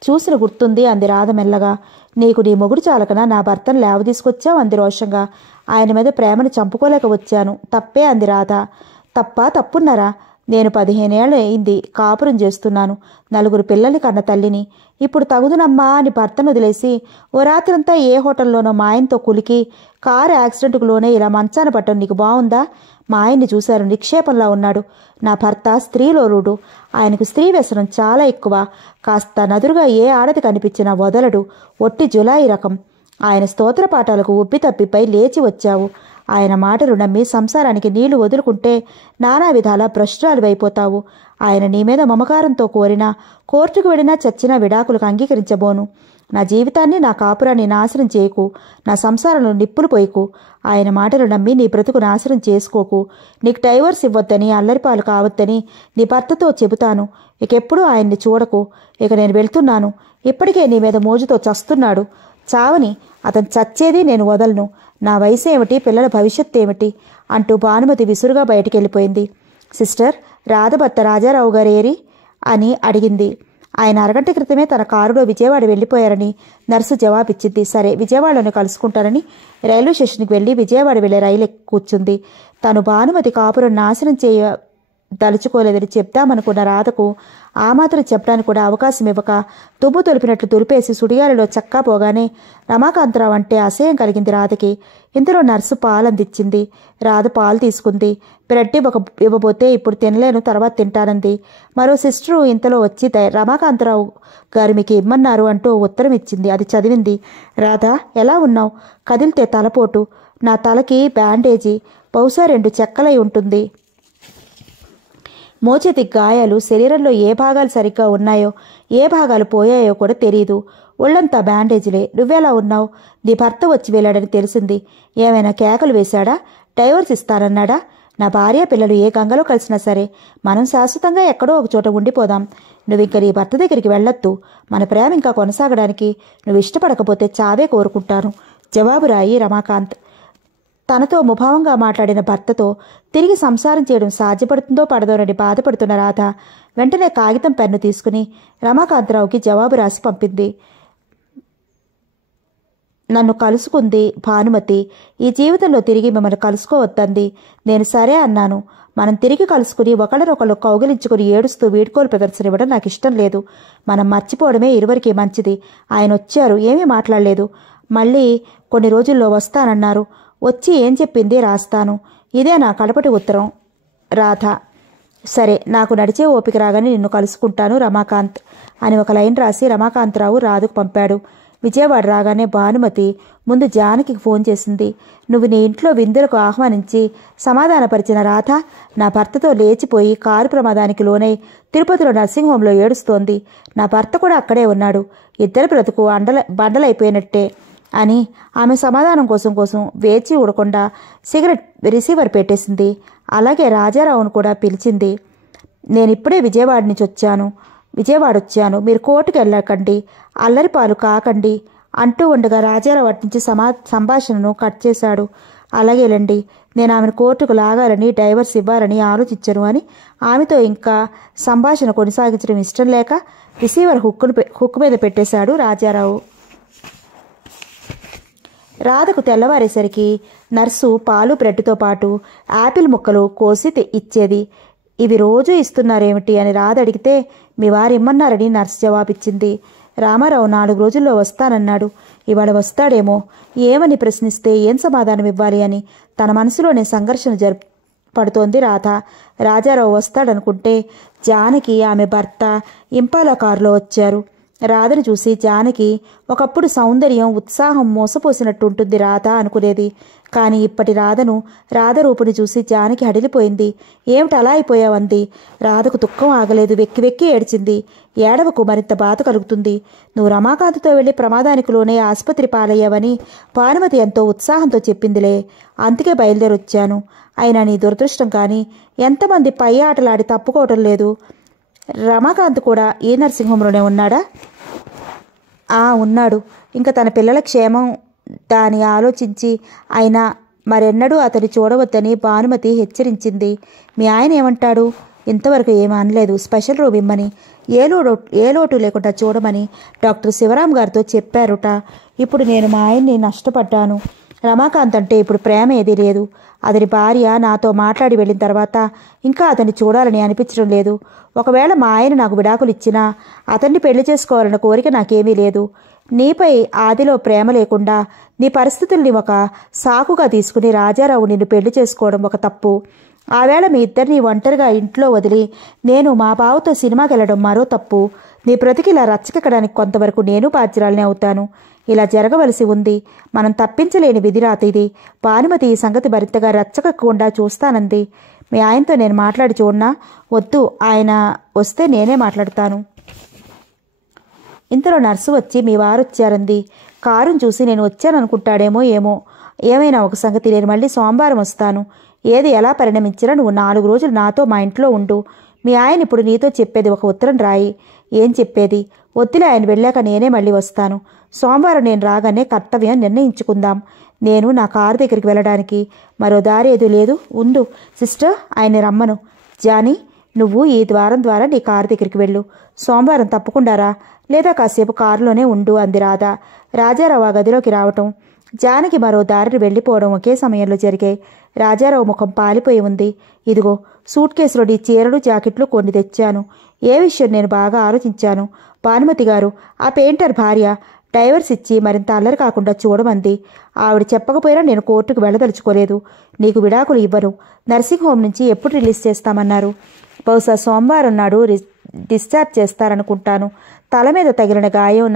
చూసిన గుర్తుంది అంది రాధ మెల్లగా. నీకు నీ మొగుడు చాలకనా నా భర్తను లేవ తీసుకొచ్చావు అంది రోషంగా. ఆయన మీద ప్రేమను చంపుకోలేక వచ్చాను. తప్పే అంది రాధ. తప్పున్నారా? నేను 15 ఏళ్ళు అయింది కాపురం చేస్తున్నాను. 4 పిల్లల్ని కన్న తల్లిని. ఇప్పుడు తగుదునమ్మా అని భర్తను వదిలేసి ఓ రాత్రంతా ఏ హోటల్లోనో మా ఆయనతో కులికి కారు యాక్సిడెంట్కు లోనే ఇలా మంచాన పట్టడం నీకు బాగుందా? మా ఆయన్ని చూశారు, నిక్షేపంలా ఉన్నాడు. నా భర్త స్త్రీలోరుడు. ఆయనకు స్త్రీ వ్యసనం చాలా ఎక్కువ. కాస్త నదురుగా ఏ ఆడది కనిపించినా వదలడు. ఒట్టి జులాయి రకం. ఆయన స్తోత్ర పాఠాలకు ఉబ్బి తప్పిపై లేచి వచ్చావు. ఆయన మాటలు నమ్మి సంసారానికి నీళ్లు వదులుకుంటే నానా విధాలా భ్రష్టురాలివైపోతావు. ఆయన నీ మీద మమకారంతో కోరినా, కోర్టుకు వెళ్ళినా, చచ్చినా విడాకులకు అంగీకరించబోను. నా జీవితాన్ని, నా కాపురాన్ని నాశనం చేయకు. నా సంసారంలో నిప్పులు పోయకు. ఆయన మాటలు నమ్మి నీ బ్రతుకు నాశనం చేసుకోకు. నీకు డైవర్స్ ఇవ్వొద్దని, అల్లరిపాలు కావద్దని నీ భర్తతో చెబుతాను. ఇకెప్పుడూ ఆయన్ని చూడకు. ఇక నేను వెళ్తున్నాను. ఇప్పటికే నీ మీద మోజుతో చస్తున్నాడు. చావని, అతను చచ్చేది నేను వదలను. నా వయసు ఏమిటి, పిల్లల భవిష్యత్తు ఏమిటి అంటూ భానుమతి విసురుగా బయటికి వెళ్ళిపోయింది. సిస్టర్, రాధ భర్త రాజారావు గారు ఏరి అని అడిగింది. ఆయన అరగంట క్రితమే తన కారులో విజయవాడ వెళ్ళిపోయారని నర్సు జవాబిచ్చింది. సరే, విజయవాడలోనే కలుసుకుంటారని రైల్వే స్టేషన్కి వెళ్ళి విజయవాడ వెళ్లే రైలు కూర్చుంది. తను భానుమతి కాపురం నాశనం దలుచుకోలేదని చెప్దామనుకున్న రాధకు ఆ మాత్రం చెప్పడానికి కూడా అవకాశం ఇవ్వక దుమ్ము తొలిపినట్లు దులిపేసి సుడియాలలో చక్కా పోగానే రమాకాంతరావు అంటే అసహ్యం కలిగింది రాధకి. ఇందులో నర్సు పాలు అందించింది. రాధ పాలు తీసుకుంది. బ్రెడ్ ఇవ్వబోతే ఇప్పుడు తినలేను, తర్వాత తింటానంది. మరో సిస్టరు ఇంతలో వచ్చి రమాకాంతరావు గారు మీకు ఇమ్మన్నారు అంటూ ఉత్తరం ఇచ్చింది. అది చదివింది. రాధ, ఎలా ఉన్నావు? కదిలితే తలపోటు. నా తలకి బ్యాండేజీ, బహుశా 2 చెక్కలై ఉంటుంది. మోచేతి గాయాలు. శరీరంలో ఏ భాగాలు సరిగ్గా ఉన్నాయో, ఏ భాగాలు పోయాయో కూడా తెలియదు. ఒళ్ళంతా బ్యాండేజీలే. నువ్వెలా ఉన్నావు? నీ భర్త వచ్చి వెళ్ళాడని తెలిసింది. ఏమైనా కేకలు వేశాడా? డైవర్స్ ఇస్తానన్నాడా? నా భార్య పిల్లలు ఏ గంగలో కలిసినా సరే మనం శాశ్వతంగా ఎక్కడో ఒక చోట ఉండిపోదాం. నువ్వు ఇంక నీ భర్త దగ్గరికి వెళ్ళొద్దు. మన ప్రేమ ఇంకా కొనసాగడానికి నువ్వు ఇష్టపడకపోతే చావే కోరుకుంటాను. జవాబు రాయి రమాకాంత్. తనతో ముభావంగా మాట్లాడిన భర్తతో తిరిగి సంసారం చేయడం సాధ్యపడుతుందో పడదోనని బాధపడుతున్న రాధ వెంటనే కాగితం పెన్ను తీసుకుని రమాకాంతరావుకి జవాబు రాసి పంపింది. నన్ను కలుసుకుంది భానుమతి. ఈ జీవితంలో తిరిగి మిమ్మల్ని కలుసుకోవద్దంది. నేను సరే అన్నాను. మనం తిరిగి కలుసుకుని ఒకళ్ళనొకళ్ళు కౌగిలించుకుని ఏడుస్తూ వీడ్కోలు ప్రదర్శన ఇవ్వడం నాకు ఇష్టం లేదు. మనం మర్చిపోవడమే ఇరువురికి మంచిది. ఆయన వచ్చారు, ఏమీ మాట్లాడలేదు. మళ్ళీ కొన్ని రోజుల్లో వస్తానన్నారు. వచ్చి ఏం చెప్పింది రాస్తాను. ఇదే నా కడపటి ఉత్తరం. రాధ. సరే, నాకు నడిచే ఓపిక రాగానే నిన్ను కలుసుకుంటాను రమాకాంత్ అని ఒక లైన్ రాసి రమాకాంతరావు రాధకు పంపాడు. విజయవాడ రాగానే భానుమతి ముందు జానకి ఫోన్ చేసింది. నువ్వు నీ ఇంట్లో విందులకు ఆహ్వానించి సమాధానపరిచిన రాధ నా భర్తతో లేచిపోయి కారు ప్రమాదానికి లోనై తిరుపతిలో నర్సింగ్ హోంలో ఏడుస్తోంది. నా భర్త కూడా అక్కడే ఉన్నాడు. ఇద్దరి బ్రతుకు బండలైపోయినట్టే అని ఆమె సమాధానం కోసం వేచి ఊడకుండా సిగరెట్ రిసీవర్ పెట్టేసింది. అలాగే రాజారావును కూడా పిలిచింది. నేనిప్పుడే విజయవాడ వచ్చాను, మీరు కోర్టుకు వెళ్ళకండి, అల్లరిపాలు కాకండి అంటూ ఉండగా రాజారావు అట్నుంచి సంభాషణను కట్ చేశాడు. అలాగేలండి, నేను ఆమెను కోర్టుకు లాగాలని డైవర్స్ ఇవ్వాలని ఆలోచించను అని ఆమెతో ఇంకా సంభాషణ కొనసాగించడం ఇష్టం లేక రిసీవర్ హుక్ మీద పెట్టేశాడు రాజారావు. రాధకు తెల్లవారేసరికి నర్సు పాలు బ్రెడ్తో పాటు యాపిల్ ముక్కలు కోసి ఇచ్చేది. ఇవి రోజూ ఇస్తున్నారేమిటి అని రాధ అడిగితే మీ వారు ఇమ్మన్నారని నర్సు జవాబిచ్చింది. రామారావు 4 రోజుల్లో వస్తానన్నాడు. ఇవాళ వస్తాడేమో. ఏమని ప్రశ్నిస్తే ఏం సమాధానం ఇవ్వాలి అని తన మనసులోనే సంఘర్షణ పడుతోంది రాధ. రాజారావు వస్తాడనుకుంటే జానకి ఆమె భర్త ఇంపాలా కారులో వచ్చారు. రాధను చూసి జానకి ఒకప్పుడు సౌందర్యం ఉత్సాహం మోసపోసినట్టు ఉంటుంది రాధ అనుకునేది. కానీ ఇప్పటి రాధ రూపుని చూసి జానకి హడిలిపోయింది. ఏమిటి అలా అయిపోయావంది. రాధకు దుఃఖం ఆగలేదు. వెక్కి ఏడ్చింది. ఏడవకు, మరింత బాధ కలుగుతుంది. నువ్వు రమాకాంత్తో వెళ్లి ప్రమాదానికి లోనే ఆసుపత్రి పాలయ్యావని భానుమతి ఎంతో ఉత్సాహంతో చెప్పిందిలే. అందుకే బయలుదేరొచ్చాను. అయినా నీ దురదృష్టం కానీ ఎంతమంది పై ఆటలాడి తప్పుకోవటం లేదు. రమాకాంత్ కూడా ఈ నర్సింహంలోనే ఉన్నాడా? ఉన్నాడు. ఇంకా తన పిల్లల క్షేమం దాని ఆలోచించి అయినా మరెన్నడూ అతని చూడవద్దని భానుమతి హెచ్చరించింది. మీ ఆయన ఏమంటాడు? ఇంతవరకు ఏమీ అనలేదు. స్పెషల్ రూమ్ ఇమ్మని, ఏ లోటు లేకుండా చూడమని డాక్టర్ శివరాం గారితో చెప్పారుట. ఇప్పుడు నేను మా ఆయన్ని నష్టపడ్డాను. రమాకాంత్ అంటే ఇప్పుడు ప్రేమ ఏదీ లేదు. అతని భార్య నాతో మాట్లాడి వెళ్ళిన తర్వాత ఇంకా అతన్ని చూడాలని అనిపించడం లేదు. ఒకవేళ మా ఆయన నాకు విడాకులు ఇచ్చినా అతన్ని పెళ్లి చేసుకోవాలన్న కోరిక నాకేమీ లేదు. నీపై ఆదిలో ప్రేమ లేకుండా నీ పరిస్థితుల్ని ఒక సాకుగా తీసుకుని రాజారావు నిన్ను పెళ్లి చేసుకోవడం ఒక తప్పు. ఆవేళ మీ ఇద్దరిని ఒంటరిగా ఇంట్లో వదిలి నేను మా బావతో సినిమాకి వెళ్ళడం మరో తప్పు. నీ బ్రతికిలా రచ్చకెక్కడానికి కొంతవరకు నేను బాధ్యురాలనే అవుతాను. ఇలా జరగవలసి ఉంది. మనం తప్పించలేని విధిరాత ఇది. భానుమతి ఈ సంగతి మరింతగా రచ్చకెక్కకుండా చూస్తానంది. మీ ఆయనతో నేను మాట్లాడి చూడనా? వద్దు, ఆయన వస్తే నేనే మాట్లాడతాను. ఇంతలో నర్సు వచ్చి మీ వారు వచ్చారంది. కారును చూసి నేను వచ్చాననుకుంటాడేమో ఏమైనా ఒక సంగతి, నేను మళ్ళీ సోమవారం వస్తాను. ఏది ఎలా పరిణమించినా నువ్వు 4 రోజులు నాతో మా ఇంట్లో ఉండు. మీ ఆయన ఇప్పుడు నీతో చెప్పేది ఒక ఉత్తరం రాయి. ఏం చెప్పేది? వద్దులే, ఆయన వెళ్ళాక నేనే మళ్ళీ వస్తాను. సోమవారం నేను రాగానే కర్తవ్యం నిర్ణయించుకుందాం. నేను నా కారు దగ్గరికి వెళ్ళడానికి మరో దారి ఏదూ లేదు. ఉండు సిస్టర్, ఆయన్ని రమ్మను. జానీ, నువ్వు ఈ ద్వారం ద్వారా నీ కారు దగ్గరికి వెళ్ళు. సోమవారం తప్పకుండా రా, లేదా కాసేపు కారులోనే ఉండు అంది రాధ. రాజారావు ఆ గదిలోకి రావటం, జానకి మరో దారిని వెళ్ళిపోవడం ఒకే సమయంలో జరిగాయి. రాజారావు ముఖం పాలిపోయి ఉంది. ఇదిగో సూట్ కేసులో నీ చీరలు జాకెట్లు కొన్ని తెచ్చాను. ఏ విషయం నేను బాగా ఆలోచించాను. భానుమతి గారు, ఆ పెయింటర్ భార్య డైవర్స్ ఇచ్చి మరింత అల్లరి కాకుండా చూడమంది. ఆవిడ చెప్పకపోయినా నేను కోర్టుకు వెళ్ళదలుచుకోలేదు. నీకు విడాకులు ఇవ్వను. నర్సింగ్ హోమ్ నుంచి ఎప్పుడు రిలీజ్ చేస్తామన్నారు? బహుశా సోమవారం నాడు డిశ్చార్జ్ చేస్తారనుకుంటాను. తల మీద తగిలిన గాయం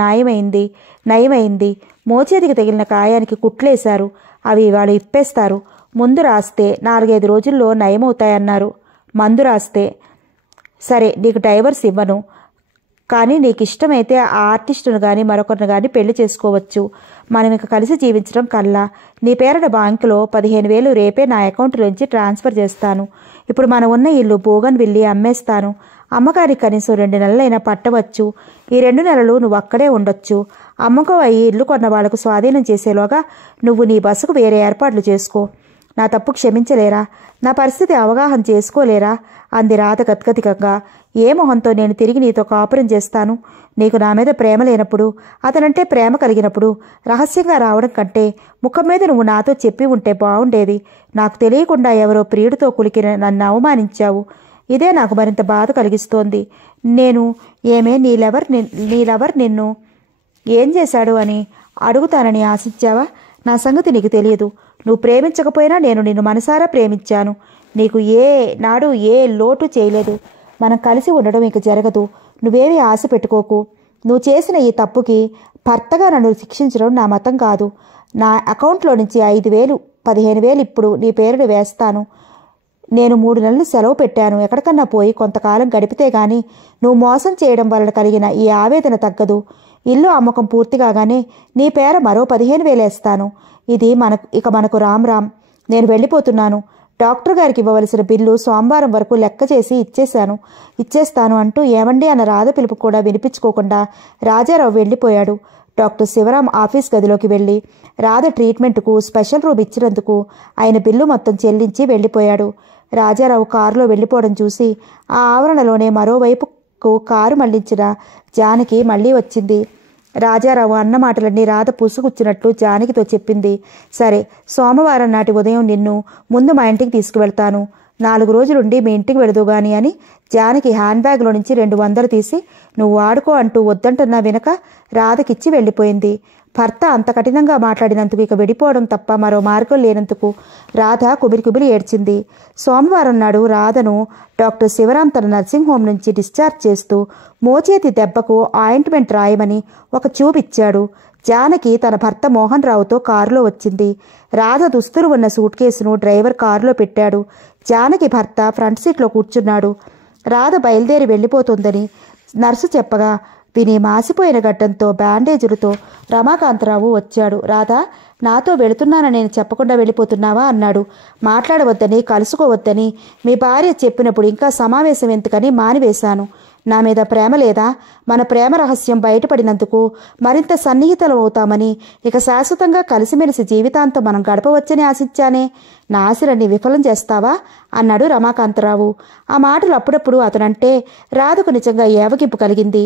నయమైంది. మోచేతికి తగిలిన గాయానికి కుట్లేశారు. అవి వాళ్ళు ఇప్పేస్తారు. ముందు రాస్తే 4-5 రోజుల్లో నయమవుతాయన్నారు. మందు రాస్తే. సరే, నీకు డైవర్స్ ఇవ్వను. కానీ నీకు ఇష్టమైతే ఆ ఆర్టిస్టును కానీ మరొకరిని కానీ పెళ్లి చేసుకోవచ్చు. మనం ఇక కలిసి జీవించడం కల్లా. నీ పేరున బ్యాంకులో 15,000 రేపే నా అకౌంట్లోంచి ట్రాన్స్ఫర్ చేస్తాను. ఇప్పుడు మనం ఉన్న ఇల్లు బోగన్విల్లీ అమ్మేస్తాను. అమ్మగారికి కనీసం 2 నెలలైనా పట్టవచ్చు. ఈ 2 నెలలు నువ్వు అక్కడే ఉండొచ్చు. అమ్మకం అయ్యి ఇల్లు కొన్న వాళ్లకు స్వాధీనం చేసేలోగా నువ్వు నీ బస్సుకు వేరే ఏర్పాట్లు చేసుకో. నా తప్పు క్షమించలేరా? నా పరిస్థితి అవగాహన చేసుకోలేరా? అంది రాధ గద్గదికంగా. ఏ మొహంతో నేను తిరిగి నీతో కాపురం చేస్తాను? నీకు నా మీద ప్రేమ లేనప్పుడు, అతనంటే ప్రేమ కలిగినప్పుడు రహస్యంగా రావడం కంటే ముఖం మీద నువ్వు నాతో చెప్పి ఉంటే బాగుండేది. నాకు తెలియకుండా ఎవరో ప్రియుడితో కులికి నన్ను అవమానించావు. ఇదే నాకు మరింత బాధ కలిగిస్తోంది. నేను నీలెవర్ నిన్ను ఏం చేశాడు అని అడుగుతానని ఆశించావా? నా సంగతి నీకు తెలియదు. నువ్వు ప్రేమించకపోయినా నేను నిన్ను మనసారా ప్రేమించాను. నీకు నాడు ఏ లోటు చేయలేదు. మనం కలిసి ఉండడం ఇక జరగదు. నువ్వేమీ ఆశ పెట్టుకోకు. నువ్వు చేసిన ఈ తప్పుకి భర్తగా నన్ను శిక్షించడం నా మతం కాదు. నా అకౌంట్లో నుంచి 5,000, 15,000 ఇప్పుడు నీ పేరును వేస్తాను. నేను 3 నెలలు సెలవు పెట్టాను. ఎక్కడికన్నా పోయి కొంతకాలం గడిపితే గాని నువ్వు మోసం చేయడం వలన కలిగిన ఈ ఆవేదన తగ్గదు. ఇల్లు అమ్మకం పూర్తి కాగానే నీ పేర మరో 15,000 వేస్తాను. ఇది మనకు రామ్. నేను వెళ్ళిపోతున్నాను. డాక్టర్ గారికి ఇవ్వవలసిన బిల్లు సోమవారం వరకు లెక్క చేసి ఇచ్చేస్తాను అంటూ ఏమండి అన్న రాధ పిలుపు కూడా వినిపించుకోకుండా రాజారావు వెళ్ళిపోయాడు. డాక్టర్ శివరాం ఆఫీస్ గదిలోకి వెళ్ళి రాధ ట్రీట్మెంట్కు స్పెషల్ రూమ్ ఇచ్చినందుకు ఆయన బిల్లు మొత్తం చెల్లించి వెళ్ళిపోయాడు. రాజారావు కారులో వెళ్ళిపోవడం చూసి ఆ ఆవరణలోనే మరోవైపుకు కారు మళ్లించిన జానకి మళ్లీ వచ్చింది. రాజారావు అన్న మాటలన్నీ రాధ పుసుగుచ్చినట్లు జానకితో చెప్పింది. సరే, సోమవారం నాటి ఉదయం నిన్ను ముందు మా ఇంటికి తీసుకువెళ్తాను. 4 రోజులుండి మీ ఇంటికి వెళదు గాని అని జానకి హ్యాండ్ బ్యాగ్లో నుంచి 200 తీసి నువ్వు వాడుకో అంటూ వద్దంటున్నా వినక రాధకిచ్చి వెళ్ళిపోయింది. భర్త అంత కఠినంగా మాట్లాడినందుకు ఇక విడిపోవడం తప్ప మరో మార్గం లేనందుకు రాధ కుబిరి ఏడ్చింది. సోమవారం నాడు రాధను డాక్టర్ శివరాం తన నర్సింగ్ హోం నుంచి డిశ్చార్జ్ చేస్తూ మోచేతి దెబ్బకు ఆయింట్మెంట్ రాయమని ఒక చూపిచ్చాడు. జానకి తన భర్త మోహన్ రావుతో కారులో వచ్చింది. రాధ దుస్తులు ఉన్న సూట్ కేసును డ్రైవర్ కారులో పెట్టాడు. జానకి భర్త ఫ్రంట్ సీట్లో కూర్చున్నాడు. రాధ బయలుదేరి వెళ్ళిపోతుందని నర్సు చెప్పగా విని మాసిపోయిన గడ్డంతో బ్యాండేజులతో రమాకాంతరావు వచ్చాడు. రాధా, నాతో వెళుతున్నానని నేను చెప్పకుండా వెళ్ళిపోతున్నావా అన్నాడు. మాట్లాడవద్దని, కలుసుకోవద్దని మీ భార్య చెప్పినప్పుడు ఇంకా సమావేశం ఎందుకని మానివేశాను. నా మీద ప్రేమ లేదా? మన ప్రేమ రహస్యం బయటపడినందుకు మరింత సన్నిహితం అవుతామని, ఇక శాశ్వతంగా కలిసిమెలిసి జీవితాంతం మనం గడపవచ్చని ఆశించానే. నా ఆశలన్నీ విఫలం చేస్తావా అన్నాడు రమాకాంతరావు. ఆ మాటలు అప్పుడప్పుడు అతనంటే రాధకు నిజంగా ఏవగింపు కలిగింది.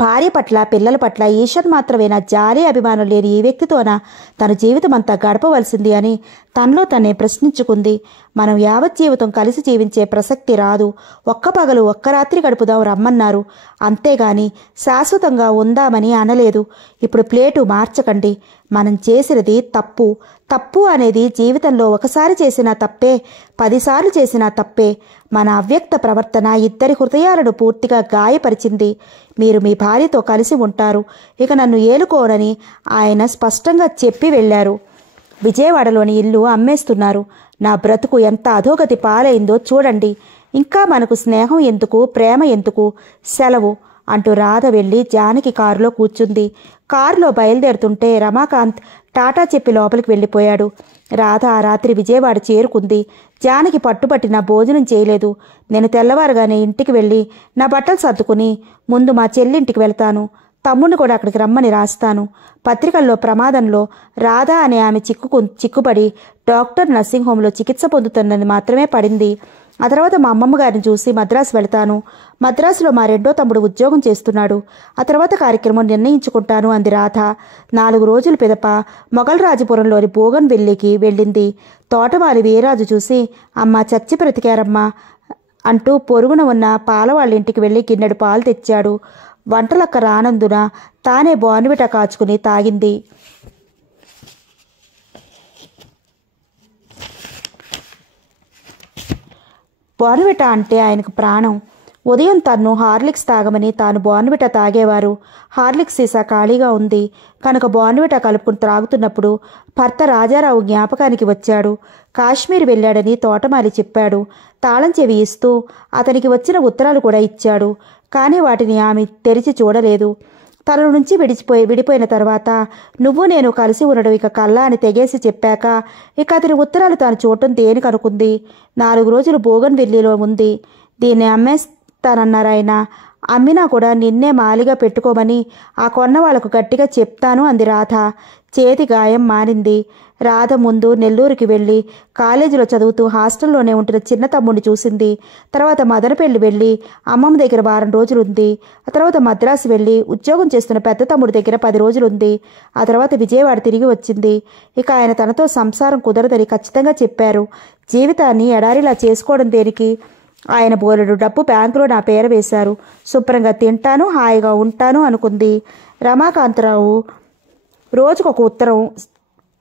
భార్య పట్ల, పిల్లల పట్ల ఈశ్వర్ మాత్రమేనా జాలి అభిమానం లేని ఈ వ్యక్తితోనా తన జీవితం అంతా గడపవలసింది అని తనలో తనే ప్రశ్నించుకుంది. మనం యావత్ జీవితం కలిసి జీవించే ప్రసక్తి రాదు. ఒక్క పగలు ఒక్క రాత్రి గడుపుదాం రమ్మన్నారు, అంతేగాని శాశ్వతంగా ఉందామని అనలేదు. ఇప్పుడు ప్లేటు మార్చకండి. మనం చేసినది తప్పు అనేది జీవితంలో ఒకసారి చేసిన తప్పే, 10 సార్లు చేసిన తప్పే. మన అవ్యక్త ప్రవర్తన ఇద్దరి హృదయాలను పూర్తిగా గాయపరిచింది. మీరు మీ భార్యతో కలిసి ఉంటారు, ఇక నన్ను ఏలుకోనని ఆయన స్పష్టంగా చెప్పి వెళ్లారు. విజయవాడలోని ఇల్లు అమ్మేస్తున్నారు. నా బ్రతుకు ఎంత అధోగతి పాలైందో చూడండి. ఇంకా మనకు స్నేహం ఎందుకు, ప్రేమ ఎందుకు? సెలవు అంటూ రాధ వెళ్ళి జానకి కారులో కూర్చుంది. కారులో బయలుదేరుతుంటే రమాకాంత్ టాటా చెప్పి లోపలికి వెళ్ళిపోయాడు. రాధ ఆ రాత్రి విజయవాడ చేరుకుంది. జానకి పట్టుబట్టిన భోజనం చేయలేదు. నేను తెల్లవారుగానే ఇంటికి వెళ్ళి నా బట్టలు సర్దుకుని ముందు మా చెల్లింటికి వెళ్తాను. తమ్ముడిని కూడా అక్కడికి రమ్మని రాస్తాను. పత్రికల్లో ప్రమాదంలో రాధ అనే ఆమె చిక్కుపడి డాక్టర్ నర్సింగ్ హోంలో చికిత్స పొందుతున్నది మాత్రమే పడింది. ఆ తర్వాత మా అమ్మమ్మ గారిని చూసి మద్రాసు వెళతాను. మద్రాసులో మా 2వ తమ్ముడు ఉద్యోగం చేస్తున్నాడు. ఆ తర్వాత కార్యక్రమం నిర్ణయించుకుంటాను అంది రాధ. 4 రోజుల పిదప మొగల్రాజపురంలోని బోగన్విల్లీకి వెళ్ళింది. తోటమాలి వీరాజు చూసి అమ్మ చచ్చి బ్రతికారమ్మా అంటూ పొరుగున ఉన్న పాలవాళ్ళింటికి వెళ్ళి గిన్నెడు పాలు తెచ్చాడు. వంటలక్క రానందున తానే బోర్న్విటా కాచుకుని తాగింది. బోర్న్విటా అంటే ఆయనకు ప్రాణం. ఉదయం తన్ను హార్లిక్స్ తాగమని తాను బోర్న్విటా తాగేవారు. హార్లిక్స్ సీసా ఖాళీగా ఉంది కనుక బోర్న్విటా కలుపుకుని త్రాగుతున్నప్పుడు భర్త రాజారావు జ్ఞాపకానికి వచ్చాడు. కాశ్మీర్ వెళ్ళాడని తోటమాలి చెప్పాడు. తాళం చెవి ఇస్తూ అతనికి వచ్చిన ఉత్తరాలు కూడా ఇచ్చాడు. కానీ వాటిని ఆమె తెరిచి చూడలేదు. తన నుంచి విడిపోయిన తర్వాత నువ్వు నేను కలిసి ఉండడం ఇక కల్లా అని తెగేసి చెప్పాక ఇక అతని ఉత్తరాలు తాను చూడటం దేనికనుకుంది. 4 రోజులు బోగన్విల్లీలో ఉంది. దీన్ని అమ్మేస్తానన్నారాయన. అమ్మినా కూడా నిన్నే మాలిగా పెట్టుకోమని ఆ కొన్న వాళ్లకు గట్టిగా చెప్తాను అంది రాధ. చేతి గాయం మారింది. రాధ ముందు నెల్లూరుకి వెళ్ళి కాలేజీలో చదువుతూ హాస్టల్లోనే ఉంటున్న చిన్న తమ్ముడిని చూసింది. తర్వాత మదనపల్లి వెళ్ళి అమ్మమ్మ దగ్గర వారం రోజులుంది. ఆ తర్వాత మద్రాసు వెళ్ళి ఉద్యోగం చేస్తున్న పెద్ద తమ్ముడి దగ్గర 10 రోజులుంది. ఆ తర్వాత విజయవాడ తిరిగి వచ్చింది. ఇక ఆయన తనతో సంసారం కుదరదని ఖచ్చితంగా చెప్పారు. జీవితాన్ని ఎడారిలా చేసుకోవడం దేనికి? ఆయన బోలెడు డబ్బు బ్యాంకులో నా పేరు వేశారు. శుభ్రంగా తింటాను, హాయిగా ఉంటాను అనుకుంది. రమాకాంతరావు రోజుకొక ఉత్తరం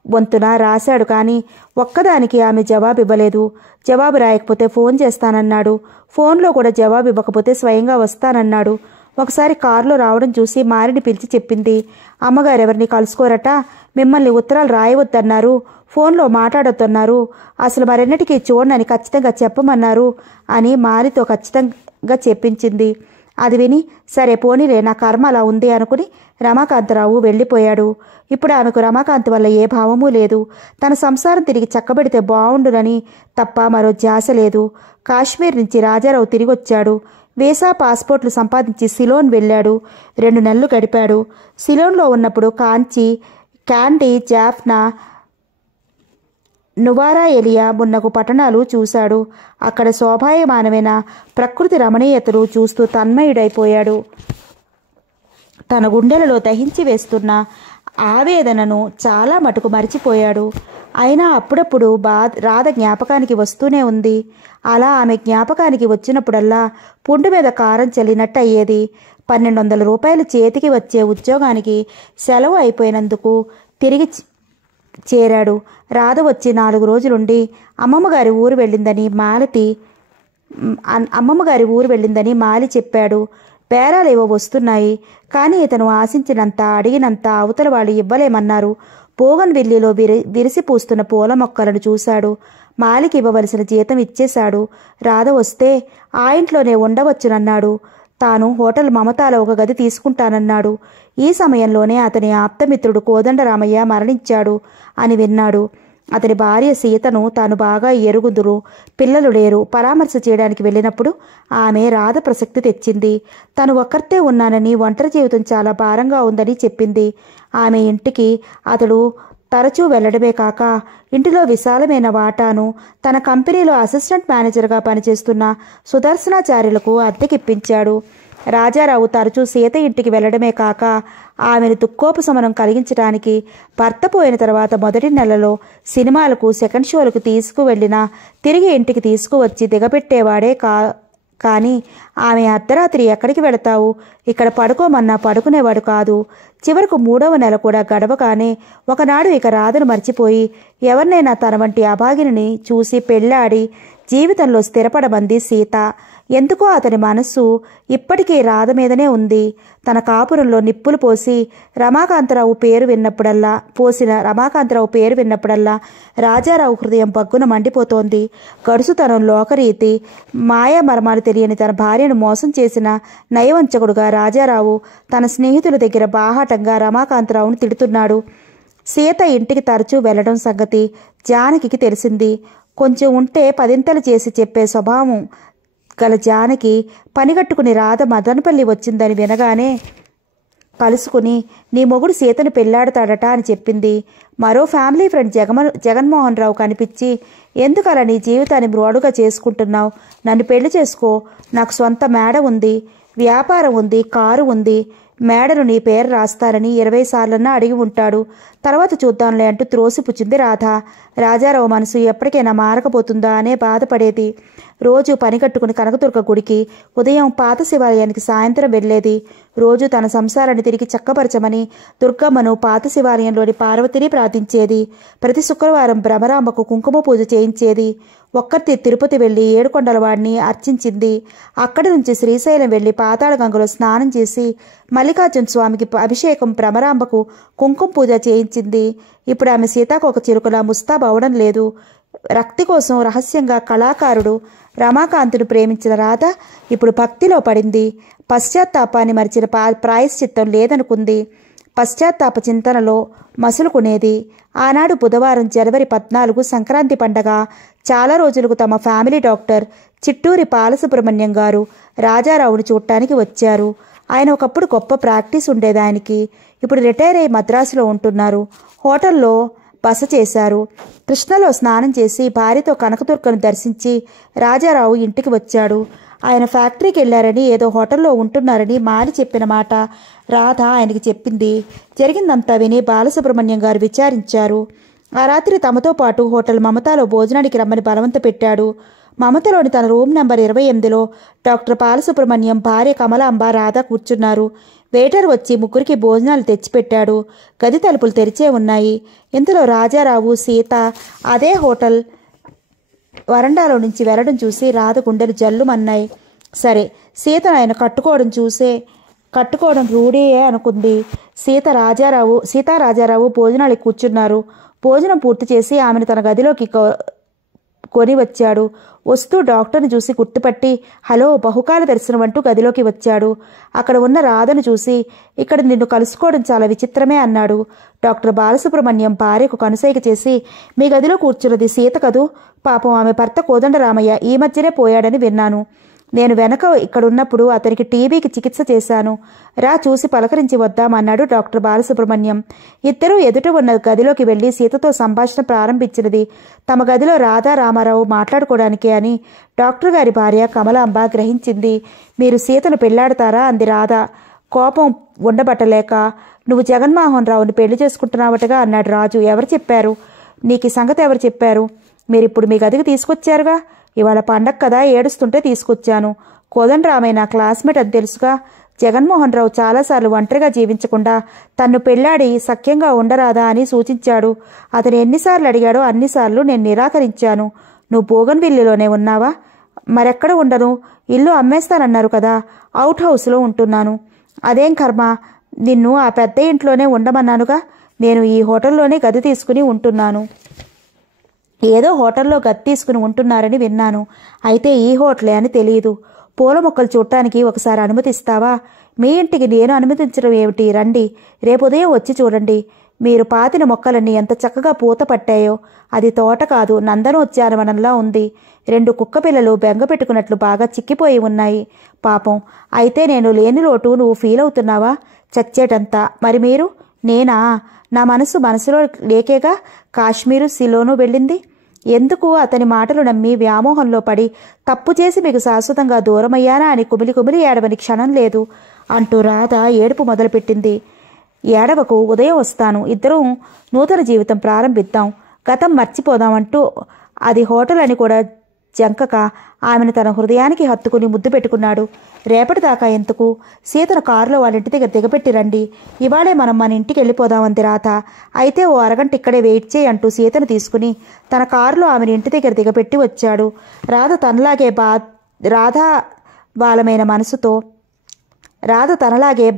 వంతున రాశాడు. కానీ ఒక్కదానికి ఆమె జవాబు ఇవ్వలేదు. జవాబు రాయకపోతే ఫోన్ చేస్తానన్నాడు. ఫోన్లో కూడా జవాబు ఇవ్వకపోతే స్వయంగా వస్తానన్నాడు. ఒకసారి కారులో రావడం చూసి మారిని పిలిచి చెప్పింది. అమ్మగారు ఎవరిని కలుసుకోరట, మిమ్మల్ని ఉత్తరాలు రాయవద్దన్నారు, ఫోన్లో మాట్లాడొద్దన్నారు, అసలు మరెన్నటికీ చూడనని ఖచ్చితంగా చెప్పమన్నారు అని మారితో ఖచ్చితంగా చెప్పించింది. అది విని సరే పోనీలే, నా కర్మ అలా ఉంది అనుకుని రమాకాంతరావు వెళ్ళిపోయాడు. ఇప్పుడు ఆమెకు రమాకాంత్ వల్ల ఏ భావమూ లేదు. తన సంసారం తిరిగి చక్కబెడితే బావుండునని తప్ప మరో ధ్యాస లేదు. కాశ్మీర్ నుంచి రాజారావు తిరిగొచ్చాడు. వీసా పాస్పోర్ట్లు సంపాదించి సిలోన్ వెళ్ళాడు. 2 నెలలు గడిపాడు. సిలోన్లో ఉన్నప్పుడు క్యాండీ, జాఫ్నా, నువారా ఎలియా మున్నగు పట్టణాలు చూశాడు. అక్కడ శోభాయమానమైన ప్రకృతి రమణీయతలు చూస్తూ తన్మయుడైపోయాడు. తన గుండెలలో దహించి వేస్తున్న ఆవేదనను చాలా మటుకు మరిచిపోయాడు. అయినా అప్పుడప్పుడు రాధ జ్ఞాపకానికి వస్తూనే ఉంది. అలా ఆమె జ్ఞాపకానికి వచ్చినప్పుడల్లా పుండు మీద కారం చల్లినట్టు అయ్యేది. 1200 రూపాయలు చేతికి వచ్చే ఉద్యోగానికి సెలవు అయిపోయినందుకు తిరిగి చేరాడు. రాధ వచ్చి 4 రోజులుండి అమ్మమ్మగారి ఊరు వెళ్ళిందని మాలి చెప్పాడు. బేరాలేవో వస్తున్నాయి, కానీ ఇతను ఆశించినంత అడిగినంత అవతల వాళ్ళు ఇవ్వలేమన్నారు. బోగన్విల్లిలో విరిసి పూస్తున్న పూల మొక్కలను చూశాడు. మాలికి ఇవ్వవలసిన జీతం ఇచ్చేశాడు. రాధ వస్తే ఆ ఇంట్లోనే ఉండవచ్చునన్నాడు. తాను హోటల్ మమతాలో ఒక గది తీసుకుంటానన్నాడు. ఈ సమయంలోనే అతని ఆప్తమిత్రుడు కోదండరామయ్య మరణించాడు అని విన్నాడు. అతని భార్య సీతను తాను బాగా ఎరుగుదురు. పిల్లలు లేరు. పరామర్శ చేయడానికి వెళ్ళినప్పుడు ఆమె రాధ ప్రసక్తి తెచ్చింది. తను ఒక్కర్తే ఉన్నానని, ఒంటరి జీవితం చాలా భారంగా ఉందని చెప్పింది. ఆమె ఇంటికి అతడు తరచూ వెళ్లడమే కాక ఇంటిలో విశాలమైన వాటాను తన కంపెనీలో అసిస్టెంట్ మేనేజర్గా పనిచేస్తున్న సుదర్శనాచార్యులకు అద్దెకిప్పించాడు. రాజారావు తరచూ సీత ఇంటికి వెళ్లడమే కాక ఆమెను దుఃఖోపశమనం కలిగించడానికి భర్త పోయిన తర్వాత మొదటి నెలలో సినిమాలకు, సెకండ్ షోలకు తీసుకువెళ్ళినా తిరిగి ఇంటికి తీసుకువచ్చి దిగబెట్టేవాడే కానీ ఆమె అర్ధరాత్రి ఎక్కడికి వెళతావు, ఇక్కడ పడుకోమన్నా పడుకునేవాడు కాదు. చివరకు 3వ నెల కూడా గడవగానే ఒకనాడు ఇక రాధను మర్చిపోయి ఎవరినైనా తన వంటి అభాగిని చూసి పెళ్లాడి జీవితంలో స్థిరపడమంది సీత. ఎందుకో అతని మనస్సు ఇప్పటికీ రాధ మీదనే ఉంది. తన కాపురంలో నిప్పులు పోసిన రమాకాంతరావు పేరు విన్నప్పుడల్లా రాజారావు హృదయం బగ్గున మండిపోతోంది. గడుసుతనం, లోకరీతి, మాయామర్మాలు తెలియని తన భార్యను మోసం చేసిన నయవంచకుడుగా రాజారావు తన స్నేహితుల దగ్గర బాహాటంగా రమాకాంతరావును తిడుతున్నాడు. సీత ఇంటికి తరచూ వెళ్లడం సంగతి జానకి తెలిసింది. కొంచెం ఉంటే 10ంతలు చేసి చెప్పే స్వభావం గల జానకి పనిగట్టుకుని రాధ మదనపల్లి వచ్చిందని వినగానే కలుసుకుని నీ మొగుడు సీతను పెళ్లాడతాడట అని చెప్పింది. మరో ఫ్యామిలీ ఫ్రెండ్ జగన్మోహన్ రావు కనిపించి ఎందుకలా నీ జీవితాన్ని మ్రోడుగా చేసుకుంటున్నావు, నన్ను పెళ్లి చేసుకో, నాకు సొంత మేడ ఉంది, వ్యాపారం ఉంది, కారు ఉంది, మేడను నీ పేరు రాస్తానని 20 సార్లన్నా అడిగి ఉంటాడు. తర్వాత చూద్దాంలే అంటూ త్రోసిపుచ్చింది రాధ. రాజారావు మనసు ఎప్పటికైనా మారకపోతుందా అనే బాధపడేది. రోజు పని కట్టుకుని కనకదుర్గ గుడికి ఉదయం, పాత శివాలయానికి సాయంత్రం వెళ్లేది. రోజు తన సంసారాన్ని తిరిగి చక్కపరచమని దుర్గమ్మను పాత శివాలయంలోని పార్వతిని ప్రార్థించేది. ప్రతి శుక్రవారం భ్రమరాంబకు కుంకుమ పూజ చేయించేది. ఒక్కర్తి తిరుపతి వెళ్లి ఏడుకొండలవాడిని అర్చించింది. అక్కడి నుంచి శ్రీశైలం వెళ్లి పాతాళగంగలో స్నానం చేసి మల్లికార్జున స్వామికి అభిషేకం, భ్రమరాంబకు కుంకుమ పూజ చేయించింది. ఇప్పుడు ఆమె సీతాకోక చిరుకులా ముస్తాబవడం లేదు. రక్తి కోసం రహస్యంగా కళాకారుడు రమాకాంతును ప్రేమించిన రాధ ఇప్పుడు భక్తిలో పడింది. పశ్చాత్తాపాన్ని మరిచిన ప్రాయశ్చిత్తం లేదనుకుంది. పశ్చాత్తాప చింతనలో మసులుకునేది. ఆనాడు బుధవారం జనవరి 14 సంక్రాంతి పండగ. చాలా రోజులకు తమ ఫ్యామిలీ డాక్టర్ చిట్టూరి బాలసుబ్రహ్మణ్యం గారు రాజారావును చూడటానికి వచ్చారు. ఆయన ఒకప్పుడు గొప్ప ప్రాక్టీస్ ఉండేది ఆయనకి. ఇప్పుడు రిటైర్ అయ్యి మద్రాసులో ఉంటున్నారు. హోటల్లో బస చేశారు. కృష్ణలో స్నానం చేసి భార్యతో కనకదుర్గను దర్శించి రాజారావు ఇంటికి వచ్చాడు. ఆయన ఫ్యాక్టరీకి వెళ్లారని, ఏదో హోటల్లో ఉంటున్నారని మాలి చెప్పిన మాట రాధ ఆయనకి చెప్పింది. జరిగిందంతా విని బాలసుబ్రహ్మణ్యం గారు విచారించారు. ఆ రాత్రి తమతో పాటు హోటల్ మమతాలో భోజనానికి రమ్మని బలవంత పెట్టాడు. మమతలోని తన రూమ్ నెంబర్ 28లో డాక్టర్ బాలసుబ్రహ్మణ్యం, భార్య కమలాంబ, రాధ కూర్చున్నారు. వెయిటర్ వచ్చి ముగ్గురికి భోజనాలు తెచ్చిపెట్టాడు. గది తలుపులు తెరిచే ఉన్నాయి. ఇంతలో రాజారావు, సీత అదే హోటల్ వరండాలో నుంచి వెళ్లడం చూసి రాధ గుండెలు జల్లుమన్నాయి. సరే, సీతను ఆయన కట్టుకోవడం రూఢియే అనుకుంది. సీతారాజారావు భోజనాలకు కూర్చున్నారు. భోజనం పూర్తి చేసి ఆమెను తన గదిలోకి కొని వచ్చాడు. వస్తూ డాక్టర్ని చూసి గుర్తుపట్టి, హలో, బహుకాల దర్శనం అంటూ గదిలోకి వచ్చాడు. అక్కడ ఉన్న రాధను చూసి, ఇక్కడ నిన్ను కలుసుకోవడం చాలా విచిత్రమే అన్నాడు. డాక్టర్ బాలసుబ్రహ్మణ్యం భార్యకు కనుసైగ చేసి, మీ గదిలో కూర్చున్నది సీత కదూ? పాపం ఆమె భర్త కోదండరామయ్య ఈ మధ్యనే పోయాడని విన్నాను. నేను వెనక ఇక్కడున్నప్పుడు అతనికి టీబీకి చికిత్స చేశాను. రా, చూసి పలకరించి వద్దామన్నాడు డాక్టర్ బాలసుబ్రహ్మణ్యం. ఇద్దరూ ఎదుట ఉన్న గదిలోకి వెళ్లి సీతతో సంభాషణ ప్రారంభించినది తమ గదిలో రాధా రామారావు మాట్లాడుకోవడానికే అని డాక్టర్ గారి భార్య కమలాంబ గ్రహించింది. మీరు సీతను పెళ్లాడతారా అంది రాధ కోపం ఉండబట్టలేక. నువ్వు జగన్మోహన్ రావుని పెళ్లి చేసుకుంటున్నావటగా అన్నాడు రాజు. ఎవరు చెప్పారు నీకు? సంగతి ఎవరు చెప్పారు? మీరిప్పుడు మీ గదికి తీసుకొచ్చారుగా. ఇవాళ పండగ కదా, ఏడుస్తుంటే తీసుకొచ్చాను. కోదండరామయ్య నా క్లాస్మేట్ అని తెలుసుగా. జగన్మోహన్ రావు చాలాసార్లు ఒంటరిగా జీవించకుండా తన్ను పెళ్లాడి సఖ్యంగా ఉండరాదా అని సూచించాడు. అతను ఎన్నిసార్లు అడిగాడో అన్నిసార్లు నేను నిరాకరించాను. నువ్వు బోగన్విల్లిలోనే ఉన్నావా? మరెక్కడ ఉండను? ఇల్లు అమ్మేస్తానన్నారు కదా. అవుట్ హౌస్లో ఉంటున్నాను. అదేం కర్మ, నిన్ను ఆ పెద్ద ఇంట్లోనే ఉండమన్నానుగా. నేను ఈ హోటల్లోనే గది తీసుకుని ఉంటున్నాను. ఏదో హోటల్లో గది తీసుకుని ఉంటున్నారని విన్నాను. అయితే ఈ హోటలే అని తెలియదు. పూల మొక్కలు చూడటానికి ఒకసారి అనుమతిస్తావా? మీ ఇంటికి నేను అనుమతించడం ఏమిటి? రండి, రేపు ఉదయం వచ్చి చూడండి. మీరు పాతిన మొక్కలన్నీ ఎంత చక్కగా పూత పట్టాయో. అది తోట కాదు, నందనోద్యానవనంలా ఉంది. 2 కుక్క పిల్లలు బెంగ పెట్టుకున్నట్లు బాగా చిక్కిపోయి ఉన్నాయి. పాపం. అయితే నేను లేని లోటు నువ్వు ఫీల్ అవుతున్నావా? చచ్చేటంతా. మరి మీరు? నేనా? నా మనసులో లేకేగా కాశ్మీరు, సిలోను వెళ్ళింది. ఎందుకు? అతని మాటలు నమ్మి వ్యామోహంలో పడి తప్పు చేసి మీకు శాశ్వతంగా దూరమయ్యానా అని కుమిలి ఏడవని క్షణం లేదు అంటూ రాధ ఏడుపు మొదలుపెట్టింది. ఏడవకు, ఉదయం వస్తాను. ఇద్దరం నూతన జీవితం ప్రారంభిద్దాం, గతం మర్చిపోదామంటూ అది హోటల్ అని కూడా జంకక ఆమెను తన హృదయానికి హత్తుకుని ముద్దు పెట్టుకున్నాడు. రేపటిదాకా ఎందుకు? సీతను కారులో వాళ్ళ ఇంటి దగ్గర దిగపెట్టి రండి. ఇవాళే మనం మన ఇంటికి వెళ్ళిపోదామంది రాధ. అయితే ఓ అరగంట ఇక్కడే వెయిట్ చేయి అంటూ సీతను తీసుకుని తన కారులో ఆమెను ఇంటి దగ్గర దిగపెట్టి వచ్చాడు. రాధ తనలాగే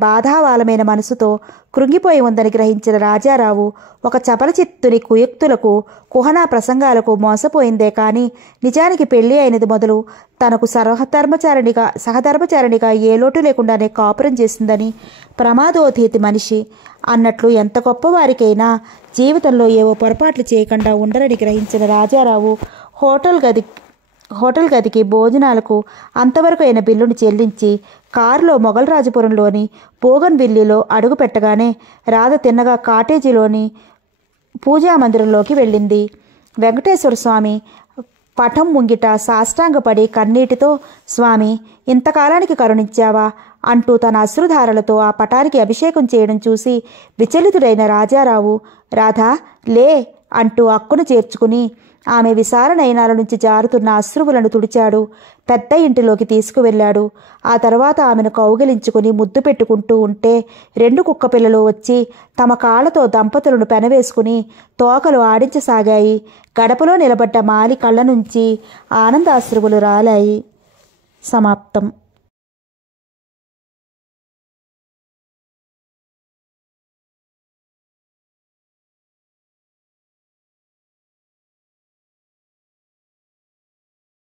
బాధావాలమైన మనసుతో కృంగిపోయి ఉందని గ్రహించిన రాజారావు ఒక చపల చిత్తుని కుయుక్తులకు, కుహనా ప్రసంగాలకు మోసపోయిందే కాని నిజానికి పెళ్లి అయినది మొదలు తనకు సహధర్మచారిణిగా ఏ లోటు లేకుండానే కాపురం చేసిందని, ప్రమాదోధీతి మనిషి అన్నట్లు ఎంత గొప్పవారికైనా జీవితంలో ఏవో పొరపాట్లు చేయకుండా ఉండరని గ్రహించిన రాజారావు హోటల్ గదికి భోజనాలకు అంతవరకు అయిన బిల్లును చెల్లించి కారులో మొగల్రాజపురంలోని బోగన్విల్లిలో అడుగు పెట్టగానే రాధ తిన్నగా కాటేజీలోని పూజామందిరంలోకి వెళ్ళింది. వెంకటేశ్వర స్వామి పటం ముంగిట సాష్టాంగపడి కన్నీటితో, స్వామి, ఇంతకాలానికి కరుణించావా అంటూ తన అశ్రుధారలతో ఆ పటానికి అభిషేకం చేయడం చూసి విచలితుడైన రాజారావు, రాధా, లే అంటూ అక్కును చేర్చుకుని ఆమె విశాల నయనాల నుంచి జారుతున్న అశ్రువులను తుడిచాడు. పెద్ద ఇంటిలోకి తీసుకువెళ్లాడు. ఆ తర్వాత ఆమెను కౌగిలించుకుని ముద్దు పెట్టుకుంటూ ఉంటే 2 కుక్క పిల్లలు వచ్చి తమ కాళ్లతో దంపతులను పెనవేసుకుని తోకలు ఆడించసాగాయి. గడపలో నిలబడ్డ మాలి కళ్ళ నుంచి ఆనందాశ్రువులు రాలాయి. సమాప్తం.